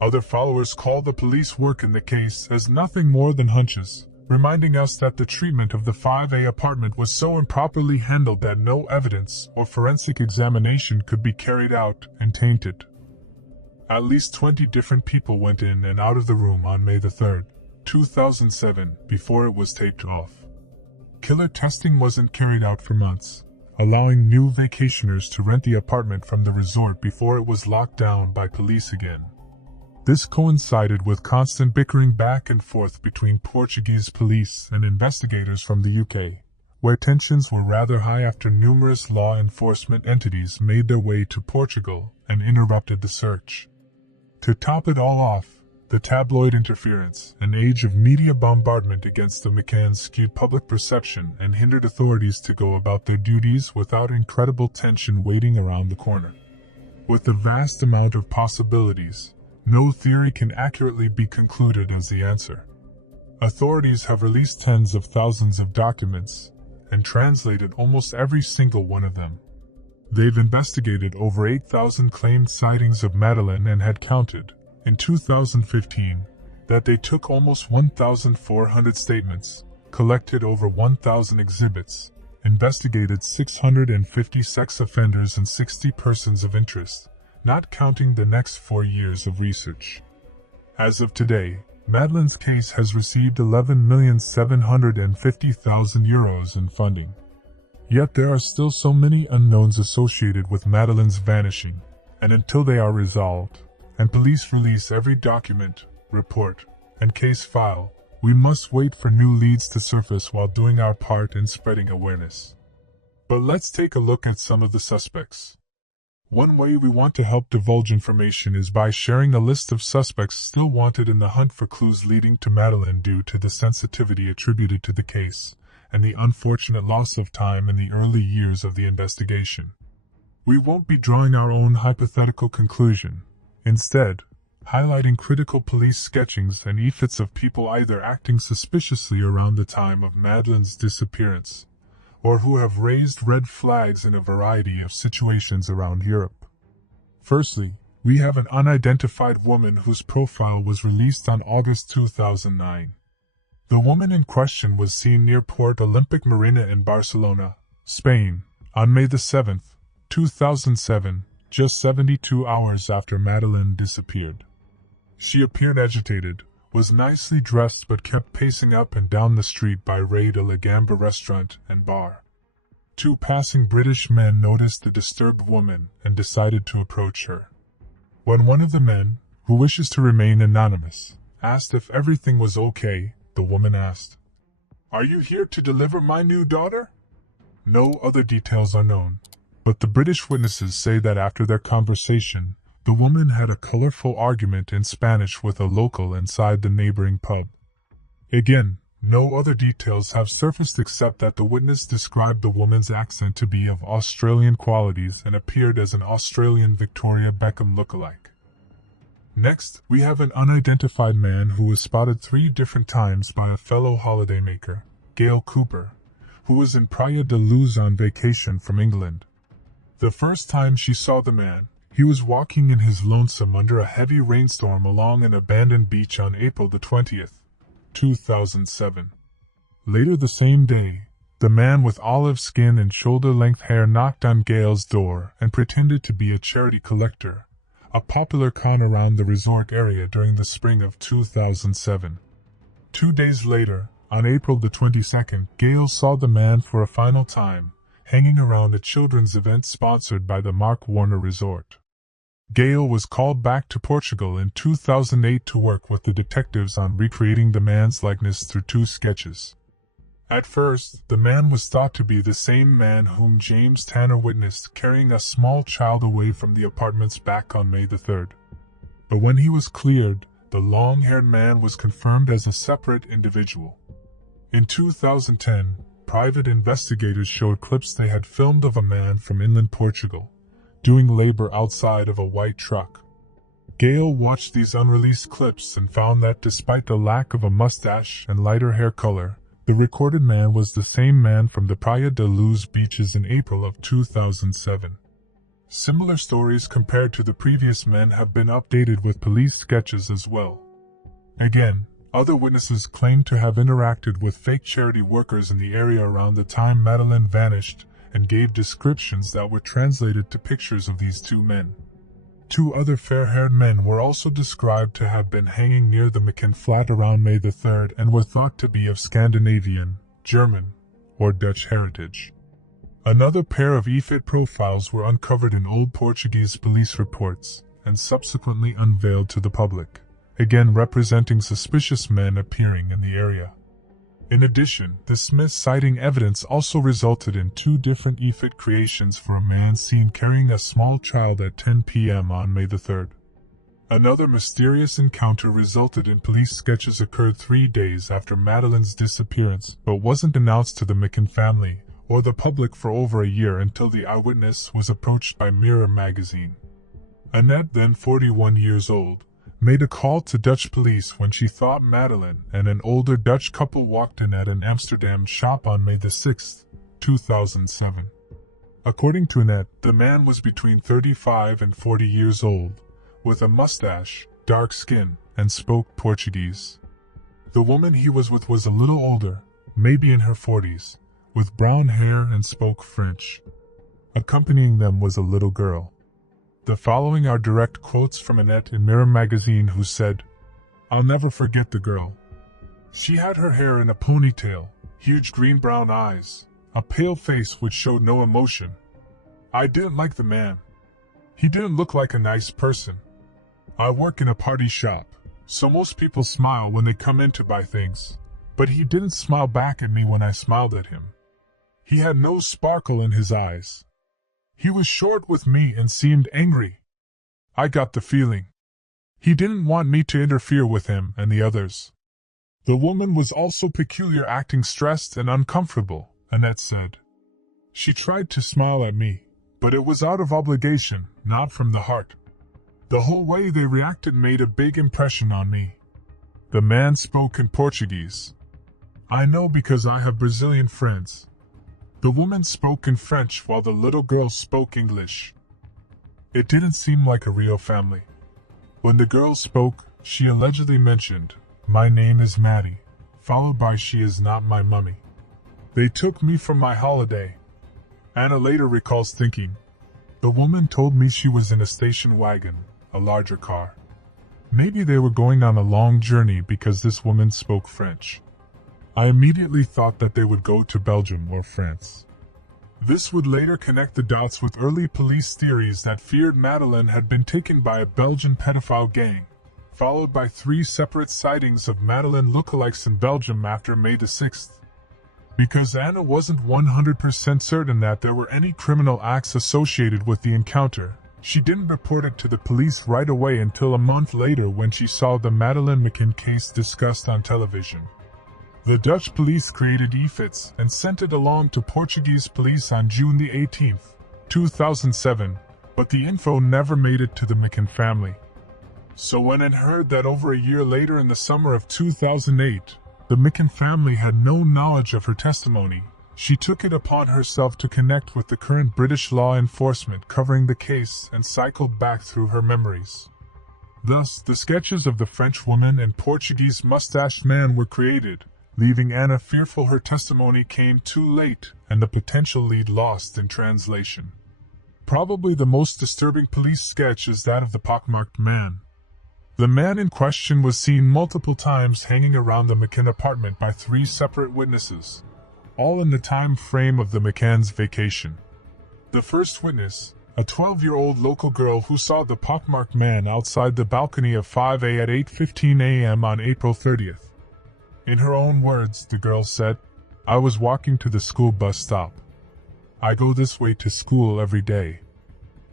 Other followers call the police work in the case as nothing more than hunches, reminding us that the treatment of the 5A apartment was so improperly handled that no evidence or forensic examination could be carried out and tainted. At least 20 different people went in and out of the room on May the 3rd. 2007, before it was taped off. Killer testing wasn't carried out for months, allowing new vacationers to rent the apartment from the resort before it was locked down by police again. This coincided with constant bickering back and forth between Portuguese police and investigators from the UK, where tensions were rather high after numerous law enforcement entities made their way to Portugal and interrupted the search. To top it all off, the tabloid interference, an age of media bombardment against the McCanns, skewed public perception and hindered authorities to go about their duties without incredible tension waiting around the corner. With the vast amount of possibilities, no theory can accurately be concluded as the answer. Authorities have released tens of thousands of documents and translated almost every single one of them. They've investigated over 8,000 claimed sightings of Madeleine and had counted, in 2015, that they took almost 1,400 statements, collected over 1,000 exhibits, investigated 650 sex offenders and 60 persons of interest, not counting the next 4 years of research. As of today, Madeleine's case has received €11,750,000 in funding. Yet there are still so many unknowns associated with Madeleine's vanishing, and until they are resolved, and police release every document, report, and case file, we must wait for new leads to surface while doing our part in spreading awareness. But let's take a look at some of the suspects. One way we want to help divulge information is by sharing a list of suspects still wanted in the hunt for clues leading to Madeleine due to the sensitivity attributed to the case, and the unfortunate loss of time in the early years of the investigation. We won't be drawing our own hypothetical conclusion. Instead, highlighting critical police sketchings and efforts of people either acting suspiciously around the time of Madeleine's disappearance, or who have raised red flags in a variety of situations around Europe. Firstly, we have an unidentified woman whose profile was released on August 2009. The woman in question was seen near Port Olympic Marina in Barcelona, Spain, on May 7, 2007, just 72 hours after Madeleine disappeared. She appeared agitated, was nicely dressed but kept pacing up and down the street by Rue de la Gamba restaurant and bar. Two passing British men noticed the disturbed woman and decided to approach her. When one of the men, who wishes to remain anonymous, asked if everything was okay, the woman asked, "Are you here to deliver my new daughter?" No other details are known, but the British witnesses say that after their conversation, the woman had a colorful argument in Spanish with a local inside the neighboring pub. Again, no other details have surfaced except that the witness described the woman's accent to be of Australian qualities and appeared as an Australian Victoria Beckham lookalike. Next, we have an unidentified man who was spotted 3 different times by a fellow holidaymaker, Gail Cooper, who was in Praia de Luz on vacation from England. The first time she saw the man, he was walking in his lonesome under a heavy rainstorm along an abandoned beach on April 20th, 2007. Later the same day, the man with olive skin and shoulder-length hair knocked on Gail's door and pretended to be a charity collector, a popular con around the resort area during the spring of 2007. 2 days later, on April 22nd, Gail saw the man for a final time, hanging around a children's event sponsored by the Mark Warner Resort. Gail was called back to Portugal in 2008 to work with the detectives on recreating the man's likeness through 2 sketches. At first, the man was thought to be the same man whom James Tanner witnessed carrying a small child away from the apartments back on May 3rd. But when he was cleared, the long-haired man was confirmed as a separate individual. In 2010, private investigators showed clips they had filmed of a man from inland Portugal, doing labor outside of a white truck. Gail watched these unreleased clips and found that despite the lack of a mustache and lighter hair color, the recorded man was the same man from the Praia de Luz beaches in April of 2007. Similar stories compared to the previous men have been updated with police sketches as well. Again, other witnesses claimed to have interacted with fake charity workers in the area around the time Madeleine vanished and gave descriptions that were translated to pictures of these 2 men. 2 other fair-haired men were also described to have been hanging near the McKin flat around May 3rd and were thought to be of Scandinavian, German, or Dutch heritage. Another pair of EFIT profiles were uncovered in old Portuguese police reports and subsequently unveiled to the public, again representing suspicious men appearing in the area. In addition, the Smith sighting evidence also resulted in 2 different EFIT creations for a man seen carrying a small child at 10 p.m. on May 3rd. Another mysterious encounter resulted in police sketches occurred 3 days after Madeleine's disappearance but wasn't announced to the McKin family or the public for over a year until the eyewitness was approached by Mirror magazine. Annette, then 41 years old, made a call to Dutch police when she thought Madeleine and an older Dutch couple walked in at an Amsterdam shop on May 6, 2007. According to Annette, the man was between 35 and 40 years old, with a mustache, dark skin, and spoke Portuguese. The woman he was with was a little older, maybe in her 40s, with brown hair and spoke French. Accompanying them was a little girl. The following are direct quotes from Annette in Mirror magazine, who said, "I'll never forget the girl. She had her hair in a ponytail, huge green-brown eyes, a pale face which showed no emotion. I didn't like the man. He didn't look like a nice person. I work in a party shop, So most people smile when they come in to buy things, but he didn't smile back at me when I smiled at him. He had no sparkle in his eyes. He was short with me and seemed angry. I got the feeling he didn't want me to interfere with him and the others. The woman was also peculiar, acting stressed and uncomfortable, Annette said. She tried to smile at me, but it was out of obligation, not from the heart. The whole way they reacted made a big impression on me. The man spoke in Portuguese. I know because I have Brazilian friends. The woman spoke in French while the little girl spoke English. It didn't seem like a real family. When the girl spoke, she allegedly mentioned, "My name is Maddie," followed by "She is not my mummy. They took me for my holiday." Anna later recalls thinking, "The woman told me she was in a station wagon, a larger car. Maybe they were going on a long journey because this woman spoke French. I immediately thought that they would go to Belgium or France." This would later connect the dots with early police theories that feared Madeleine had been taken by a Belgian pedophile gang, followed by 3 separate sightings of Madeleine lookalikes in Belgium after May the 6th. Because Anna wasn't 100% certain that there were any criminal acts associated with the encounter, she didn't report it to the police right away until a month later when she saw the Madeleine McCann case discussed on television. The Dutch police created EFITS and sent it along to Portuguese police on June the 18th, 2007, but the info never made it to the McCann family. So when it heard that over a year later in the summer of 2008, the McCann family had no knowledge of her testimony, she took it upon herself to connect with the current British law enforcement covering the case and cycled back through her memories. Thus, the sketches of the French woman and Portuguese mustached man were created, leaving Anna fearful her testimony came too late and the potential lead lost in translation. Probably the most disturbing police sketch is that of the pockmarked man. The man in question was seen multiple times hanging around the McCann apartment by 3 separate witnesses, all in the time frame of the McCann's vacation. The first witness, a 12-year-old local girl who saw the pockmarked man outside the balcony of 5A at 8:15 a.m. on April 30th. In her own words, the girl said, "I was walking to the school bus stop. I go this way to school every day.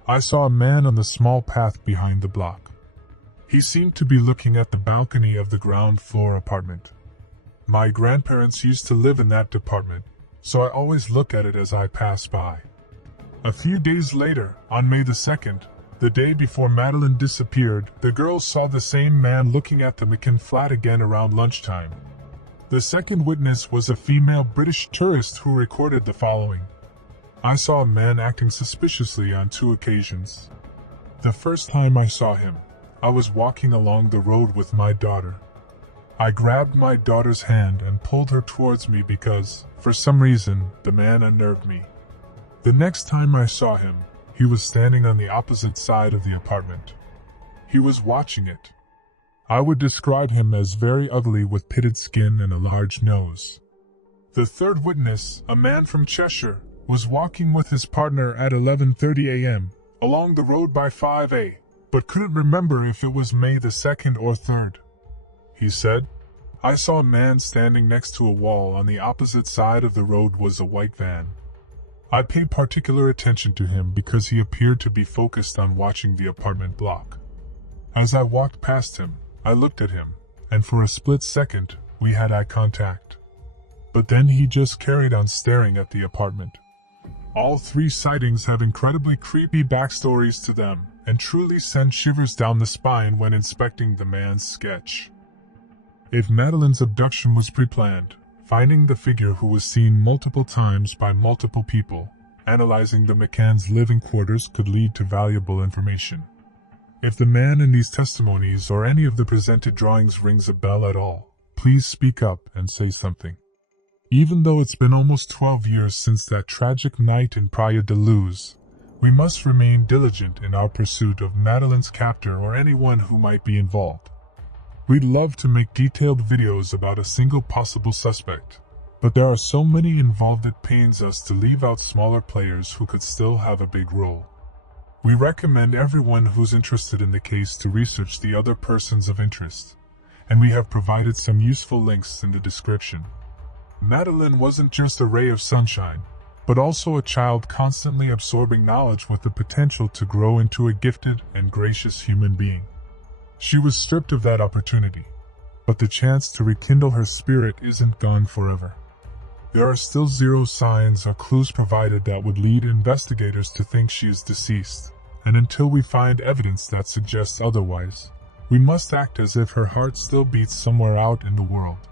I saw a man on the small path behind the block. He seemed to be looking at the balcony of the ground floor apartment. My grandparents used to live in that department, so I always look at it as I pass by." A few days later, on May the 2nd, the day before Madeleine disappeared, the girls saw the same man looking at the McCann flat again around lunchtime. The second witness was a female British tourist who recorded the following. "I saw a man acting suspiciously on 2 occasions. The first time I saw him, I was walking along the road with my daughter. I grabbed my daughter's hand and pulled her towards me because, for some reason, the man unnerved me. The next time I saw him, he was standing on the opposite side of the apartment. He was watching it. I would describe him as very ugly with pitted skin and a large nose." The third witness, a man from Cheshire, was walking with his partner at 11:30 a.m. along the road by 5A, but couldn't remember if it was May the 2nd or 3rd. He said, "I saw a man standing next to a wall. On the opposite side of the road was a white van. I paid particular attention to him because he appeared to be focused on watching the apartment block. As I walked past him, I looked at him, and for a split second, we had eye contact. But then he just carried on staring at the apartment." All 3 sightings have incredibly creepy backstories to them, and truly send shivers down the spine when inspecting the man's sketch. If Madeleine's abduction was pre-planned, finding the figure who was seen multiple times by multiple people, analyzing the McCann's living quarters could lead to valuable information. If the man in these testimonies or any of the presented drawings rings a bell at all, please speak up and say something. Even though it's been almost 12 years since that tragic night in Praia de Luz, we must remain diligent in our pursuit of Madeleine's captor or anyone who might be involved. We'd love to make detailed videos about a single possible suspect, but there are so many involved it pains us to leave out smaller players who could still have a big role. We recommend everyone who's interested in the case to research the other persons of interest, and we have provided some useful links in the description. Madeline wasn't just a ray of sunshine, but also a child constantly absorbing knowledge with the potential to grow into a gifted and gracious human being. She was stripped of that opportunity, but the chance to rekindle her spirit isn't gone forever. There are still zero signs or clues provided that would lead investigators to think she is deceased, and until we find evidence that suggests otherwise, we must act as if her heart still beats somewhere out in the world.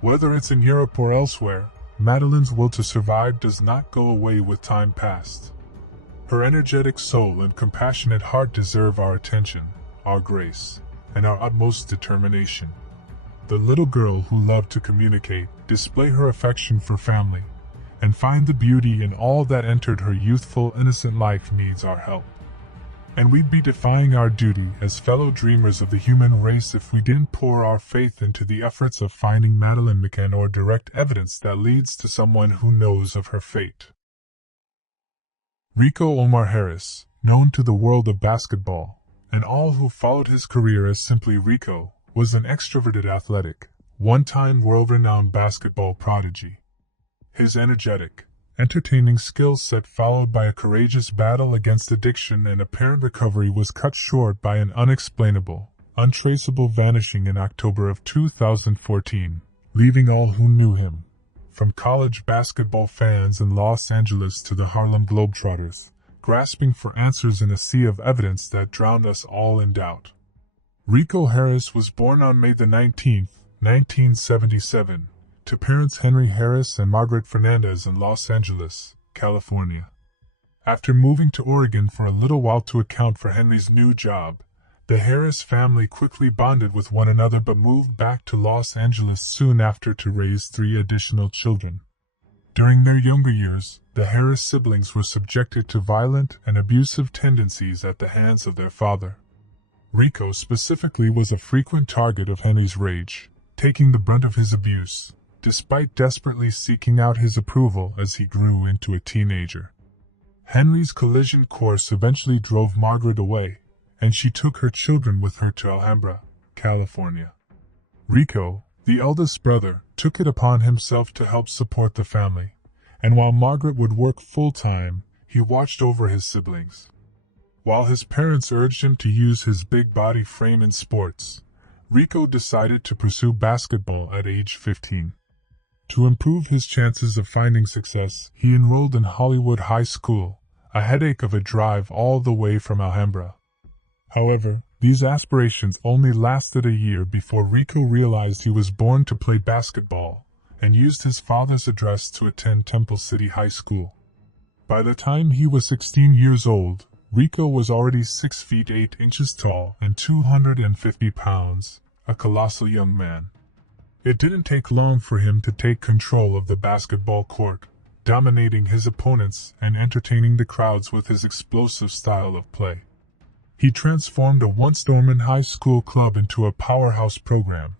Whether it's in Europe or elsewhere, Madeline's will to survive does not go away with time passed. Her energetic soul and compassionate heart deserve our attention, our grace, and our utmost determination. The little girl who loved to communicate, display her affection for family, and find the beauty in all that entered her youthful, innocent life needs our help. And we'd be defying our duty as fellow dreamers of the human race if we didn't pour our faith into the efforts of finding Madeleine McCann or direct evidence that leads to someone who knows of her fate. Rico Omar Harris, known to the world of basketball, and all who followed his career as simply Rico, was an extroverted athletic, one-time world-renowned basketball prodigy. His energetic, entertaining skill set followed by a courageous battle against addiction and apparent recovery was cut short by an unexplainable, untraceable vanishing in October of 2014, leaving all who knew him, from college basketball fans in Los Angeles to the Harlem Globetrotters, grasping for answers in a sea of evidence that drowned us all in doubt. Rico Harris was born on May 19, 1977, to parents Henry Harris and Margaret Fernandez in Los Angeles, California. After moving to Oregon for a little while to account for Henry's new job, the Harris family quickly bonded with one another but moved back to Los Angeles soon after to raise 3 additional children. During their younger years, the Harris siblings were subjected to violent and abusive tendencies at the hands of their father. Rico specifically was a frequent target of Henry's rage, taking the brunt of his abuse, despite desperately seeking out his approval as he grew into a teenager. Henry's collision course eventually drove Margaret away, and she took her children with her to Alhambra, California. Rico, the eldest brother, took it upon himself to help support the family, and while Margaret would work full-time, he watched over his siblings. While his parents urged him to use his big body frame in sports, Rico decided to pursue basketball at age 15. To improve his chances of finding success, he enrolled in Hollywood High School, a headache of a drive all the way from Alhambra. However, these aspirations only lasted a year before Rico realized he was born to play basketball, and used his father's address to attend Temple City High School. By the time he was 16 years old, Rico was already 6 feet 8 inches tall and 250 pounds, a colossal young man. It didn't take long for him to take control of the basketball court, dominating his opponents and entertaining the crowds with his explosive style of play. He transformed a once-dormant high school club into a powerhouse program,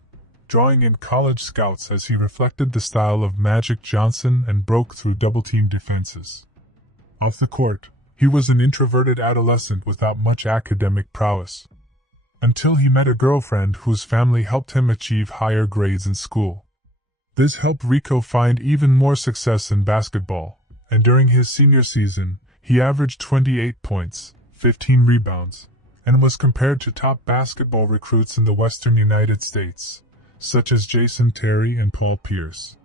drawing in college scouts as he reflected the style of Magic Johnson and broke through double-team defenses. Off the court, he was an introverted adolescent without much academic prowess, until he met a girlfriend whose family helped him achieve higher grades in school. This helped Rico find even more success in basketball, and during his senior season, he averaged 28 points, 15 rebounds, and was compared to top basketball recruits in the Western United States, such as Jason Terry and Paul Pierce.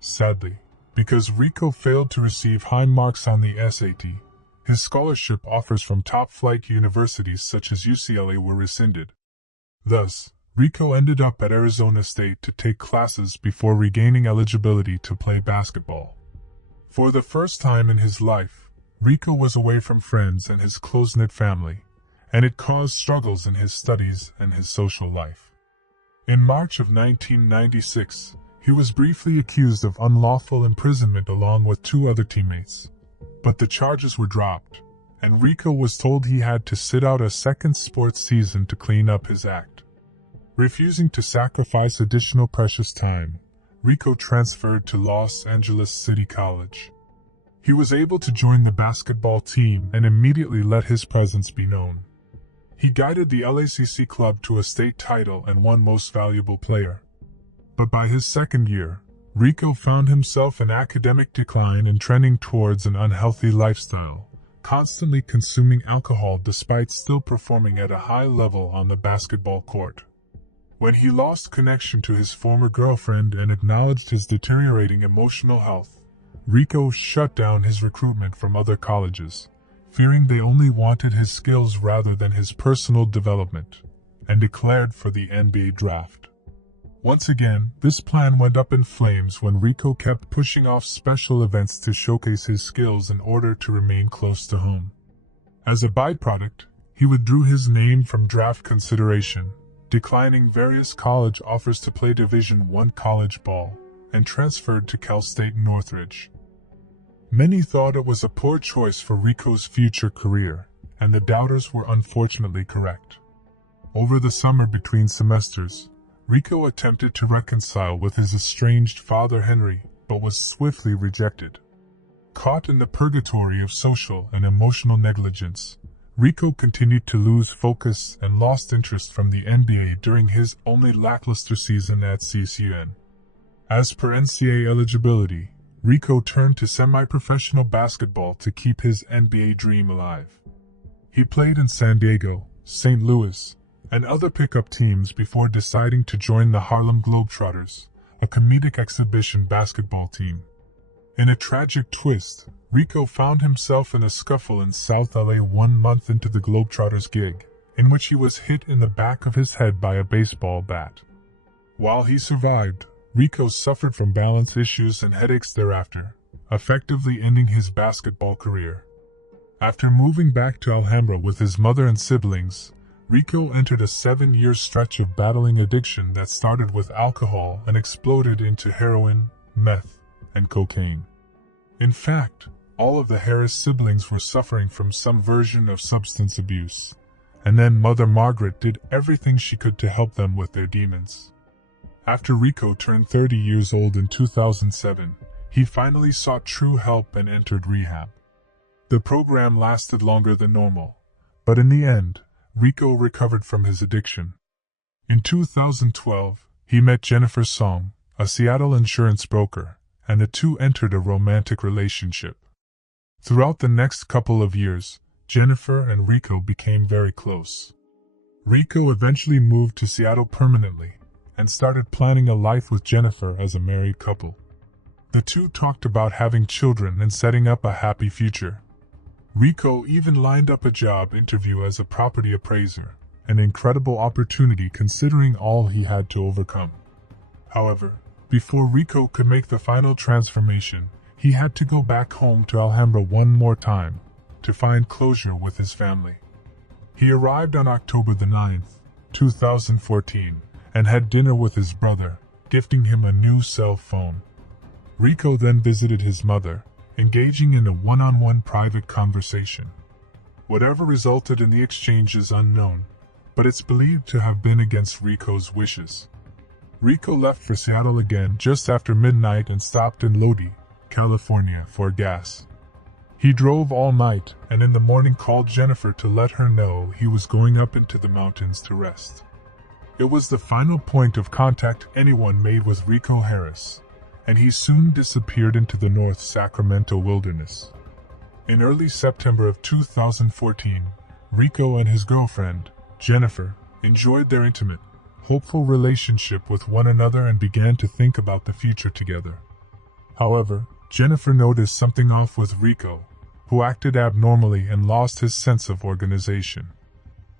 Sadly, because Rico failed to receive high marks on the SAT, his scholarship offers from top-flight universities such as UCLA were rescinded. Thus, Rico ended up at Arizona State to take classes before regaining eligibility to play basketball. For the first time in his life, Rico was away from friends and his close-knit family, and it caused struggles in his studies and his social life. In March of 1996, he was briefly accused of unlawful imprisonment along with 2 other teammates. But the charges were dropped, and Rico was told he had to sit out a second sports season to clean up his act. Refusing to sacrifice additional precious time, Rico transferred to Los Angeles City College. He was able to join the basketball team and immediately let his presence be known. He guided the LACC club to a state title and won Most Valuable Player. But by his second year, Rico found himself in academic decline and trending towards an unhealthy lifestyle, constantly consuming alcohol despite still performing at a high level on the basketball court. When he lost connection to his former girlfriend and acknowledged his deteriorating emotional health, Rico shut down his recruitment from other colleges, fearing they only wanted his skills rather than his personal development, and declared for the NBA draft. Once again, this plan went up in flames when Rico kept pushing off special events to showcase his skills in order to remain close to home. As a byproduct, he withdrew his name from draft consideration, declining various college offers to play Division I college ball, and transferred to Cal State Northridge. Many thought it was a poor choice for Rico's future career, and the doubters were unfortunately correct. Over the summer between semesters, Rico attempted to reconcile with his estranged father Henry, but was swiftly rejected. Caught in the purgatory of social and emotional negligence, Rico continued to lose focus and lost interest from the NBA during his only lackluster season at CCUN. As per NCAA eligibility, Rico turned to semi-professional basketball to keep his NBA dream alive. He played in San Diego, St. Louis, and other pickup teams before deciding to join the Harlem Globetrotters, a comedic exhibition basketball team. In a tragic twist, Rico found himself in a scuffle in South LA 1 month into the Globetrotters gig, in which he was hit in the back of his head by a baseball bat. While he survived, Rico suffered from balance issues and headaches thereafter, effectively ending his basketball career. After moving back to Alhambra with his mother and siblings, Rico entered a 7-year stretch of battling addiction that started with alcohol and exploded into heroin, meth, and cocaine. In fact, all of the Harris siblings were suffering from some version of substance abuse, and then Mother Margaret did everything she could to help them with their demons. After Rico turned 30 years old in 2007, he finally sought true help and entered rehab. The program lasted longer than normal, but in the end, Rico recovered from his addiction. In 2012, he met Jennifer Song, a Seattle insurance broker, and the two entered a romantic relationship. Throughout the next couple of years, Jennifer and Rico became very close. Rico eventually moved to Seattle permanently, and started planning a life with Jennifer as a married couple. The two talked about having children and setting up a happy future. Rico even lined up a job interview as a property appraiser, an incredible opportunity considering all he had to overcome. However, before Rico could make the final transformation, he had to go back home to Alhambra one more time, to find closure with his family. He arrived on October the 9th, 2014, and had dinner with his brother, gifting him a new cell phone. Rico then visited his mother, engaging in a one-on-one private conversation. Whatever resulted in the exchange is unknown, but it's believed to have been against Rico's wishes. Rico left for Seattle again just after midnight and stopped in Lodi, California for gas. He drove all night and in the morning called Jennifer to let her know he was going up into the mountains to rest. It was the final point of contact anyone made with Rico Harris, and he soon disappeared into the North Sacramento wilderness. In early September of 2014, Rico and his girlfriend, Jennifer, enjoyed their intimate, hopeful relationship with one another and began to think about the future together. However, Jennifer noticed something off with Rico, who acted abnormally and lost his sense of organization.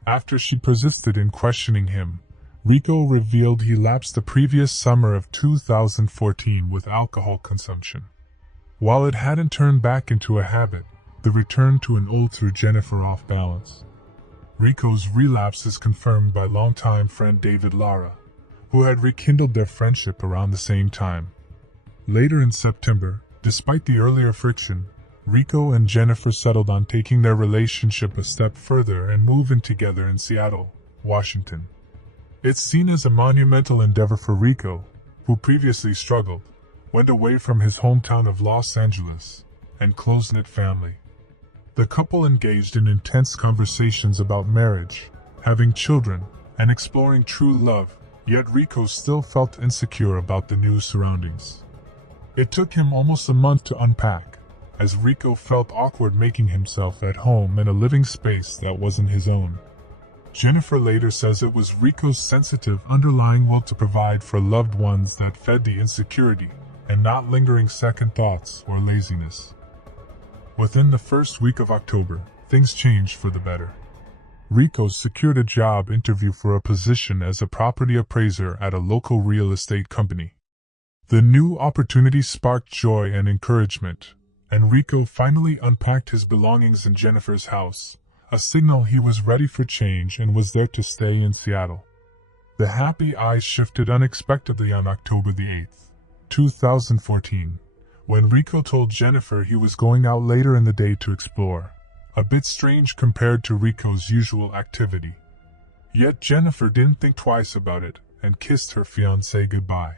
After she persisted in questioning him, Rico revealed he lapsed the previous summer of 2014 with alcohol consumption. While it hadn't turned back into a habit, the return to an old threw Jennifer off balance. Rico's relapse is confirmed by longtime friend David Lara, who had rekindled their friendship around the same time. Later in September, despite the earlier friction, Rico and Jennifer settled on taking their relationship a step further and moving together in Seattle, Washington. It's seen as a monumental endeavor for Rico, who previously struggled, went away from his hometown of Los Angeles, and close-knit family. The couple engaged in intense conversations about marriage, having children, and exploring true love, yet Rico still felt insecure about the new surroundings. It took him almost a month to unpack, as Rico felt awkward making himself at home in a living space that wasn't his own. Jennifer later says it was Rico's sensitive underlying will to provide for loved ones that fed the insecurity, and not lingering second thoughts or laziness. Within the first week of October, things changed for the better. Rico secured a job interview for a position as a property appraiser at a local real estate company. The new opportunity sparked joy and encouragement, and Rico finally unpacked his belongings in Jennifer's house, a signal he was ready for change and was there to stay in Seattle. The happy eyes shifted unexpectedly on October the 8th, 2014, when Rico told Jennifer he was going out later in the day to explore, a bit strange compared to Rico's usual activity. Yet Jennifer didn't think twice about it and kissed her fiancé goodbye.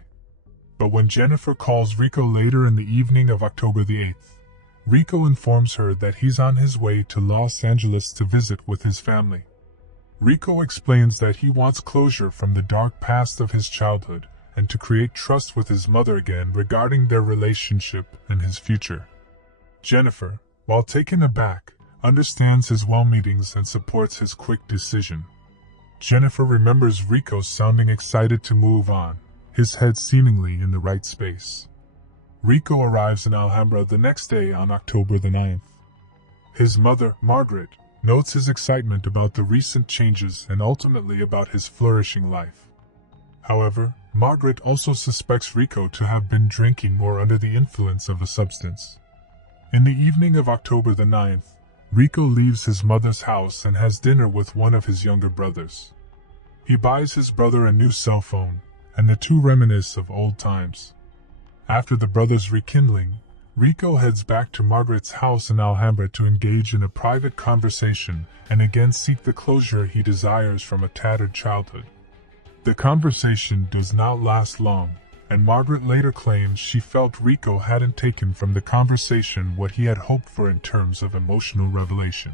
But when Jennifer calls Rico later in the evening of October the 8th, Rico informs her that he's on his way to Los Angeles to visit with his family. Rico explains that he wants closure from the dark past of his childhood and to create trust with his mother again regarding their relationship and his future. Jennifer, while taken aback, understands his well-meanings and supports his quick decision. Jennifer remembers Rico sounding excited to move on, his head seemingly in the right space. Rico arrives in Alhambra the next day on October the 9th. His mother, Margaret, notes his excitement about the recent changes and ultimately about his flourishing life. However, Margaret also suspects Rico to have been drinking or under the influence of a substance. In the evening of October the 9th, Rico leaves his mother's house and has dinner with one of his younger brothers. He buys his brother a new cell phone, and the two reminisce of old times. After the brothers' rekindling, Rico heads back to Margaret's house in Alhambra to engage in a private conversation and again seek the closure he desires from a tattered childhood. The conversation does not last long, and Margaret later claims she felt Rico hadn't taken from the conversation what he had hoped for in terms of emotional revelation.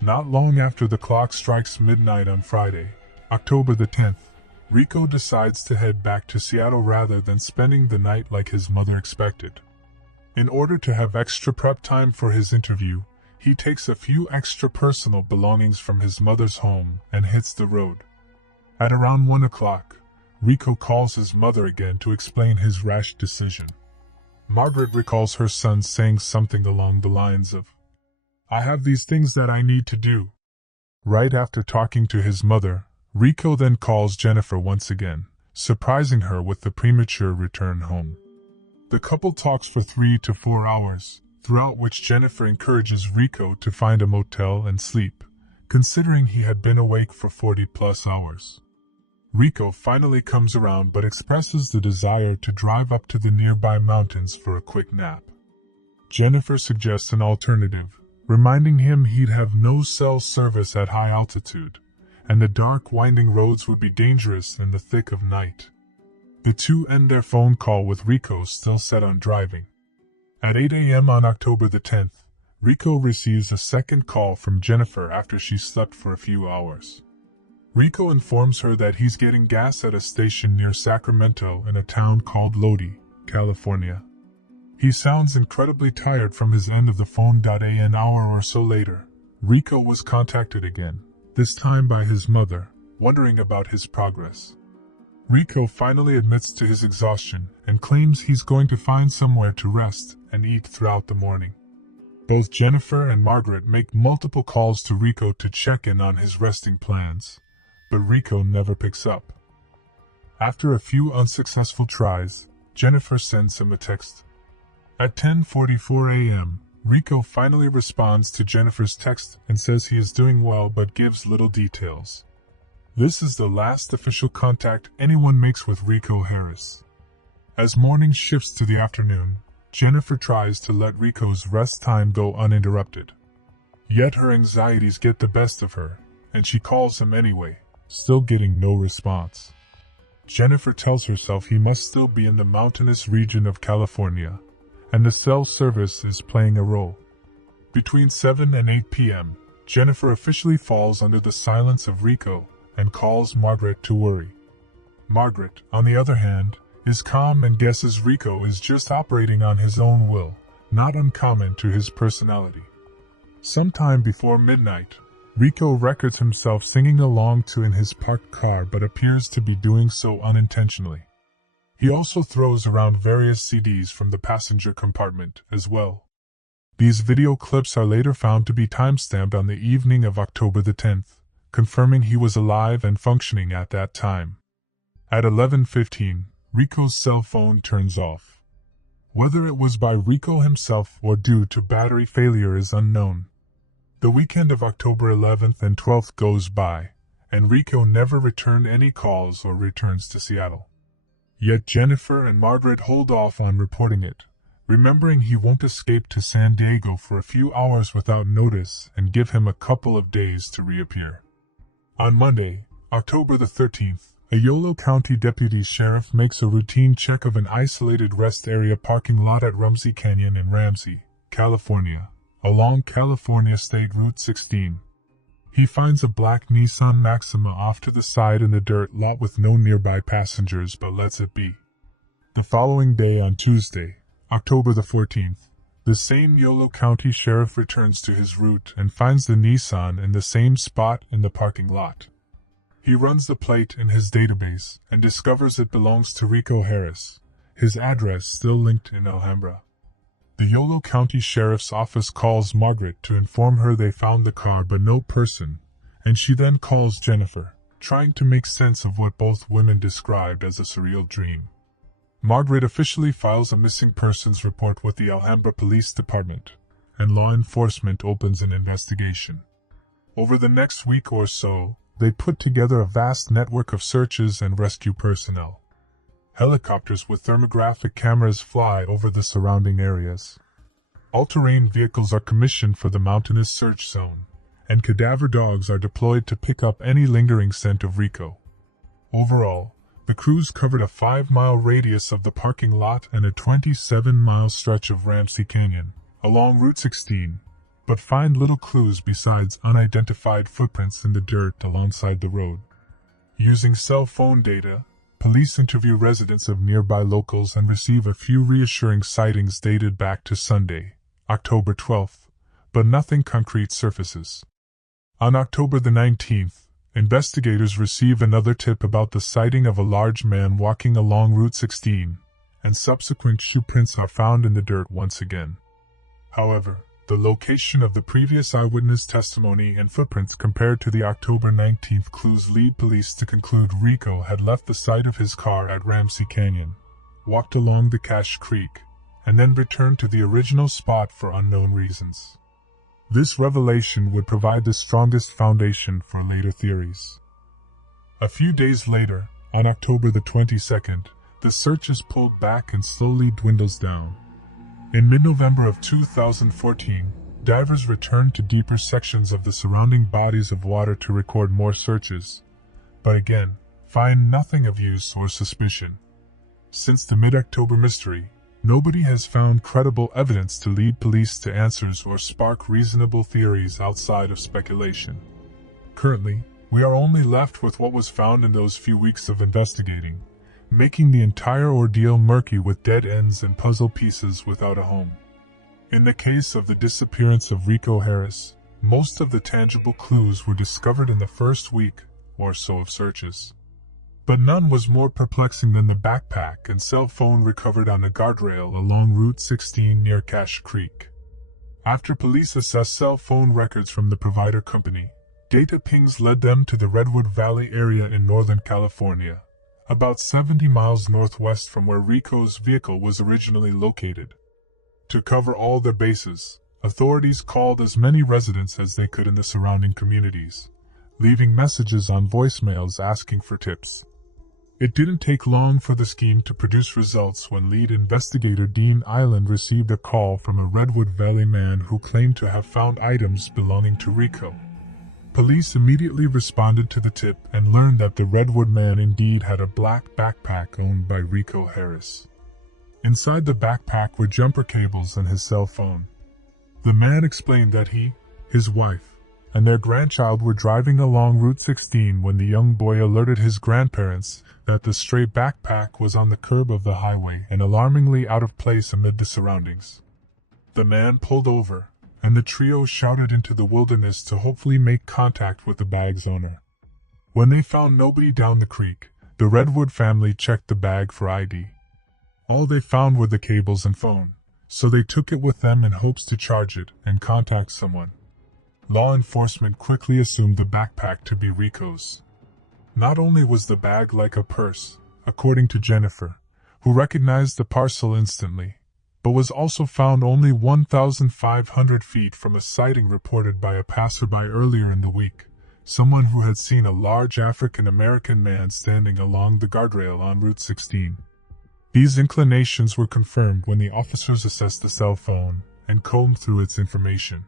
Not long after the clock strikes midnight on Friday, October the 10th, Rico decides to head back to Seattle rather than spending the night like his mother expected. In order to have extra prep time for his interview, he takes a few extra personal belongings from his mother's home and hits the road. At around 1 o'clock, Rico calls his mother again to explain his rash decision. Margaret recalls her son saying something along the lines of, "I have these things that I need to do." Right after talking to his mother, Rico then calls Jennifer once again, surprising her with the premature return home. The couple talks for 3 to 4 hours, throughout which Jennifer encourages Rico to find a motel and sleep, considering he had been awake for 40+ hours. Rico finally comes around but expresses the desire to drive up to the nearby mountains for a quick nap. Jennifer suggests an alternative, reminding him he'd have no cell service at high altitude, and the dark winding roads would be dangerous in the thick of night. The two end their phone call with Rico still set on driving. At 8 a.m. on October the 10th, Rico receives a second call from Jennifer after she slept for a few hours. Rico informs her that he's getting gas at a station near Sacramento in a town called Lodi, California. He sounds incredibly tired from his end of the phone. An hour or so later, Rico was contacted again, this time by his mother, wondering about his progress. Rico finally admits to his exhaustion and claims he's going to find somewhere to rest and eat throughout the morning. Both Jennifer and Margaret make multiple calls to Rico to check in on his resting plans, but Rico never picks up. After a few unsuccessful tries, Jennifer sends him a text. At 10:44 a.m., Rico finally responds to Jennifer's text and says he is doing well but gives little details. This is the last official contact anyone makes with Rico Harris. As morning shifts to the afternoon, Jennifer tries to let Rico's rest time go uninterrupted. Yet her anxieties get the best of her, and she calls him anyway, still getting no response. Jennifer tells herself he must still be in the mountainous region of California, and the cell service is playing a role. Between 7 and 8 p.m., Jennifer officially falls under the silence of Rico and calls Margaret to worry. Margaret, on the other hand, is calm and guesses Rico is just operating on his own will, not uncommon to his personality. Sometime before midnight, Rico records himself singing along to in his parked car but appears to be doing so unintentionally. He also throws around various CDs from the passenger compartment as well. These video clips are later found to be timestamped on the evening of October the 10th, confirming he was alive and functioning at that time. At 11:15, Rico's cell phone turns off. Whether it was by Rico himself or due to battery failure is unknown. The weekend of October 11th and 12th goes by, and Rico never returned any calls or returns to Seattle. Yet Jennifer and Margaret hold off on reporting it, remembering he won't escape to San Diego for a few hours without notice and give him a couple of days to reappear. On Monday, October the 13th, a Yolo County deputy sheriff makes a routine check of an isolated rest area parking lot at Rumsey Canyon in Ramsey, California, along California State Route 16. He finds a black Nissan Maxima off to the side in the dirt lot with no nearby passengers but lets it be. The following day on Tuesday, October the 14th, the same Yolo County sheriff returns to his route and finds the Nissan in the same spot in the parking lot. He runs the plate in his database and discovers it belongs to Rico Harris, his address still linked in Alhambra. The Yolo County Sheriff's Office calls Margaret to inform her they found the car but no person, and she then calls Jennifer, trying to make sense of what both women described as a surreal dream. Margaret officially files a missing persons report with the Alhambra Police Department, and law enforcement opens an investigation. Over the next week or so, they put together a vast network of searches and rescue personnel. Helicopters with thermographic cameras fly over the surrounding areas. All-terrain vehicles are commissioned for the mountainous search zone, and cadaver dogs are deployed to pick up any lingering scent of Rico. Overall, the crews covered a 5-mile radius of the parking lot and a 27-mile stretch of Ramsey Canyon, along Route 16, but find little clues besides unidentified footprints in the dirt alongside the road. Using cell phone data, police interview residents of nearby locals and receive a few reassuring sightings dated back to Sunday, October 12th, but nothing concrete surfaces. On October the 19th, investigators receive another tip about the sighting of a large man walking along Route 16, and subsequent shoe prints are found in the dirt once again. However, the location of the previous eyewitness testimony and footprints compared to the October 19th clues lead police to conclude Rico had left the site of his car at Ramsey Canyon, walked along the Cache Creek, and then returned to the original spot for unknown reasons. This revelation would provide the strongest foundation for later theories. A few days later, on October the 22nd, the search is pulled back and slowly dwindles down. In mid-November of 2014, divers returned to deeper sections of the surrounding bodies of water to record more searches, but again, find nothing of use or suspicion. Since the mid-October mystery, nobody has found credible evidence to lead police to answers or spark reasonable theories outside of speculation. Currently, we are only left with what was found in those few weeks of investigating, making the entire ordeal murky with dead ends and puzzle pieces without a home. In the case of the disappearance of Rico Harris, most of the tangible clues were discovered in the first week or so of searches. But none was more perplexing than the backpack and cell phone recovered on a guardrail along Route 16 near Cache Creek. After police assessed cell phone records from the provider company, data pings led them to the Redwood Valley area in Northern California, about 70 miles northwest from where Rico's vehicle was originally located. To cover all their bases, authorities called as many residents as they could in the surrounding communities, leaving messages on voicemails asking for tips. It didn't take long for the scheme to produce results when lead investigator Dean Island received a call from a Redwood Valley man who claimed to have found items belonging to Rico. Police immediately responded to the tip and learned that the Redwood man indeed had a black backpack owned by Rico Harris. Inside the backpack were jumper cables and his cell phone. The man explained that he, his wife, and their grandchild were driving along Route 16 when the young boy alerted his grandparents that the stray backpack was on the curb of the highway and alarmingly out of place amid the surroundings. The man pulled over, and the trio shouted into the wilderness to hopefully make contact with the bag's owner. When they found nobody down the creek, the Redwood family checked the bag for ID. All they found were the cables and phone, so they took it with them in hopes to charge it and contact someone. Law enforcement quickly assumed the backpack to be Rico's. Not only was the bag like a purse, according to Jennifer, who recognized the parcel instantly, but was also found only 1,500 feet from a sighting reported by a passerby earlier in the week, someone who had seen a large African-American man standing along the guardrail on Route 16. These inclinations were confirmed when the officers assessed the cell phone and combed through its information.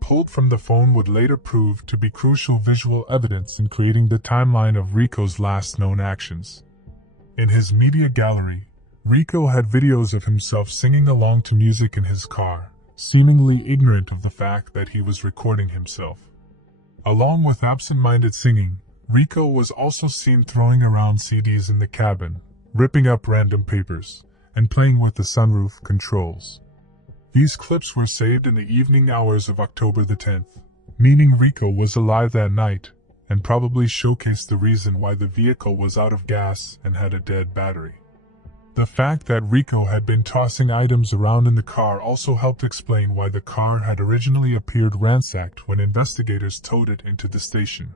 Pulled from the phone would later prove to be crucial visual evidence in creating the timeline of Rico's last known actions. In his media gallery, Rico had videos of himself singing along to music in his car, seemingly ignorant of the fact that he was recording himself. Along with absent-minded singing, Rico was also seen throwing around CDs in the cabin, ripping up random papers, and playing with the sunroof controls. These clips were saved in the evening hours of October the 10th, meaning Rico was alive that night, and probably showcased the reason why the vehicle was out of gas and had a dead battery. The fact that Rico had been tossing items around in the car also helped explain why the car had originally appeared ransacked when investigators towed it into the station.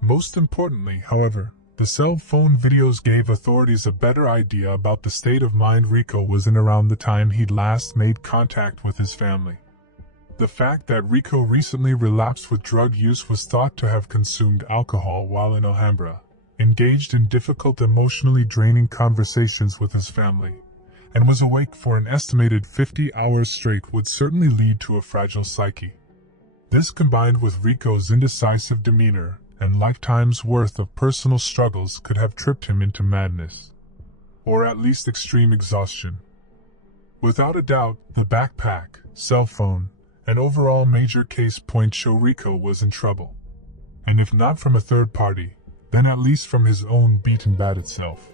Most importantly, however, the cell phone videos gave authorities a better idea about the state of mind Rico was in around the time he'd last made contact with his family. The fact that Rico recently relapsed with drug use was thought to have consumed alcohol while in Alhambra, engaged in difficult emotionally draining conversations with his family, and was awake for an estimated 50 hours straight would certainly lead to a fragile psyche. This combined with Rico's indecisive demeanor and lifetime's worth of personal struggles could have tripped him into madness, or at least extreme exhaustion. Without a doubt, the backpack, cell phone, and overall major case points show Rico was in trouble. And if not from a third party, then at least from his own beaten bat itself.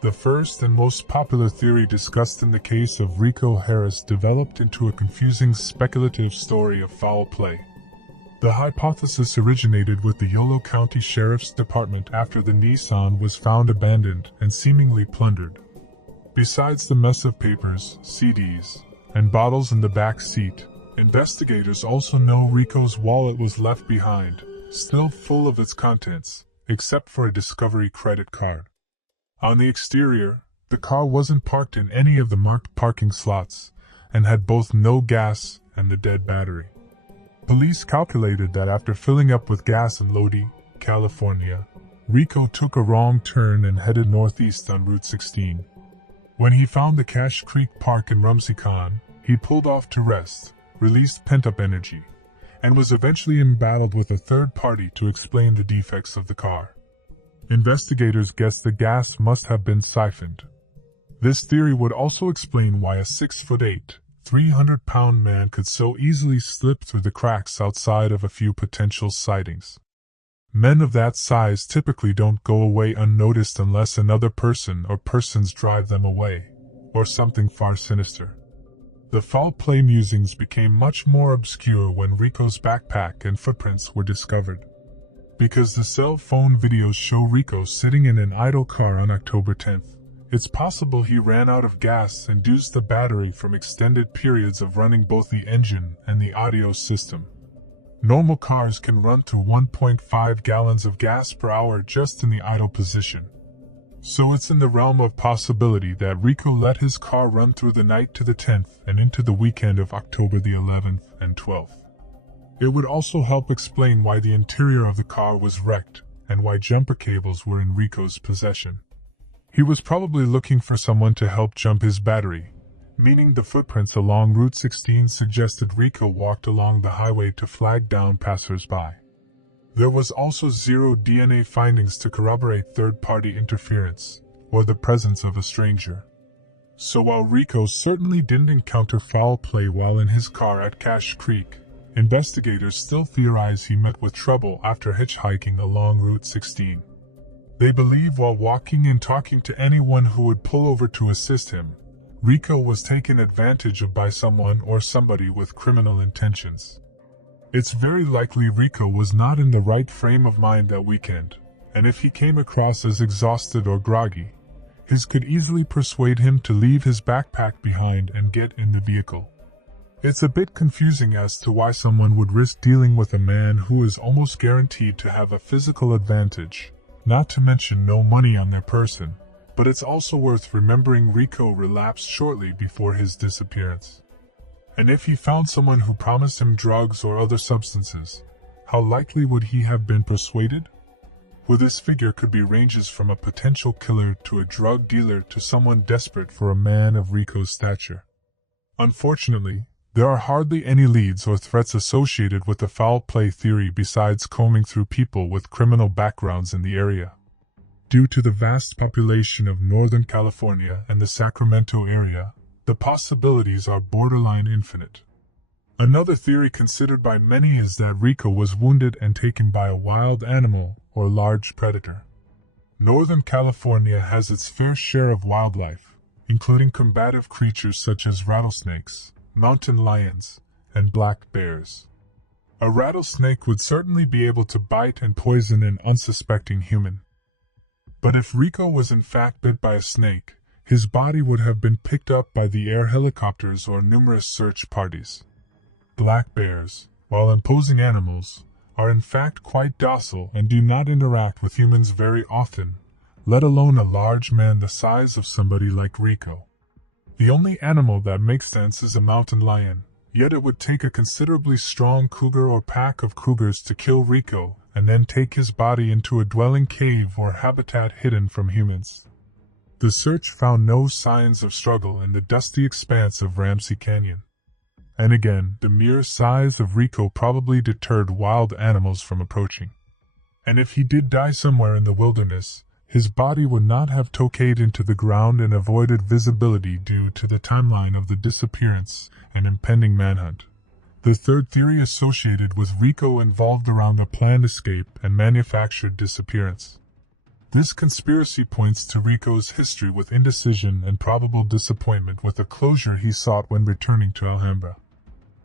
The first and most popular theory discussed in the case of Rico Harris developed into a confusing speculative story of foul play. The hypothesis originated with the Yolo County Sheriff's Department after the Nissan was found abandoned and seemingly plundered. Besides the mess of papers, CDs, and bottles in the back seat, investigators also know Rico's wallet was left behind, still full of its contents, except for a Discovery credit card. On the exterior, the car wasn't parked in any of the marked parking slots, and had both no gas and the dead battery. Police calculated that after filling up with gas in Lodi, California, Rico took a wrong turn and headed northeast on Route 16. When he found the Cache Creek Park in Rumsey Khan, he pulled off to rest, released pent-up energy, and was eventually embattled with a third party to explain the defects of the car. Investigators guessed the gas must have been siphoned. This theory would also explain why a 6'8", 300-pound man could so easily slip through the cracks outside of a few potential sightings. Men of that size typically don't go away unnoticed unless another person or persons drive them away, or something far sinister. The foul play musings became much more obscure when Rico's backpack and footprints were discovered. Because the cell phone videos show Rico sitting in an idle car on October 10th, it's possible he ran out of gas and used the battery from extended periods of running both the engine and the audio system. Normal cars can run through 1.5 gallons of gas per hour just in the idle position. So it's in the realm of possibility that Rico let his car run through the night to the 10th and into the weekend of October the 11th and 12th. It would also help explain why the interior of the car was wrecked and why jumper cables were in Rico's possession. He was probably looking for someone to help jump his battery, meaning the footprints along Route 16 suggested Rico walked along the highway to flag down passers-by. There was also zero DNA findings to corroborate third-party interference or the presence of a stranger. So while Rico certainly didn't encounter foul play while in his car at Cache Creek, Investigators still theorize he met with trouble after hitchhiking along Route 16. They believe while walking and talking to anyone who would pull over to assist him, Rico was taken advantage of by someone or somebody with criminal intentions. It's very likely Rico was not in the right frame of mind that weekend, and if he came across as exhausted or groggy, his could easily persuade him to leave his backpack behind and get in the vehicle. It's a bit confusing as to why someone would risk dealing with a man who is almost guaranteed to have a physical advantage, not to mention no money on their person, but it's also worth remembering Rico relapsed shortly before his disappearance. And if he found someone who promised him drugs or other substances, how likely would he have been persuaded? Well, this figure could be ranges from a potential killer to a drug dealer to someone desperate for a man of Rico's stature. Unfortunately, there are hardly any leads or threats associated with the foul play theory besides combing through people with criminal backgrounds in the area. Due to the vast population of Northern California and the Sacramento area, the possibilities are borderline infinite. Another theory considered by many is that Rico was wounded and taken by a wild animal or large predator. Northern California has its fair share of wildlife, including combative creatures such as rattlesnakes, mountain lions, and black bears. A rattlesnake would certainly be able to bite and poison an unsuspecting human. But if Rico was in fact bit by a snake, his body would have been picked up by the air helicopters or numerous search parties. Black bears, while imposing animals, are in fact quite docile and do not interact with humans very often, let alone a large man the size of somebody like Rico. The only animal that makes sense is a mountain lion, yet it would take a considerably strong cougar or pack of cougars to kill Rico and then take his body into a dwelling cave or habitat hidden from humans. The search found no signs of struggle in the dusty expanse of Ramsey Canyon. And again, the mere size of Rico probably deterred wild animals from approaching. And if he did die somewhere in the wilderness, his body would not have tokayed into the ground and avoided visibility due to the timeline of the disappearance and impending manhunt. The third theory associated with Rico involved around a planned escape and manufactured disappearance. This conspiracy points to Rico's history with indecision and probable disappointment with the closure he sought when returning to Alhambra.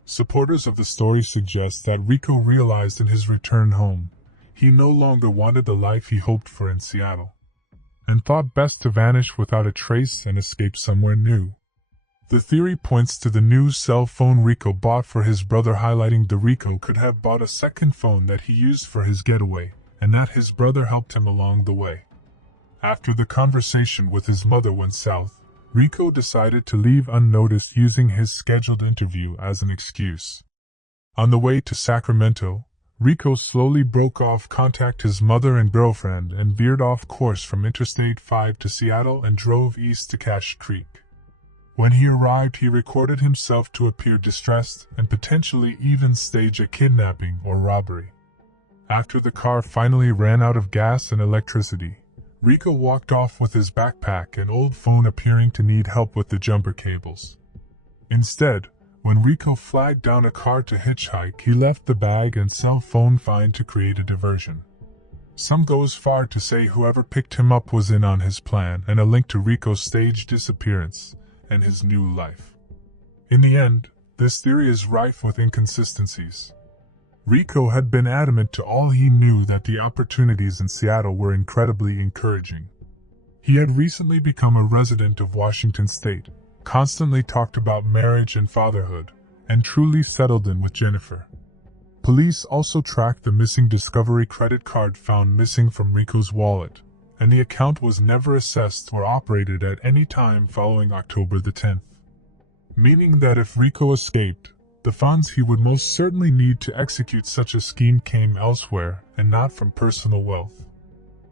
Supporters of the story suggest that Rico realized in his return home he no longer wanted the life he hoped for in Seattle, and thought best to vanish without a trace and escape somewhere new. The theory points to the new cell phone Rico bought for his brother, highlighting that Rico could have bought a second phone that he used for his getaway, and that his brother helped him along the way. After the conversation with his mother went south, Rico decided to leave unnoticed, using his scheduled interview as an excuse. On the way to Sacramento, Rico slowly broke off contact with his mother and girlfriend and veered off course from Interstate 5 to Seattle and drove east to Cache Creek. When he arrived, he recorded himself to appear distressed and potentially even stage a kidnapping or robbery. After the car finally ran out of gas and electricity, Rico walked off with his backpack and old phone, appearing to need help with the jumper cables. Instead, when Rico flagged down a car to hitchhike, he left the bag and cell phone behind to create a diversion. Some go as far to say whoever picked him up was in on his plan and a link to Rico's staged disappearance and his new life. In the end, this theory is rife with inconsistencies. Rico had been adamant to all he knew that the opportunities in Seattle were incredibly encouraging. He had recently become a resident of Washington State, constantly talked about marriage and fatherhood, and truly settled in with Jennifer. Police also tracked the missing Discovery credit card found missing from Rico's wallet, and the account was never assessed or operated at any time following October the 10th. Meaning that if Rico escaped, the funds he would most certainly need to execute such a scheme came elsewhere and not from personal wealth.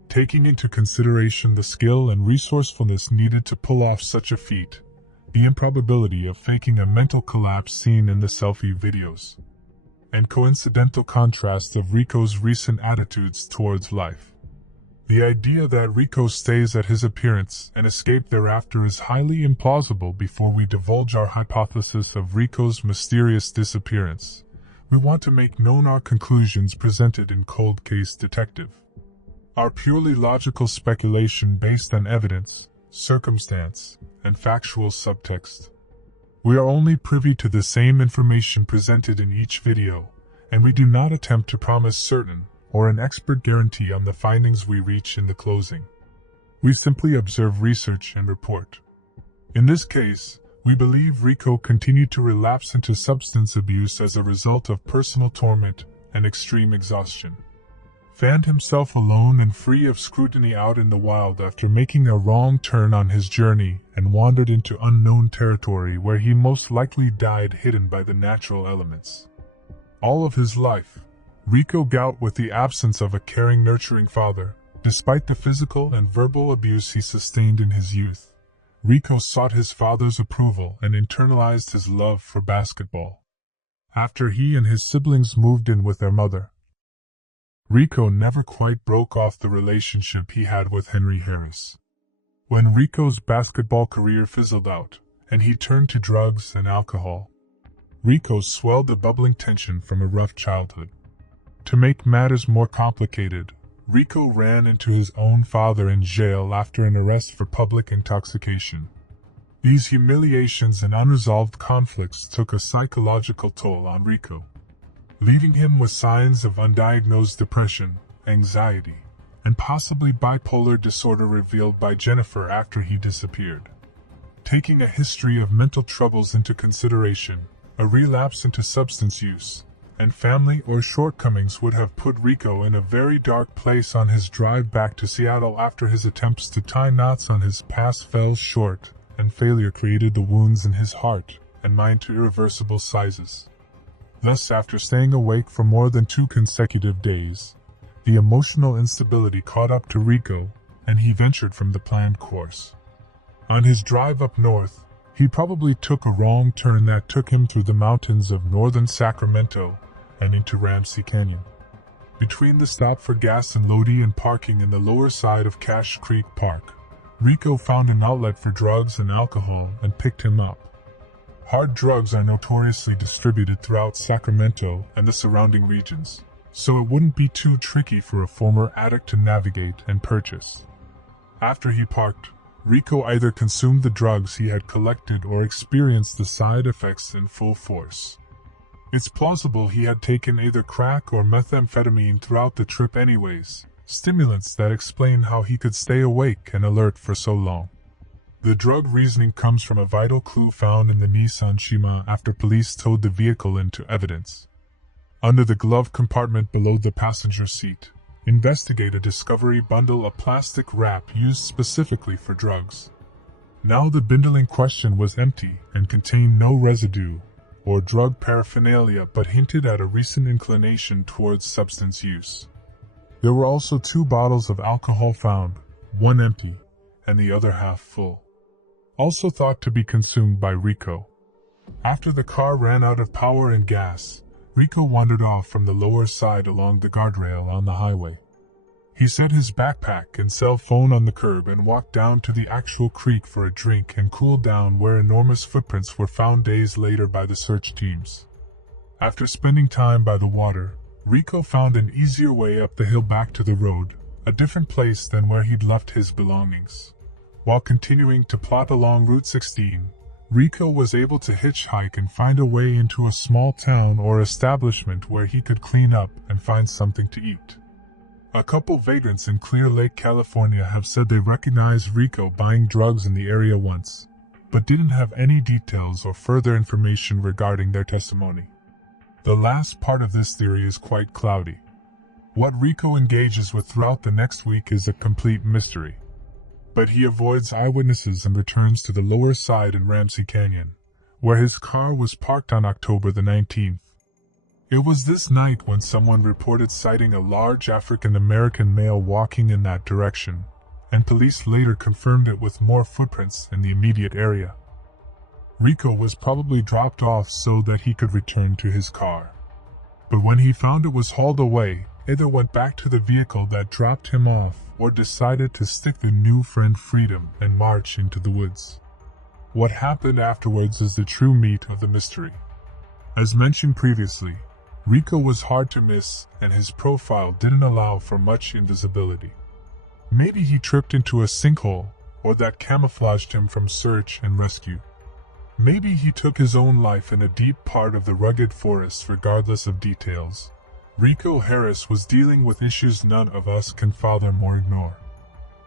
Taking into consideration the skill and resourcefulness needed to pull off such a feat, the improbability of faking a mental collapse seen in the selfie videos, and coincidental contrast of Rico's recent attitudes towards life, the idea that Rico stays at his appearance and escape thereafter is highly implausible. Before we divulge our hypothesis of Rico's mysterious disappearance, we want to make known our conclusions presented in Cold Case Detective. Our purely logical speculation based on evidence, circumstance, and factual subtext. We are only privy to the same information presented in each video, and we do not attempt to promise certain or an expert guarantee on the findings we reach in the closing. We simply observe research and report. In this case, we believe Rico continued to relapse into substance abuse as a result of personal torment and extreme exhaustion. Found himself alone and free of scrutiny out in the wild after making a wrong turn on his journey and wandered into unknown territory where he most likely died hidden by the natural elements. All of his life, Rico dealt with the absence of a caring, nurturing father. Despite the physical and verbal abuse he sustained in his youth, Rico sought his father's approval and internalized his love for basketball. After he and his siblings moved in with their mother, Rico never quite broke off the relationship he had with Henry Harris. When Rico's basketball career fizzled out, and he turned to drugs and alcohol, Rico swelled the bubbling tension from a rough childhood. To make matters more complicated, Rico ran into his own father in jail after an arrest for public intoxication. These humiliations and unresolved conflicts took a psychological toll on Rico, leaving him with signs of undiagnosed depression, anxiety, and possibly bipolar disorder revealed by Jennifer after he disappeared. Taking a history of mental troubles into consideration, a relapse into substance use, and family or shortcomings would have put Rico in a very dark place on his drive back to Seattle after his attempts to tie knots on his past fell short, and failure created the wounds in his heart and mind to irreversible sizes. Thus, after staying awake for more than 2 consecutive days, the emotional instability caught up to Rico, and he ventured from the planned course. On his drive up north, he probably took a wrong turn that took him through the mountains of northern Sacramento and into Ramsey Canyon. Between the stop for gas in Lodi and parking in the lower side of Cache Creek Park, Rico found an outlet for drugs and alcohol and picked him up. Hard drugs are notoriously distributed throughout Sacramento and the surrounding regions, so it wouldn't be too tricky for a former addict to navigate and purchase. After he parked, Rico either consumed the drugs he had collected or experienced the side effects in full force. It's plausible he had taken either crack or methamphetamine throughout the trip anyways, stimulants that explain how he could stay awake and alert for so long. The drug reasoning comes from a vital clue found in the Nissan Shima after police towed the vehicle into evidence. Under the glove compartment below the passenger seat, investigators discovered a bundle of plastic wrap used specifically for drugs. Now the bundle in question was empty and contained no residue or drug paraphernalia but hinted at a recent inclination towards substance use. There were also 2 bottles of alcohol found, one empty and the other half full, also thought to be consumed by Rico. After the car ran out of power and gas, Rico wandered off from the lower side along the guardrail on the highway. He set his backpack and cell phone on the curb and walked down to the actual creek for a drink and cooled down where enormous footprints were found days later by the search teams. After spending time by the water, Rico found an easier way up the hill back to the road, a different place than where he'd left his belongings. While continuing to plot along Route 16, Rico was able to hitchhike and find a way into a small town or establishment where he could clean up and find something to eat. A couple vagrants in Clear Lake, California have said they recognized Rico buying drugs in the area once, but didn't have any details or further information regarding their testimony. The last part of this theory is quite cloudy. What Rico engages with throughout the next week is a complete mystery. But he avoids eyewitnesses and returns to the lower side in Ramsey Canyon, where his car was parked on October the 19th. It was this night when someone reported sighting a large African-American male walking in that direction, and police later confirmed it with more footprints in the immediate area. Rico was probably dropped off so that he could return to his car. But when he found it was hauled away, either went back to the vehicle that dropped him off or decided to stick the new friend freedom and march into the woods. What happened afterwards is the true meat of the mystery. As mentioned previously, Rico was hard to miss, and his profile didn't allow for much invisibility. Maybe he tripped into a sinkhole, or that camouflaged him from search and rescue. Maybe he took his own life in a deep part of the rugged forest regardless of details. Rico Harris was dealing with issues none of us can fathom or ignore.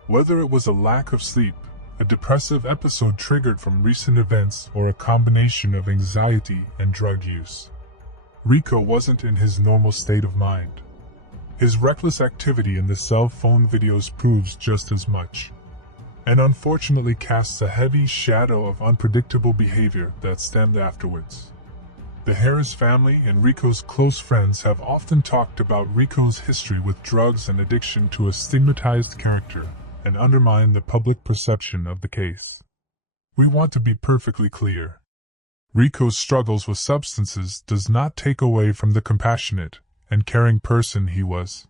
Whether it was a lack of sleep, a depressive episode triggered from recent events, or a combination of anxiety and drug use, Rico wasn't in his normal state of mind. His reckless activity in the cell phone videos proves just as much, and unfortunately casts a heavy shadow of unpredictable behavior that stemmed afterwards. The Harris family and Rico's close friends have often talked about Rico's history with drugs and addiction to a stigmatized character, and undermine the public perception of the case. We want to be perfectly clear. Rico's struggles with substances does not take away from the compassionate and caring person he was.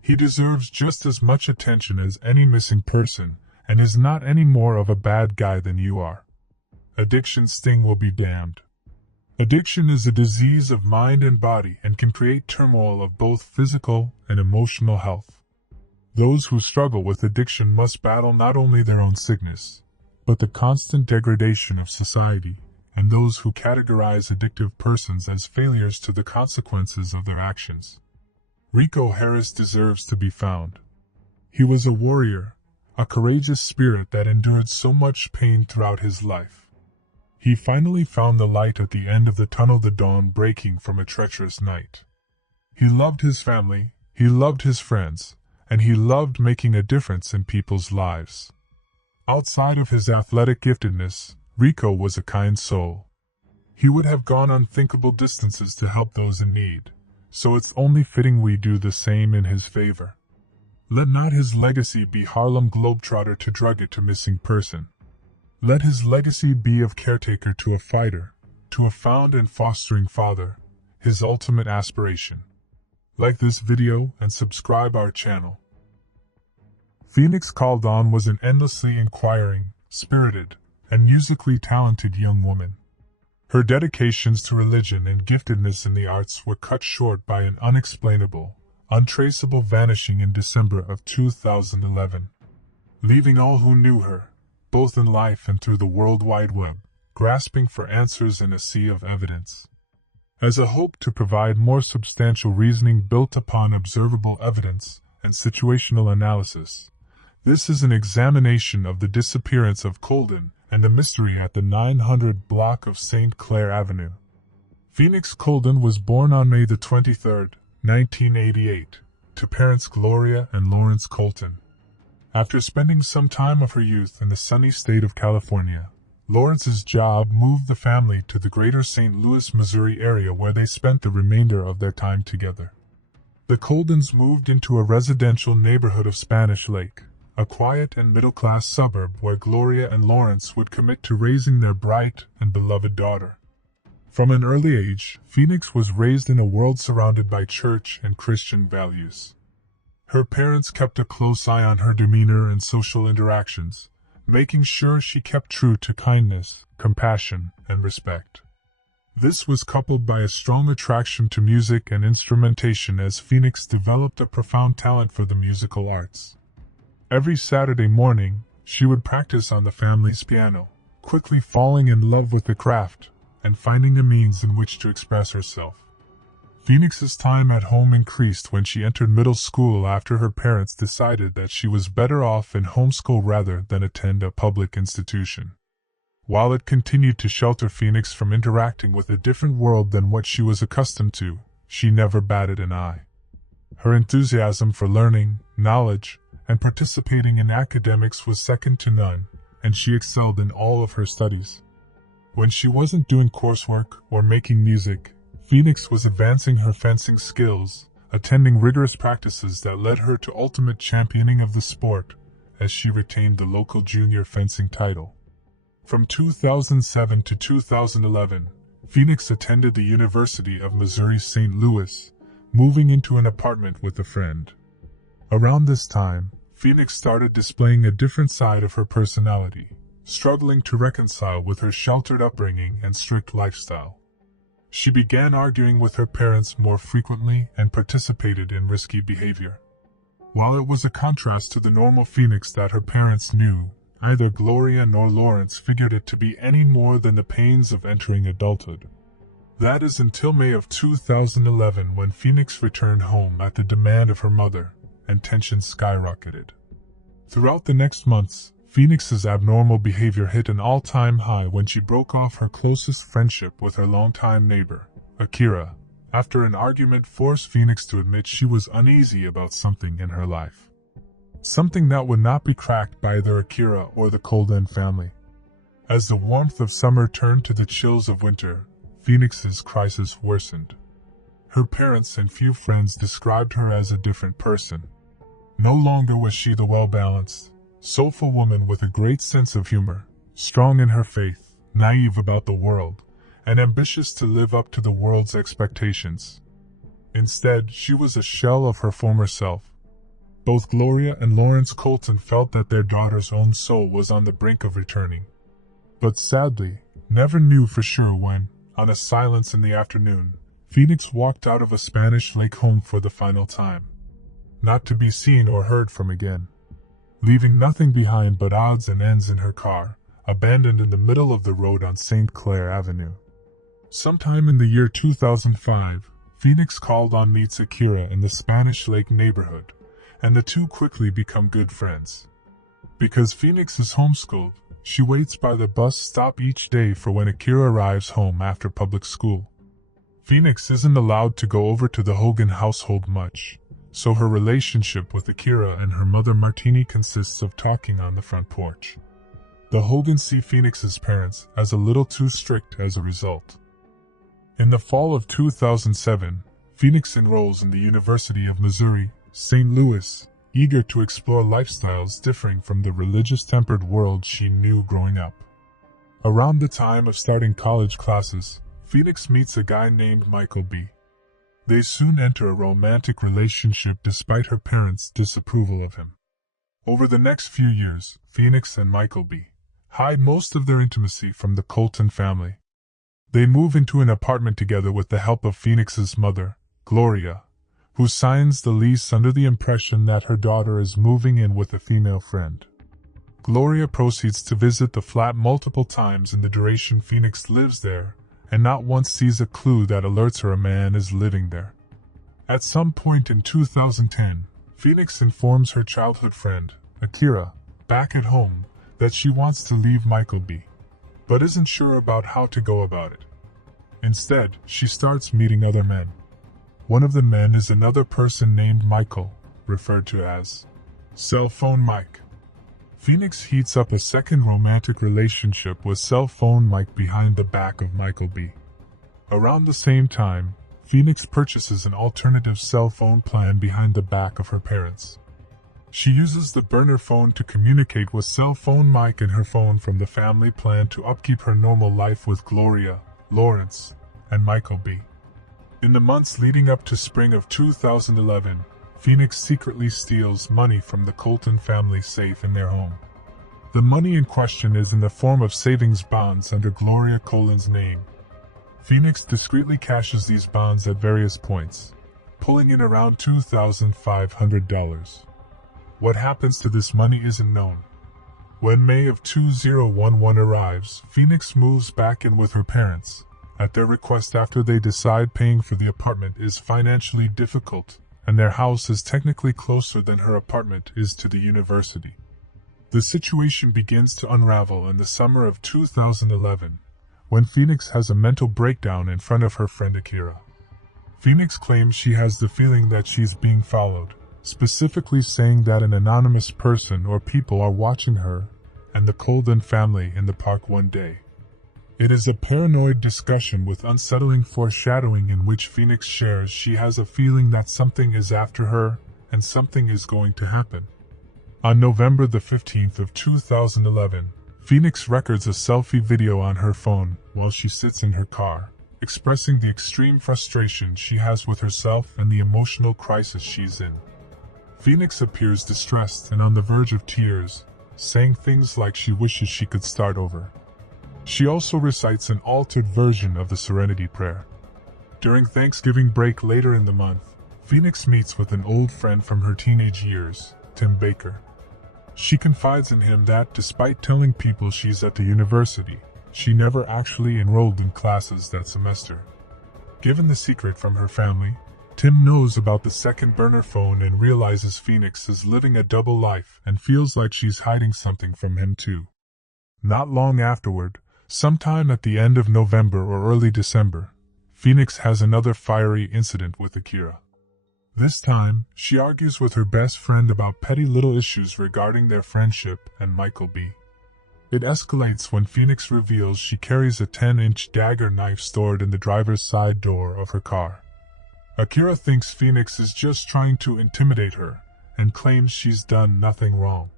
He deserves just as much attention as any missing person, and is not any more of a bad guy than you are. Addiction's sting will be damned. Addiction is a disease of mind and body and can create turmoil of both physical and emotional health. Those who struggle with addiction must battle not only their own sickness, but the constant degradation of society, and those who categorize addictive persons as failures to the consequences of their actions. Rico Harris deserves to be found. He was a warrior, a courageous spirit that endured so much pain throughout his life. He finally found the light at the end of the tunnel, the dawn breaking from a treacherous night. He loved his family, he loved his friends, and he loved making a difference in people's lives. Outside of his athletic giftedness, Rico was a kind soul. He would have gone unthinkable distances to help those in need, so it's only fitting we do the same in his favor. Let not his legacy be Harlem Globetrotter to drug it to missing person. Let his legacy be of caretaker to a fighter, to a found and fostering father, his ultimate aspiration. Like this video and subscribe our channel. Phoenix Caldon was an endlessly inquiring, spirited, and musically talented young woman. Her dedications to religion and giftedness in the arts were cut short by an unexplainable, untraceable vanishing in December of 2011, leaving all who knew her, both in life and through the World Wide Web, grasping for answers in a sea of evidence. As a hope to provide more substantial reasoning built upon observable evidence and situational analysis, this is an examination of the disappearance of Colden and the mystery at the 900 block of St. Clair Avenue. Phoenix Colden was born on May the 23rd, 1988, to parents Gloria and Lawrence Colton. After spending some time of her youth in the sunny state of California, Lawrence's job moved the family to the greater St. Louis, Missouri area where they spent the remainder of their time together. The Coldens moved into a residential neighborhood of Spanish Lake, a quiet and middle-class suburb where Gloria and Lawrence would commit to raising their bright and beloved daughter. From an early age, Phoenix was raised in a world surrounded by church and Christian values. Her parents kept a close eye on her demeanor and social interactions, making sure she kept true to kindness, compassion, and respect. This was coupled by a strong attraction to music and instrumentation as Phoenix developed a profound talent for the musical arts. Every Saturday morning, she would practice on the family's piano, quickly falling in love with the craft and finding a means in which to express herself. Phoenix's time at home increased when she entered middle school after her parents decided that she was better off in homeschool rather than attend a public institution. While it continued to shelter Phoenix from interacting with a different world than what she was accustomed to, she never batted an eye. Her enthusiasm for learning, knowledge, and participating in academics was second to none, and she excelled in all of her studies. When she wasn't doing coursework or making music, Phoenix was advancing her fencing skills, attending rigorous practices that led her to ultimate championing of the sport, as she retained the local junior fencing title. From 2007 to 2011, Phoenix attended the University of Missouri St. Louis, moving into an apartment with a friend. Around this time, Phoenix started displaying a different side of her personality, struggling to reconcile with her sheltered upbringing and strict lifestyle. She began arguing with her parents more frequently and participated in risky behavior. While it was a contrast to the normal Phoenix that her parents knew, neither Gloria nor Lawrence figured it to be any more than the pains of entering adulthood. That is until May of 2011, when Phoenix returned home at the demand of her mother, and tensions skyrocketed. Throughout the next months, Phoenix's abnormal behavior hit an all-time high when she broke off her closest friendship with her longtime neighbor, Akira, after an argument forced Phoenix to admit she was uneasy about something in her life. Something that would not be cracked by either Akira or the Colden family. As the warmth of summer turned to the chills of winter, Phoenix's crisis worsened. Her parents and few friends described her as a different person. No longer was she the well-balanced, soulful woman with a great sense of humor, strong in her faith, naive about the world, and ambitious to live up to the world's expectations. Instead, she was a shell of her former self. Both Gloria and Lawrence Colton felt that their daughter's own soul was on the brink of returning. But sadly, never knew for sure when, on a silence in the afternoon, Phoenix walked out of a Spanish Lake home for the final time. Not to be seen or heard from again. Leaving nothing behind but odds and ends in her car, abandoned in the middle of the road on St. Clair Avenue. Sometime in the year 2005, Phoenix called on meets Akira in the Spanish Lake neighborhood, and the two quickly become good friends. Because Phoenix is homeschooled, she waits by the bus stop each day for when Akira arrives home after public school. Phoenix isn't allowed to go over to the Hogan household much, so her relationship with Akira and her mother Martini consists of talking on the front porch. The Hogans see Phoenix's parents as a little too strict as a result. In the fall of 2007, Phoenix enrolls in the University of Missouri, St. Louis, eager to explore lifestyles differing from the religious-tempered world she knew growing up. Around the time of starting college classes, Phoenix meets a guy named Michael B. They soon enter a romantic relationship despite her parents' disapproval of him. Over the next few years, Phoenix and Michael B. hide most of their intimacy from the Colton family. They move into an apartment together with the help of Phoenix's mother, Gloria, who signs the lease under the impression that her daughter is moving in with a female friend. Gloria proceeds to visit the flat multiple times in the duration Phoenix lives there, and not once sees a clue that alerts her a man is living there. At some point in 2010, Phoenix informs her childhood friend, Akira, back at home, that she wants to leave Michael B., but isn't sure about how to go about it. Instead, she starts meeting other men. One of the men is another person named Michael, referred to as Cell Phone Mike. Phoenix heats up a second romantic relationship with Cell Phone Mike behind the back of Michael B. Around the same time, Phoenix purchases an alternative cell phone plan behind the back of her parents. She uses the burner phone to communicate with Cell Phone Mike and her phone from the family plan to upkeep her normal life with Gloria, Lawrence, and Michael B. In the months leading up to spring of 2011, Phoenix secretly steals money from the Colton family safe in their home. The money in question is in the form of savings bonds under Gloria Colton's name. Phoenix discreetly cashes these bonds at various points, pulling in around $2,500. What happens to this money isn't known. When May of 2011 arrives, Phoenix moves back in with her parents, at their request after they decide paying for the apartment is financially difficult, and their house is technically closer than her apartment is to the university. The situation begins to unravel in the summer of 2011, when Phoenix has a mental breakdown in front of her friend Akira. Phoenix claims she has the feeling that she's being followed, specifically saying that an anonymous person or people are watching her and the Colden family in the park one day. It is a paranoid discussion with unsettling foreshadowing in which Phoenix shares she has a feeling that something is after her and something is going to happen. On November the 15th of 2011, Phoenix records a selfie video on her phone while she sits in her car, expressing the extreme frustration she has with herself and the emotional crisis she's in. Phoenix appears distressed and on the verge of tears, saying things like she wishes she could start over. She also recites an altered version of the Serenity Prayer. During Thanksgiving break later in the month, Phoenix meets with an old friend from her teenage years, Tim Baker. She confides in him that despite telling people she's at the university, she never actually enrolled in classes that semester. Given the secret from her family, Tim knows about the second burner phone and realizes Phoenix is living a double life and feels like she's hiding something from him too. Not long afterward, sometime at the end of November or early December, Phoenix has another fiery incident with Akira. This time, she argues with her best friend about petty little issues regarding their friendship and Michael B. It escalates when Phoenix reveals she carries a 10-inch dagger knife stored in the driver's side door of her car. Akira thinks Phoenix is just trying to intimidate her and claims she's done nothing wrong.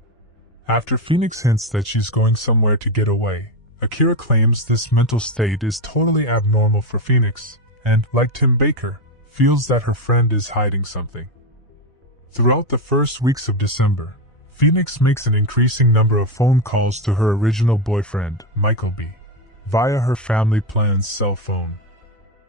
After Phoenix hints that she's going somewhere to get away, Akira claims this mental state is totally abnormal for Phoenix and, like Tim Baker, feels that her friend is hiding something. Throughout the first weeks of December, Phoenix makes an increasing number of phone calls to her original boyfriend, Michael B., via her family plan's cell phone.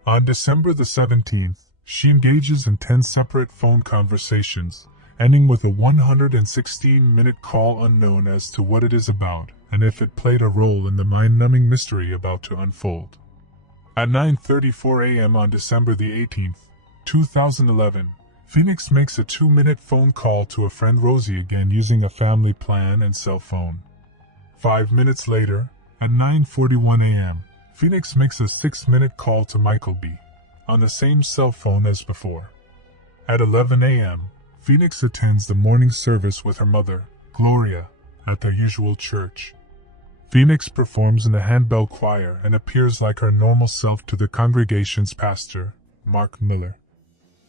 On December the 17th, she engages in 10 separate phone conversations, ending with a 116-minute call unknown as to what it is about and if it played a role in the mind-numbing mystery about to unfold. At 9:34 a.m. on December the 18th, 2011, Phoenix makes a 2-minute phone call to a friend Rosie again using a family plan and cell phone. 5 minutes later, at 9:41 a.m., Phoenix makes a 6-minute call to Michael B. on the same cell phone as before. At 11 a.m., Phoenix attends the morning service with her mother, Gloria, at their usual church. Phoenix performs in the handbell choir and appears like her normal self to the congregation's pastor, Mark Miller.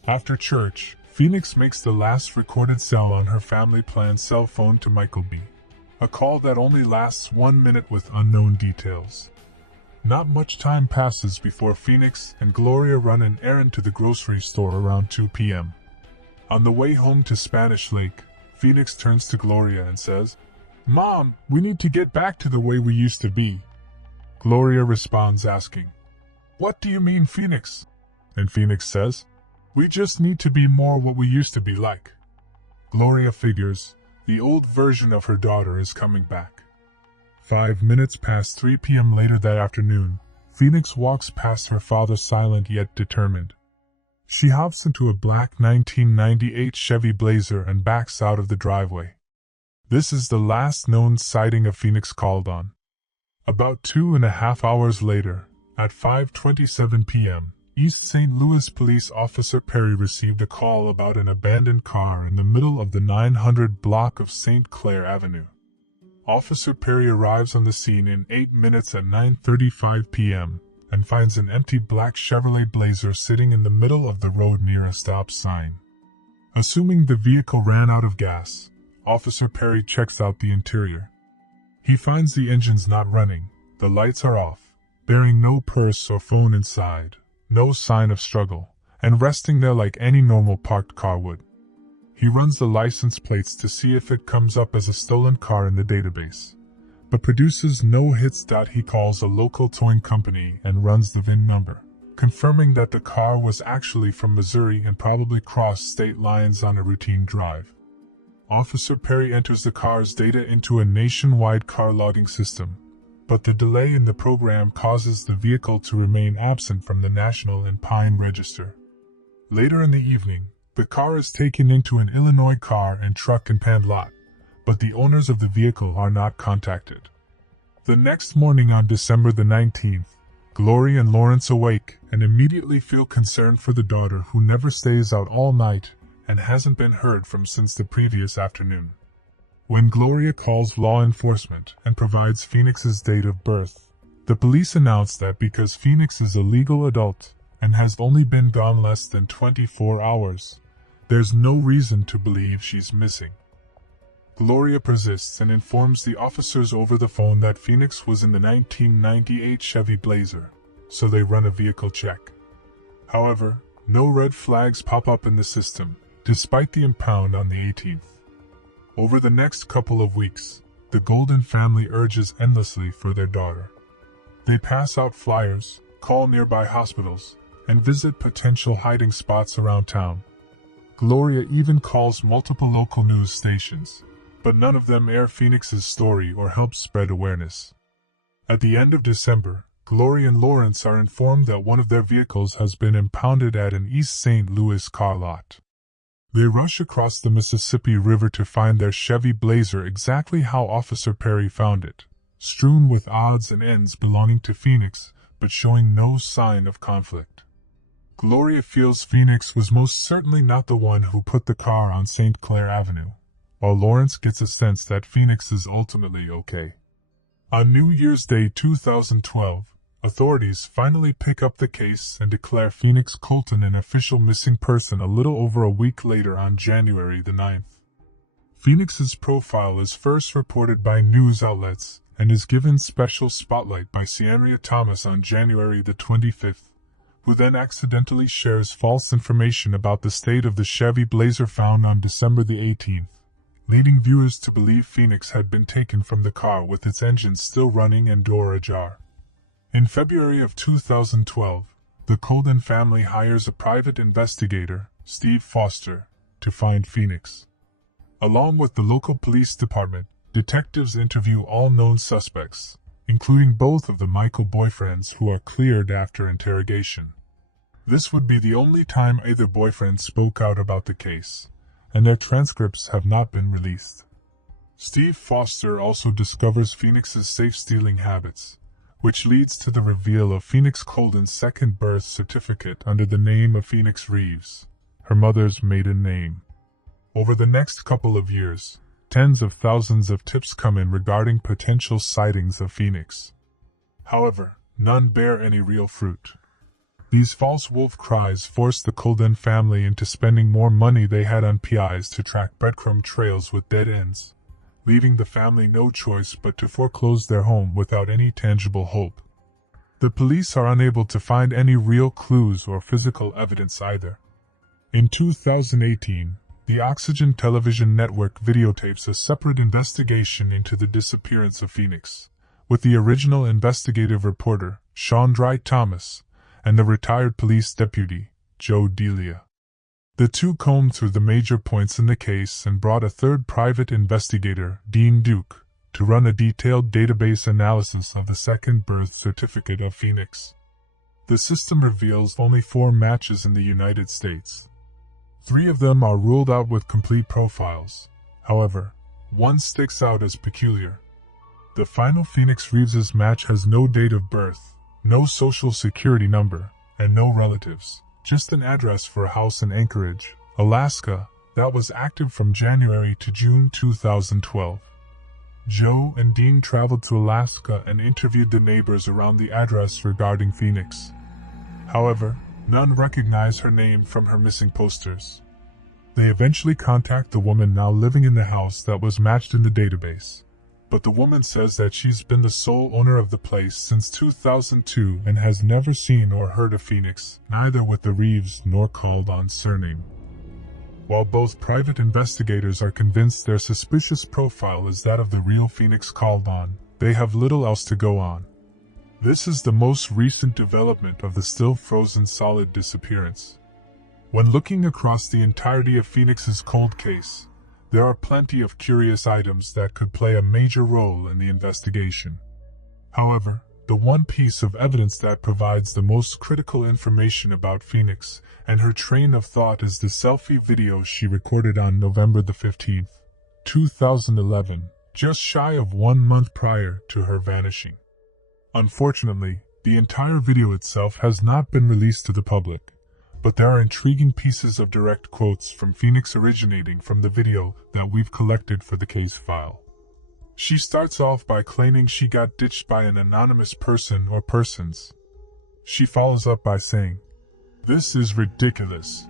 After church, Phoenix makes the last recorded call on her family plan cell phone to Michael B., a call that only lasts 1 minute with unknown details. Not much time passes before Phoenix and Gloria run an errand to the grocery store around 2 p.m. On the way home to Spanish Lake, Phoenix turns to Gloria and says, "Mom, we need to get back to the way we used to be." Gloria responds asking, "What do you mean, Phoenix?" And Phoenix says, "We just need to be more what we used to be like." Gloria figures the old version of her daughter is coming back. 5 minutes past 3 p.m. later that afternoon, Phoenix walks past her father silent yet determined. She hops into a black 1998 Chevy Blazer and backs out of the driveway. This is the last known sighting of Phoenix called on. About 2.5 hours later, at 5:27 p.m., East St. Louis Police Officer Perry received a call about an abandoned car in the middle of the 900 block of St. Clair Avenue. Officer Perry arrives on the scene in 8 minutes at 9:35 p.m. and finds an empty black Chevrolet Blazer sitting in the middle of the road near a stop sign. Assuming the vehicle ran out of gas, Officer Perry checks out the interior. He finds the engine's not running, the lights are off, bearing no purse or phone inside, no sign of struggle, and resting there like any normal parked car would. He runs the license plates to see if it comes up as a stolen car in the database, but produces no hits. He calls a local towing company and runs the VIN number, confirming that the car was actually from Missouri and probably crossed state lines on a routine drive. Officer Perry enters the car's data into a nationwide car logging system, but the delay in the program causes the vehicle to remain absent from the National and Pine Register. Later in the evening, the car is taken into an Illinois car and truck impound lot, but the owners of the vehicle are not contacted. The next morning on December the 19th, Gloria and Lawrence awake and immediately feel concerned for the daughter who never stays out all night and hasn't been heard from since the previous afternoon. When Gloria calls law enforcement and provides Phoenix's date of birth, the police announce that because Phoenix is a legal adult and has only been gone less than 24 hours, there's no reason to believe she's missing. Gloria persists and informs the officers over the phone that Phoenix was in the 1998 Chevy Blazer, so they run a vehicle check. However, no red flags pop up in the system, despite the impound on the 18th. Over the next couple of weeks, the Golden family urges endlessly for their daughter. They pass out flyers, call nearby hospitals, and visit potential hiding spots around town. Gloria even calls multiple local news stations, but none of them air Phoenix's story or help spread awareness. At the end of December, Gloria and Lawrence are informed that one of their vehicles has been impounded at an East St. Louis car lot. They rush across the Mississippi River to find their Chevy Blazer exactly how Officer Perry found it, strewn with odds and ends belonging to Phoenix, but showing no sign of conflict. Gloria feels Phoenix was most certainly not the one who put the car on St. Clair Avenue, while Lawrence gets a sense that Phoenix is ultimately okay. On New Year's Day 2012, authorities finally pick up the case and declare Phoenix Colton an official missing person a little over a week later on January the 9th. Phoenix's profile is first reported by news outlets and is given special spotlight by Cianria Thomas on January the 25th, who then accidentally shares false information about the state of the Chevy Blazer found on December the 18th, leading viewers to believe Phoenix had been taken from the car with its engine still running and door ajar. In February of 2012, the Colden family hires a private investigator, Steve Foster, to find Phoenix. Along with the local police department, detectives interview all known suspects, including both of the Michael boyfriends who are cleared after interrogation. This would be the only time either boyfriend spoke out about the case, and their transcripts have not been released. Steve Foster also discovers Phoenix's safe-stealing habits, which leads to the reveal of Phoenix Colden's second birth certificate under the name of Phoenix Reeves, her mother's maiden name. Over the next couple of years, tens of thousands of tips come in regarding potential sightings of Phoenix. However, none bear any real fruit. These false wolf cries forced the Colden family into spending more money they had on PIs to track breadcrumb trails with dead ends, leaving the family no choice but to foreclose their home without any tangible hope. The police are unable to find any real clues or physical evidence either. In 2018, the Oxygen Television Network videotapes a separate investigation into the disappearance of Phoenix, with the original investigative reporter, Sean Dry Thomas, and the retired police deputy, Joe Delia. The two combed through the major points in the case and brought a third private investigator, Dean Duke, to run a detailed database analysis of the second birth certificate of Phoenix. The system reveals only 4 matches in the United States. 3 of them are ruled out with complete profiles. However, one sticks out as peculiar. The final Phoenix Reeves's match has no date of birth, no social security number, and no relatives. Just an address for a house in Anchorage, Alaska, that was active from January to June 2012. Joe and Dean traveled to Alaska and interviewed the neighbors around the address regarding Phoenix. However, none recognize her name from her missing posters. They eventually contact the woman now living in the house that was matched in the database, but the woman says that she's been the sole owner of the place since 2002 and has never seen or heard of Phoenix, neither with the Reeves nor called on surname. While both private investigators are convinced their suspicious profile is that of the real Phoenix called on, they have little else to go on. This is the most recent development of the still frozen solid disappearance. When looking across the entirety of Phoenix's cold case, there are plenty of curious items that could play a major role in the investigation. However, the one piece of evidence that provides the most critical information about Phoenix and her train of thought is the selfie video she recorded on November the 15th, 2011, just shy of 1 month prior to her vanishing. Unfortunately, the entire video itself has not been released to the public, but there are intriguing pieces of direct quotes from Phoenix originating from the video that we've collected for the case file. She starts off by claiming she got ditched by an anonymous person or persons. She follows up by saying, "This is ridiculous.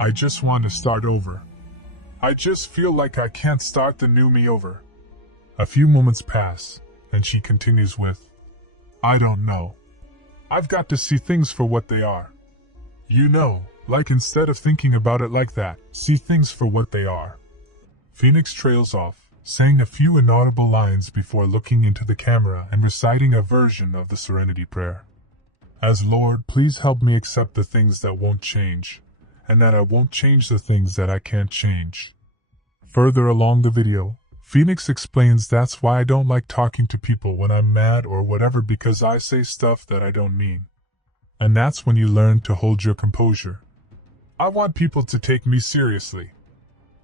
I just want to start over. I just feel like I can't start the new me over." A few moments pass, and she continues with, "I don't know. I've got to see things for what they are. You know, like instead of thinking about it like that, see things for what they are." Phoenix trails off, saying a few inaudible lines before looking into the camera and reciting a version of the Serenity Prayer. As Lord, please help me accept the things that won't change, and that I won't change the things that I can't change. Further along the video, Phoenix explains that's why I don't like talking to people when I'm mad or whatever, because I say stuff that I don't mean. And that's when you learn to hold your composure. I want people to take me seriously.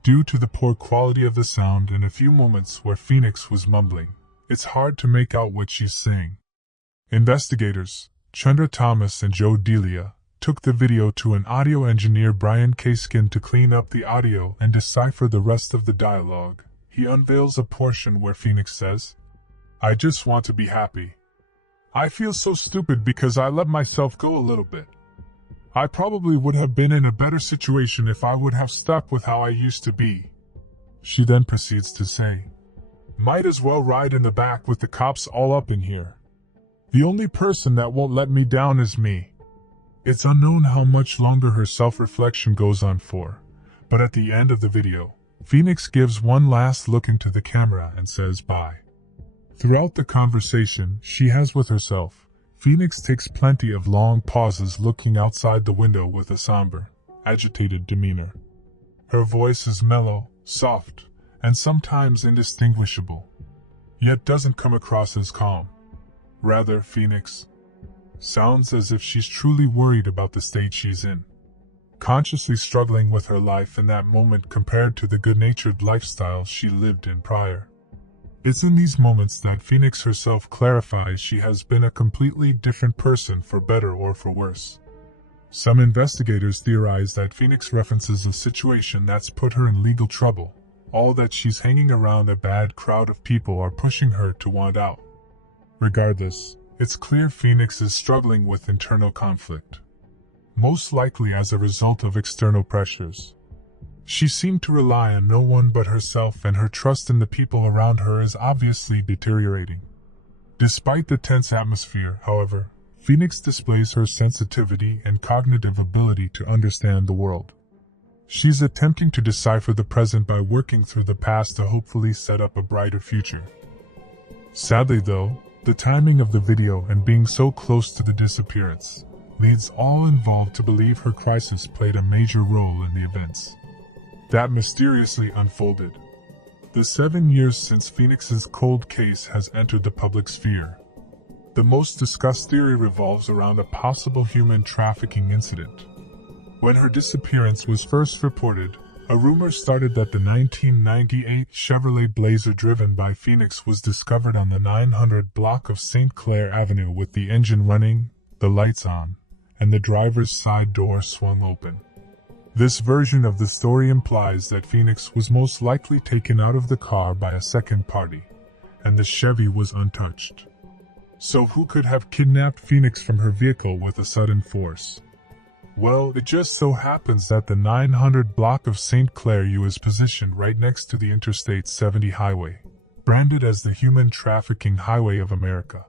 Due to the poor quality of the sound and a few moments where Phoenix was mumbling, it's hard to make out what she's saying. Investigators, Chandra Thomas and Joe Delia, took the video to an audio engineer, Brian Kaskin, to clean up the audio and decipher the rest of the dialogue. He unveils a portion where Phoenix says, "I just want to be happy. I feel so stupid because I let myself go a little bit. I probably would have been in a better situation if I would have stuck with how I used to be." She then proceeds to say, "Might as well ride in the back with the cops all up in here. The only person that won't let me down is me." It's unknown how much longer her self-reflection goes on for, but at the end of the video, Phoenix gives one last look into the camera and says bye. Throughout the conversation she has with herself, Phoenix takes plenty of long pauses looking outside the window with a somber, agitated demeanor. Her voice is mellow, soft, and sometimes indistinguishable, yet doesn't come across as calm. Rather, Phoenix sounds as if she's truly worried about the state she's in, consciously struggling with her life in that moment compared to the good-natured lifestyle she lived in prior. It's in these moments that Phoenix herself clarifies she has been a completely different person, for better or for worse. Some investigators theorize that Phoenix references a situation that's put her in legal trouble, all that she's hanging around a bad crowd of people are pushing her to want out. Regardless, it's clear Phoenix is struggling with internal conflict, most likely as a result of external pressures. She seemed to rely on no one but herself, and her trust in the people around her is obviously deteriorating. Despite the tense atmosphere, however, Phoenix displays her sensitivity and cognitive ability to understand the world. She's attempting to decipher the present by working through the past to hopefully set up a brighter future. Sadly though, the timing of the video and being so close to the disappearance leads all involved to believe her crisis played a major role in the events that mysteriously unfolded. The 7 years since Phoenix's cold case has entered the public sphere. The most discussed theory revolves around a possible human trafficking incident. When her disappearance was first reported, a rumor started that the 1998 Chevrolet Blazer driven by Phoenix was discovered on the 900 block of St. Clair Avenue with the engine running, the lights on, and the driver's side door swung open. This version of the story implies that Phoenix was most likely taken out of the car by a second party, and the Chevy was untouched. So who could have kidnapped Phoenix from her vehicle with a sudden force? Well, it just so happens that the 900 block of St. Clair U is positioned right next to the Interstate 70 highway, branded as the human trafficking highway of America.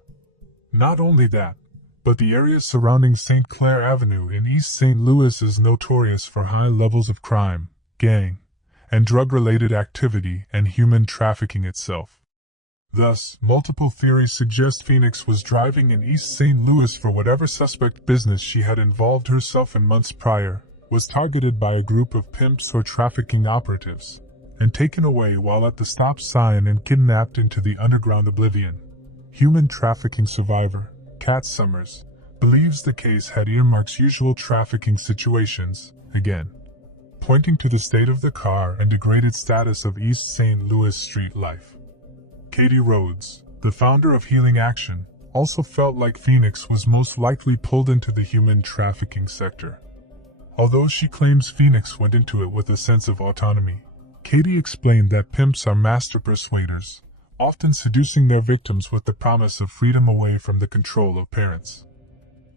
Not only that, but the area surrounding St. Clair Avenue in East St. Louis is notorious for high levels of crime, gang, and drug-related activity and human trafficking itself. Thus, multiple theories suggest Phoenix was driving in East St. Louis for whatever suspect business she had involved herself in months prior, was targeted by a group of pimps or trafficking operatives, and taken away while at the stop sign and kidnapped into the underground oblivion. Human trafficking survivor Kat Summers believes the case had earmarks usual trafficking situations, again, pointing to the state of the car and degraded status of East St. Louis street life. Katie Rhodes, the founder of Healing Action, also felt like Phoenix was most likely pulled into the human trafficking sector. Although she claims Phoenix went into it with a sense of autonomy, Katie explained that pimps are master persuaders, often seducing their victims with the promise of freedom away from the control of parents.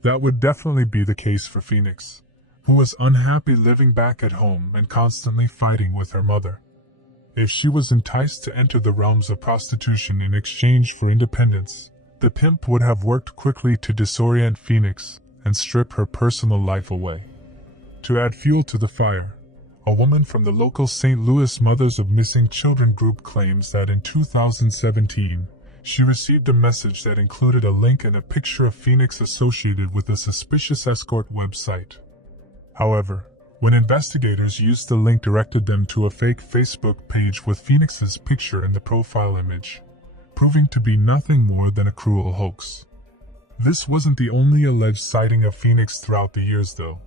That would definitely be the case for Phoenix, who was unhappy living back at home and constantly fighting with her mother. If she was enticed to enter the realms of prostitution in exchange for independence, the pimp would have worked quickly to disorient Phoenix and strip her personal life away. To add fuel to the fire, a woman from the local St. Louis Mothers of Missing Children group claims that in 2017, She received a message that included a link and a picture of Phoenix associated with a suspicious escort website. However, when investigators used the link, directed them to a fake Facebook page with Phoenix's picture in the profile image, proving to be nothing more than a cruel hoax. This wasn't the only alleged sighting of Phoenix throughout the years, though.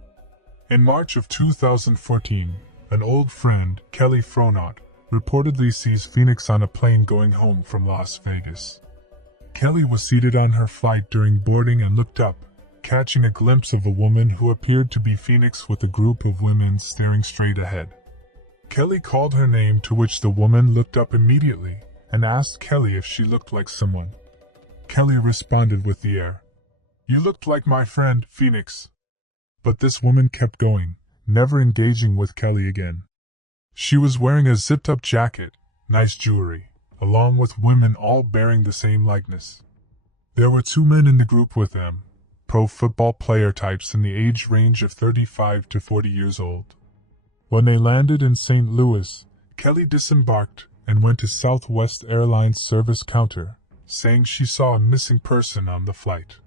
In March of 2014, an old friend, Kelly Fronaut, reportedly sees Phoenix on a plane going home from Las Vegas. Kelly was seated on her flight during boarding and looked up, catching a glimpse of a woman who appeared to be Phoenix with a group of women staring straight ahead. Kelly called her name, to which the woman looked up immediately and asked Kelly if she looked like someone. Kelly responded with the air, "You looked like my friend, Phoenix." But this woman kept going, never engaging with Kelly again. She was wearing a zipped-up jacket, nice jewelry, along with women all bearing the same likeness. There were 2 men in the group with them, pro football player types in the age range of 35 to 40 years old. When they landed in St. Louis, Kelly disembarked and went to Southwest Airlines service counter, saying she saw a missing person on the flight.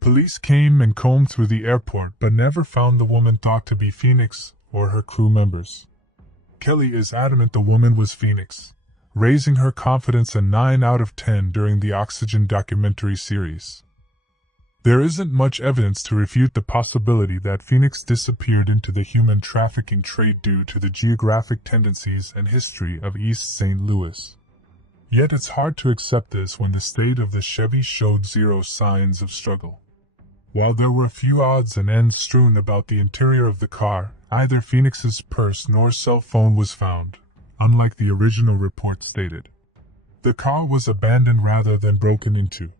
Police came and combed through the airport but never found the woman thought to be Phoenix or her crew members. Kelly is adamant the woman was Phoenix, raising her confidence a 9 out of 10 during the Oxygen documentary series. There isn't much evidence to refute the possibility that Phoenix disappeared into the human trafficking trade due to the geographic tendencies and history of East St. Louis. Yet it's hard to accept this when the state of the Chevy showed zero signs of struggle. While there were a few odds and ends strewn about the interior of the car, neither Phoenix's purse nor cell phone was found, unlike the original report stated. The car was abandoned rather than broken into.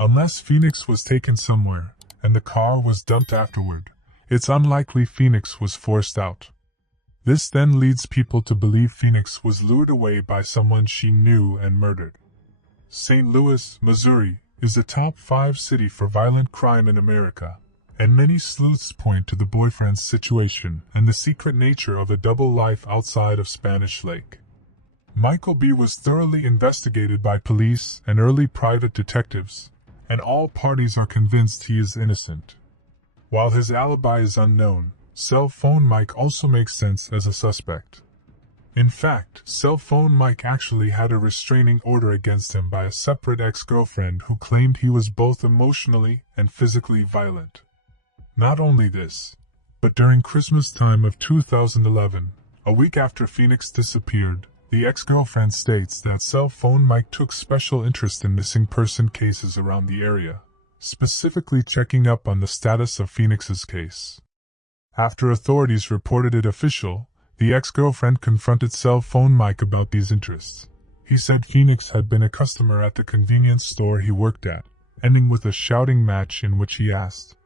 Unless Phoenix was taken somewhere, and the car was dumped afterward, it's unlikely Phoenix was forced out. This then leads people to believe Phoenix was lured away by someone she knew and murdered. St. Louis, Missouri, is a top 5 city for violent crime in America, and many sleuths point to the boyfriend's situation and the secret nature of a double life outside of Spanish Lake. Michael B. was thoroughly investigated by police and early private detectives, and all parties are convinced he is innocent. While his alibi is unknown, Cell Phone Mike also makes sense as a suspect. In fact, Cell Phone Mike actually had a restraining order against him by a separate ex-girlfriend who claimed he was both emotionally and physically violent. Not only this, but during Christmas time of 2011, a week after Phoenix disappeared, the ex-girlfriend states that Cell Phone Mike took special interest in missing person cases around the area, specifically checking up on the status of Phoenix's case. After authorities reported it official, the ex-girlfriend confronted Cell Phone Mike about these interests. He said Phoenix had been a customer at the convenience store he worked at, ending with a shouting match in which he asked,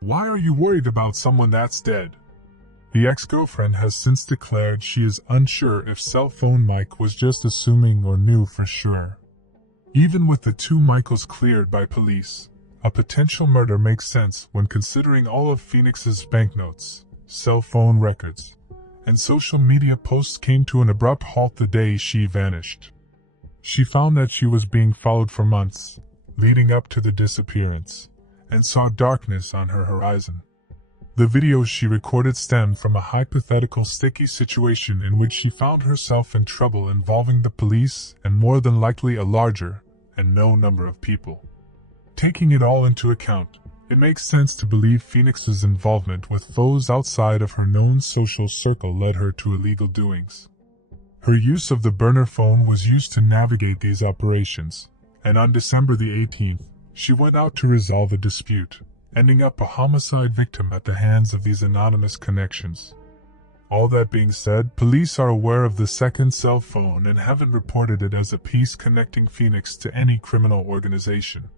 "Why are you worried about someone that's dead?" The ex-girlfriend has since declared she is unsure if Cell Phone Mike was just assuming or knew for sure. Even with the 2 Michaels cleared by police, a potential murder makes sense when considering all of Phoenix's banknotes, cell phone records, and social media posts came to an abrupt halt the day she vanished. She found that she was being followed for months, leading up to the disappearance, and saw darkness on her horizon. The videos she recorded stemmed from a hypothetical sticky situation in which she found herself in trouble involving the police and more than likely a larger and known number of people. Taking it all into account, it makes sense to believe Phoenix's involvement with foes outside of her known social circle led her to illegal doings. Her use of the burner phone was used to navigate these operations, and on December the 18th, she went out to resolve a dispute, ending up a homicide victim at the hands of these anonymous connections. All that being said, police are aware of the second cell phone and haven't reported it as a piece connecting Phoenix to any criminal organization.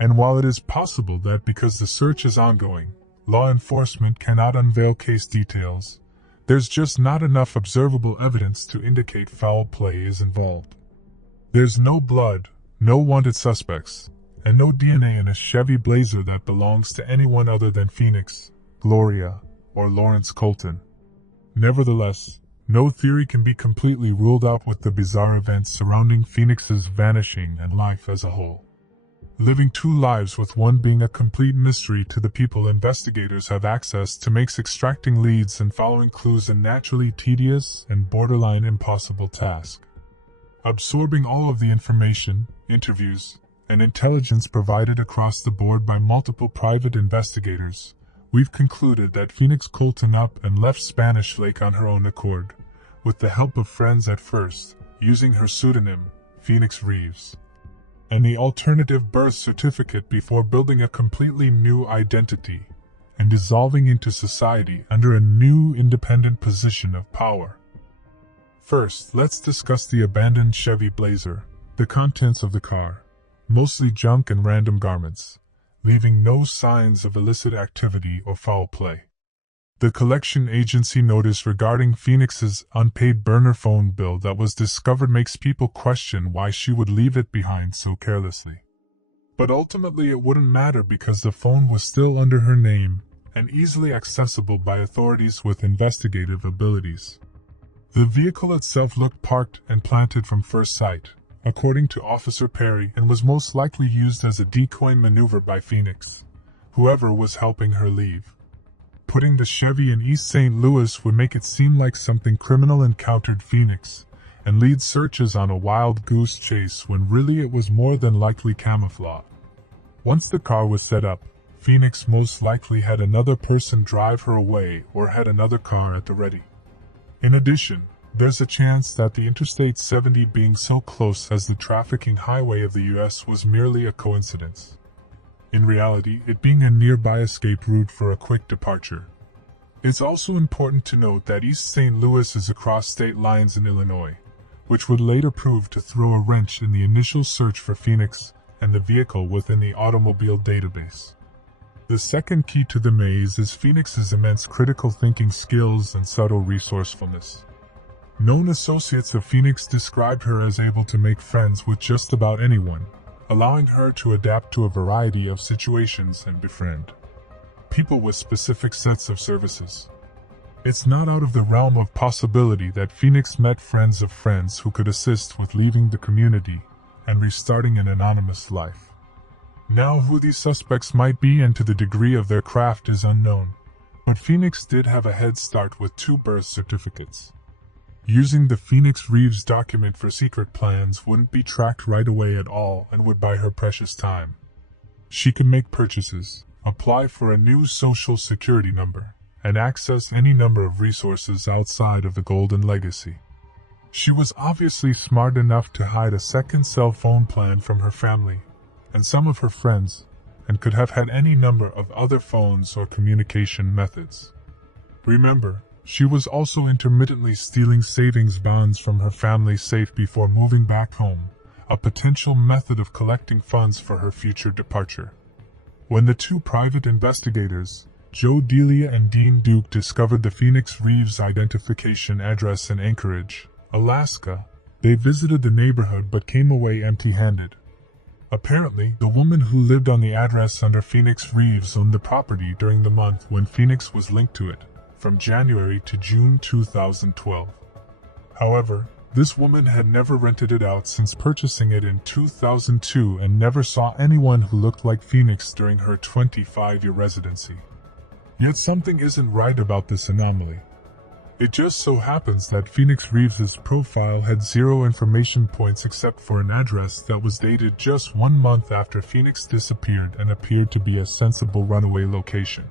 And while it is possible that because the search is ongoing, law enforcement cannot unveil case details, there's just not enough observable evidence to indicate foul play is involved. There's no blood, no wanted suspects, and no DNA in a Chevy Blazer that belongs to anyone other than Phoenix, Gloria, or Lawrence Colton. Nevertheless, No theory can be completely ruled out with the bizarre events surrounding Phoenix's vanishing and life as a whole. Living two lives with one being a complete mystery to the people investigators have access to makes extracting leads and following clues a naturally tedious and borderline impossible task. Absorbing all of the information, interviews, and intelligence provided across the board by multiple private investigators, we've concluded that Phoenix Colton up and left Spanish Lake on her own accord, with the help of friends at first, using her pseudonym, Phoenix Reeves, and the alternative birth certificate before building a completely new identity and dissolving into society under a new independent position of power. First, let's discuss the abandoned Chevy Blazer, the contents of the car, mostly junk and random garments, leaving no signs of illicit activity or foul play. The collection agency notice regarding Phoenix's unpaid burner phone bill that was discovered makes people question why she would leave it behind so carelessly. But ultimately it wouldn't matter because the phone was still under her name and easily accessible by authorities with investigative abilities. The vehicle itself looked parked and planted from first sight, according to Officer Perry, and was most likely used as a decoy maneuver by Phoenix, whoever was helping her leave. Putting the Chevy in East St. Louis would make it seem like something criminal encountered Phoenix, and lead searches on a wild goose chase when really it was more than likely camouflage. Once the car was set up, Phoenix most likely had another person drive her away or had another car at the ready. In addition, there's a chance that the Interstate 70 being so close as the trafficking highway of the U.S. was merely a coincidence. In reality, it being a nearby escape route for a quick departure. It's also important to note that East St. Louis is across state lines in Illinois, which would later prove to throw a wrench in the initial search for Phoenix and the vehicle within the automobile database. The second key to the maze is Phoenix's immense critical thinking skills and subtle resourcefulness. Known associates of Phoenix described her as able to make friends with just about anyone, allowing her to adapt to a variety of situations and befriend people with specific sets of services. It's not out of the realm of possibility that Phoenix met friends of friends who could assist with leaving the community and restarting an anonymous life. Now, who these suspects might be and to the degree of their craft is unknown, but Phoenix did have a head start with 2 birth certificates. Using the Phoenix Reeves document for secret plans wouldn't be tracked right away at all and would buy her precious time. She could make purchases, apply for a new social security number, and access any number of resources outside of the Golden Legacy. She was obviously smart enough to hide a second cell phone plan from her family and some of her friends, and could have had any number of other phones or communication methods. Remember, she was also intermittently stealing savings bonds from her family's safe before moving back home, a potential method of collecting funds for her future departure. When the 2 private investigators, Joe Delia and Dean Duke, discovered the Phoenix Reeves identification address in Anchorage, Alaska, they visited the neighborhood but came away empty-handed. Apparently, the woman who lived on the address under Phoenix Reeves owned the property during the month when Phoenix was linked to it, from January to June 2012. However, this woman had never rented it out since purchasing it in 2002 and never saw anyone who looked like Phoenix during her 25-year residency. Yet something isn't right about this anomaly. It just so happens that Phoenix Reeves's profile had 0 information points except for an address that was dated just 1 month after Phoenix disappeared and appeared to be a sensible runaway location.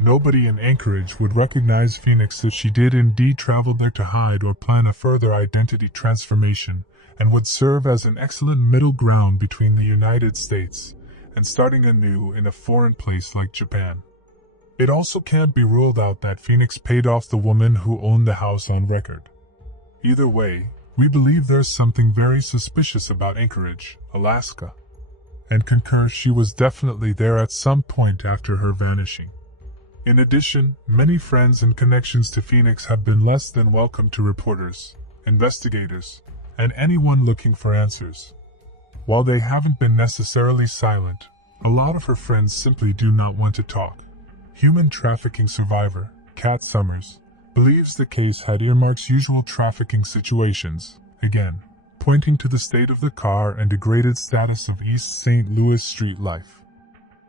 Nobody in Anchorage would recognize Phoenix if she did indeed travel there to hide or plan a further identity transformation, and would serve as an excellent middle ground between the United States and starting anew in a foreign place like Japan. It also can't be ruled out that Phoenix paid off the woman who owned the house on record. Either way, we believe there's something very suspicious about Anchorage, Alaska, and concur she was definitely there at some point after her vanishing. In addition, many friends and connections to Phoenix have been less than welcome to reporters, investigators, and anyone looking for answers. While they haven't been necessarily silent, a lot of her friends simply do not want to talk. Human trafficking survivor, Kat Summers, believes the case had earmarks usual trafficking situations, again, pointing to the state of the car and degraded status of East St. Louis street life.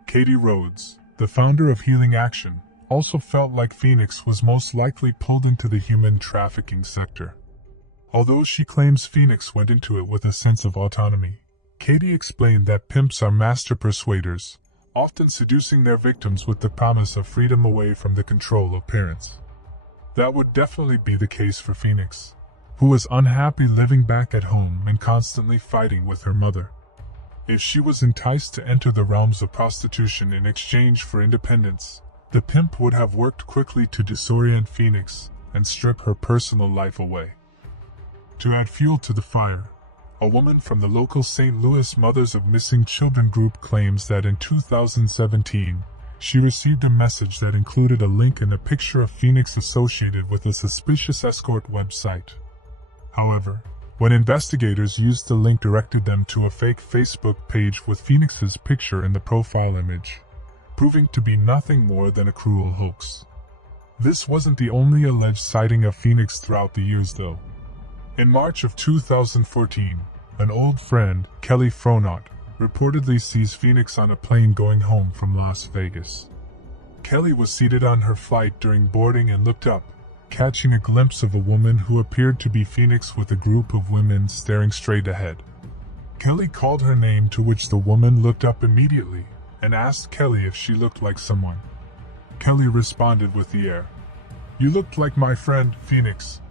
Katie Rhodes, the founder of Healing Action, also felt like Phoenix was most likely pulled into the human trafficking sector. Although she claims Phoenix went into it with a sense of autonomy, Katie explained that pimps are master persuaders, often seducing their victims with the promise of freedom away from the control of parents. That would definitely be the case for Phoenix, who was unhappy living back at home and constantly fighting with her mother. If she was enticed to enter the realms of prostitution in exchange for independence, the pimp would have worked quickly to disorient Phoenix and strip her personal life away. To add fuel to the fire, a woman from the local St. Louis Mothers of Missing Children group claims that in 2017, she received a message that included a link and a picture of Phoenix associated with a suspicious escort website. However, when investigators used the link directed them to a fake Facebook page with Phoenix's picture in the profile image, proving to be nothing more than a cruel hoax. This wasn't the only alleged sighting of Phoenix throughout the years though. In March of 2014, an old friend, Kelly Fronot, reportedly sees Phoenix on a plane going home from Las Vegas. Kelly was seated on her flight during boarding and looked up, catching a glimpse of a woman who appeared to be Phoenix with a group of women staring straight ahead. Kelly called her name, to which the woman looked up immediately and asked Kelly if she looked like someone. Kelly responded with the air, "You looked like my friend, Phoenix."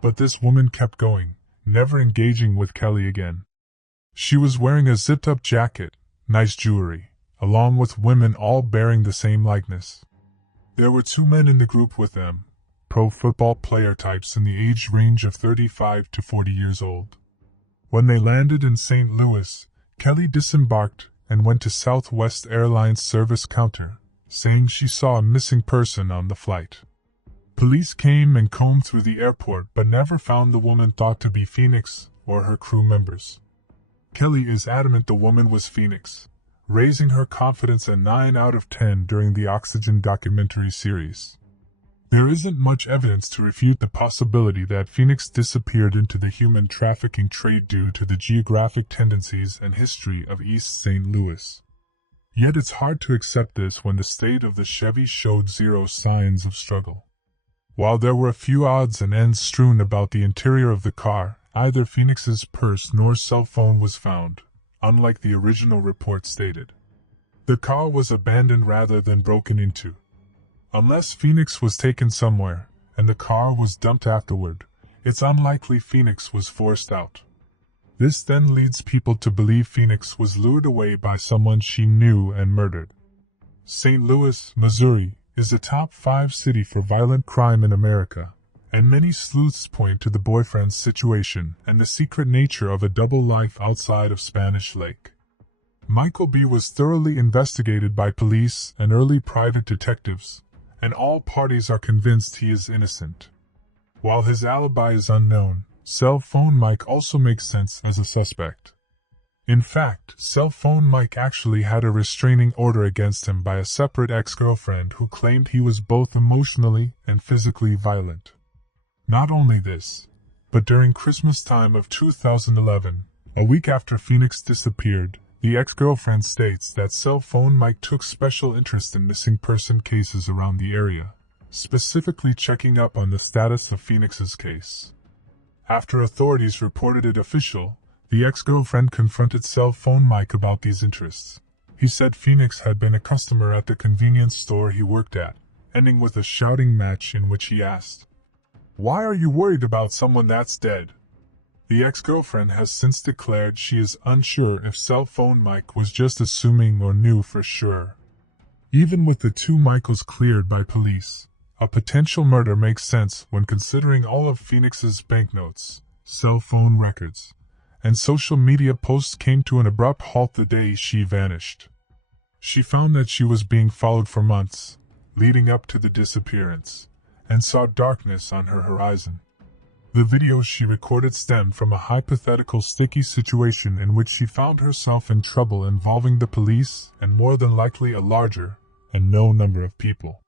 But this woman kept going, never engaging with Kelly again. She was wearing a zipped-up jacket, nice jewelry, along with women all bearing the same likeness. There were 2 men in the group with them, pro football player types in the age range of 35 to 40 years old. When they landed in St. Louis, Kelly disembarked and went to Southwest Airlines service counter, saying she saw a missing person on the flight. Police came and combed through the airport but never found the woman thought to be Phoenix or her crew members. Kelly is adamant the woman was Phoenix, raising her confidence a 9 out of 10 during the Oxygen documentary series. There isn't much evidence to refute the possibility that Phoenix disappeared into the human trafficking trade due to the geographic tendencies and history of East St. Louis. Yet it's hard to accept this when the state of the Chevy showed zero signs of struggle. While there were a few odds and ends strewn about the interior of the car, neither Phoenix's purse nor cell phone was found, unlike the original report stated. The car was abandoned rather than broken into. Unless Phoenix was taken somewhere, and the car was dumped afterward, it's unlikely Phoenix was forced out. This then leads people to believe Phoenix was lured away by someone she knew and murdered. St. Louis, Missouri, is a top 5 city for violent crime in America, and many sleuths point to the boyfriend's situation and the secret nature of a double life outside of Spanish Lake. Michael B. was thoroughly investigated by police and early private detectives, and all parties are convinced he is innocent. While his alibi is unknown, Cell Phone Mike also makes sense as a suspect. In fact, Cell Phone Mike actually had a restraining order against him by a separate ex-girlfriend who claimed he was both emotionally and physically violent. Not only this, but during Christmas time of 2011, a week after Phoenix disappeared, the ex-girlfriend states that Cell Phone Mike took special interest in missing person cases around the area, specifically checking up on the status of Phoenix's case. After authorities reported it official, the ex-girlfriend confronted Cell Phone Mike about these interests. He said Phoenix had been a customer at the convenience store he worked at, ending with a shouting match in which he asked, "Why are you worried about someone that's dead?" The ex-girlfriend has since declared she is unsure if Cell Phone Mike was just assuming or knew for sure. Even with the 2 Michaels cleared by police, a potential murder makes sense when considering all of Phoenix's banknotes, cell phone records, and social media posts came to an abrupt halt the day she vanished. She found that she was being followed for months, leading up to the disappearance, and saw darkness on her horizon. The videos she recorded stemmed from a hypothetical sticky situation in which she found herself in trouble involving the police and more than likely a larger and known number of people.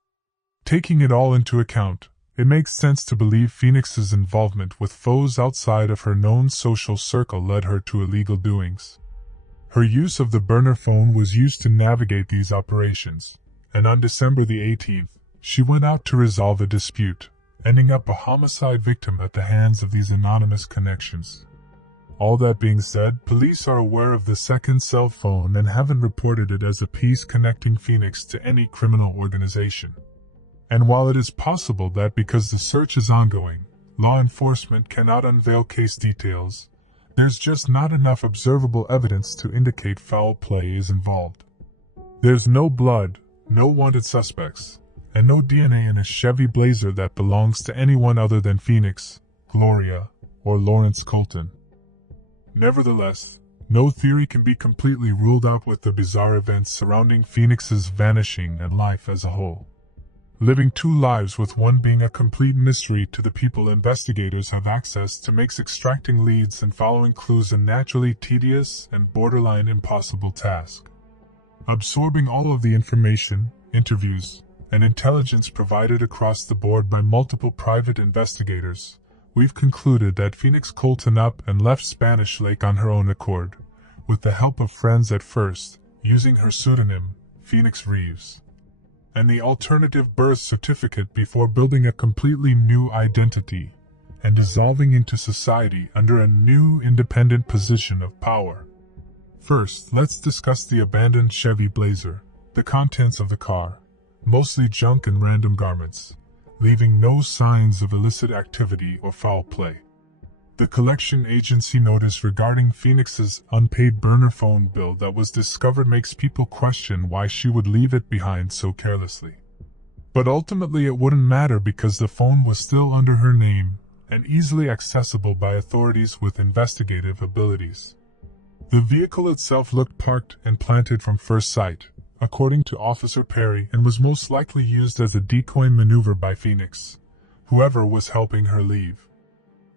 Taking it all into account, It makes sense to believe Phoenix's involvement with foes outside of her known social circle led her to illegal doings. Her use of the burner phone was used to navigate these operations, and on December the 18th, she went out to resolve a dispute, ending up a homicide victim at the hands of these anonymous connections. All that being said, police are aware of the second cell phone and haven't reported it as a piece connecting Phoenix to any criminal organization. And while it is possible that because the search is ongoing, law enforcement cannot unveil case details, there's just not enough observable evidence to indicate foul play is involved. There's no blood, no wanted suspects, and no DNA in a Chevy Blazer that belongs to anyone other than Phoenix, Gloria, or Lawrence Colton. Nevertheless, no theory can be completely ruled out with the bizarre events surrounding Phoenix's vanishing and life as a whole. Living two lives with one being a complete mystery to the people investigators have access to makes extracting leads and following clues a naturally tedious and borderline impossible task. Absorbing all of the information, interviews, and intelligence provided across the board by multiple private investigators, we've concluded that Phoenix Colton up and left Spanish Lake on her own accord, with the help of friends at first, using her pseudonym, Phoenix Reeves, and the alternative birth certificate before building a completely new identity and dissolving into society under a new independent position of power. First, let's discuss the abandoned Chevy Blazer, the contents of the car, mostly junk and random garments, leaving no signs of illicit activity or foul play. The collection agency notice regarding Phoenix's unpaid burner phone bill that was discovered makes people question why she would leave it behind so carelessly. But ultimately it wouldn't matter because the phone was still under her name and easily accessible by authorities with investigative abilities. The vehicle itself looked parked and planted from first sight, according to Officer Perry, and was most likely used as a decoy maneuver by Phoenix, whoever was helping her leave.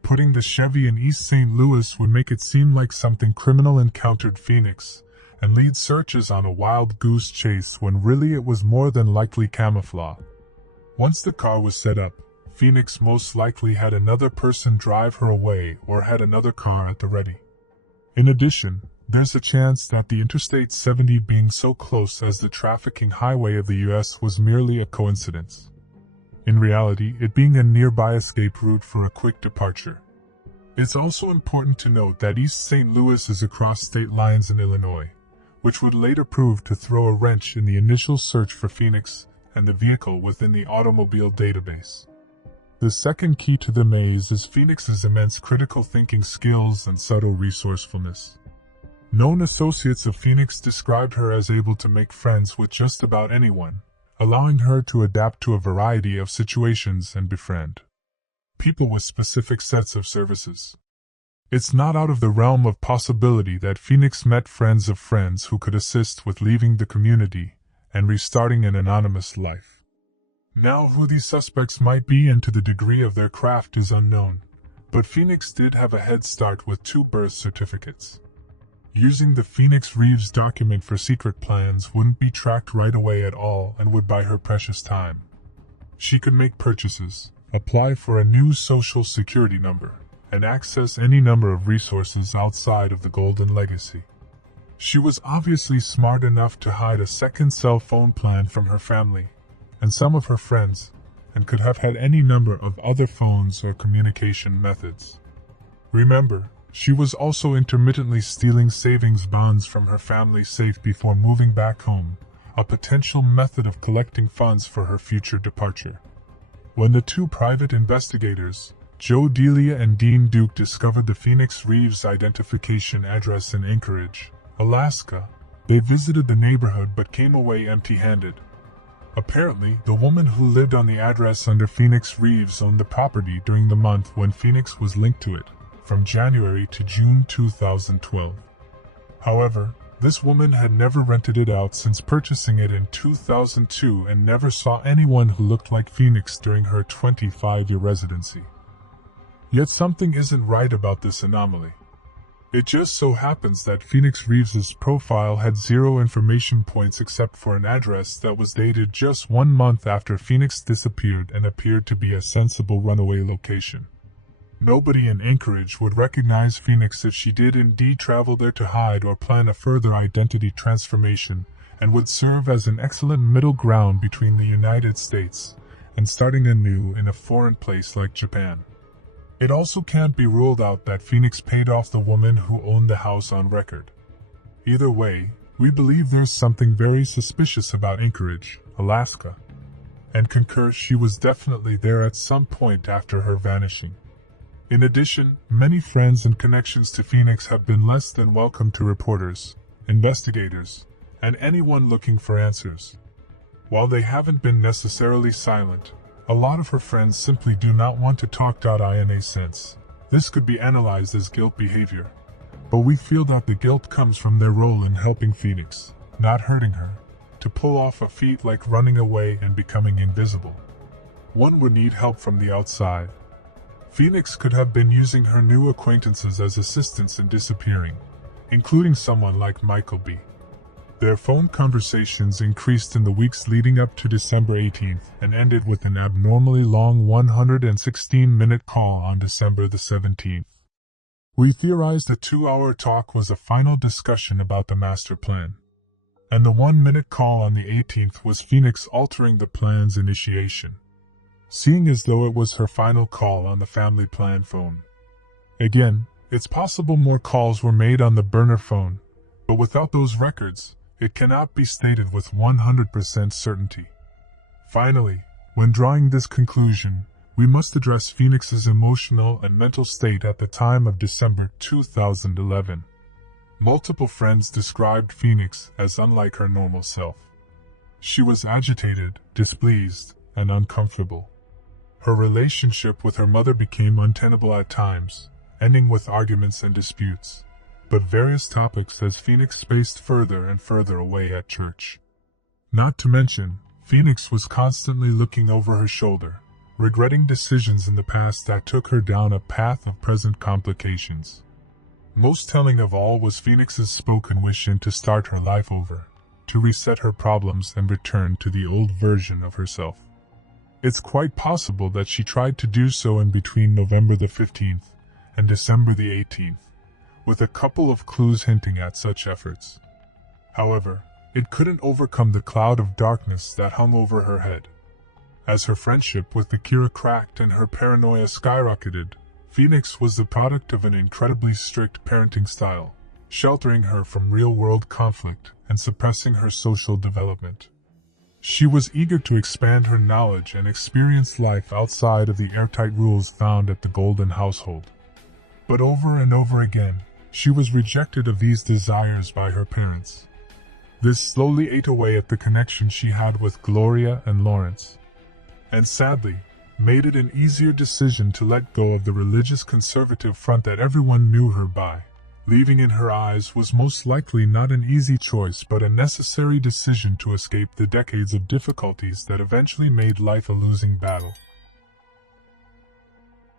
Putting the Chevy in East St. Louis would make it seem like something criminal encountered Phoenix and lead searchers on a wild goose chase when really it was more than likely camouflage. Once the car was set up, Phoenix most likely had another person drive her away or had another car at the ready. In addition, there's a chance that the Interstate 70 being so close as the trafficking highway of the U.S. was merely a coincidence. In reality, it being a nearby escape route for a quick departure. It's also important to note that East St. Louis is across state lines in Illinois, which would later prove to throw a wrench in the initial search for Phoenix and the vehicle within the automobile database. The second key to the maze is Phoenix's immense critical thinking skills and subtle resourcefulness. Known associates of Phoenix described her as able to make friends with just about anyone, allowing her to adapt to a variety of situations and befriend people with specific sets of services. It's not out of the realm of possibility that Phoenix met friends of friends who could assist with leaving the community and restarting an anonymous life. Now, who these suspects might be and to the degree of their craft is unknown, but Phoenix did have a head start with 2 birth certificates. Using the Phoenix Reeves document for secret plans wouldn't be tracked right away at all and would buy her precious time. She could make purchases, apply for a new social security number, and access any number of resources outside of the Golden Legacy. She was obviously smart enough to hide a second cell phone plan from her family and some of her friends, and could have had any number of other phones or communication methods. Remember, she was also intermittently stealing savings bonds from her family's safe before moving back home, a potential method of collecting funds for her future departure. When the 2 private investigators, Joe Delia and Dean Duke, discovered the Phoenix Reeves identification address in Anchorage, Alaska, they visited the neighborhood but came away empty-handed. Apparently, the woman who lived on the address under Phoenix Reeves owned the property during the month when Phoenix was linked to it, from January to June 2012. However, this woman had never rented it out since purchasing it in 2002 and never saw anyone who looked like Phoenix during her 25-year residency. Yet something isn't right about this anomaly. It just so happens that Phoenix Reeves's profile had 0 information points except for an address that was dated just 1 month after Phoenix disappeared and appeared to be a sensible runaway location. Nobody in Anchorage would recognize Phoenix if she did indeed travel there to hide or plan a further identity transformation, and would serve as an excellent middle ground between the United States and starting anew in a foreign place like Japan. It also can't be ruled out that Phoenix paid off the woman who owned the house on record. Either way, we believe there's something very suspicious about Anchorage, Alaska, and concur she was definitely there at some point after her vanishing. In addition, many friends and connections to Phoenix have been less than welcome to reporters, investigators, and anyone looking for answers. While they haven't been necessarily silent, a lot of her friends simply do not want to talk. In a sense, this could be analyzed as guilt behavior, but we feel that the guilt comes from their role in helping Phoenix, not hurting her, to pull off a feat like running away and becoming invisible. One would need help from the outside. Phoenix could have been using her new acquaintances as assistants in disappearing, including someone like Michael B. Their phone conversations increased in the weeks leading up to December 18th and ended with an abnormally long 116-minute call on December the 17th. We theorized the 2-hour talk was a final discussion about the master plan, and the 1-minute call on the 18th was Phoenix altering the plan's initiation, seeing as though it was her final call on the family plan phone. Again, it's possible more calls were made on the burner phone, but without those records, it cannot be stated with 100% certainty. Finally, when drawing this conclusion, we must address Phoenix's emotional and mental state at the time of December 2011. Multiple friends described Phoenix as unlike her normal self. She was agitated, displeased, and uncomfortable. Her relationship with her mother became untenable at times, ending with arguments and disputes, but various topics as Phoenix spaced further and further away at church. Not to mention, Phoenix was constantly looking over her shoulder, regretting decisions in the past that took her down a path of present complications. Most telling of all was Phoenix's spoken wish to start her life over, to reset her problems and return to the old version of herself. It's quite possible that she tried to do so in between November the 15th and December the 18th, with a couple of clues hinting at such efforts. However, it couldn't overcome the cloud of darkness that hung over her head. As her friendship with Akira cracked and her paranoia skyrocketed, Phoenix was the product of an incredibly strict parenting style, sheltering her from real-world conflict and suppressing her social development. She was eager to expand her knowledge and experience life outside of the airtight rules found at the Golden household. But over and over again, she was rejected of these desires by her parents. This slowly ate away at the connection she had with Gloria and Lawrence, and sadly, made it an easier decision to let go of the religious conservative front that everyone knew her by. Leaving in her eyes was most likely not an easy choice but a necessary decision to escape the decades of difficulties that eventually made life a losing battle.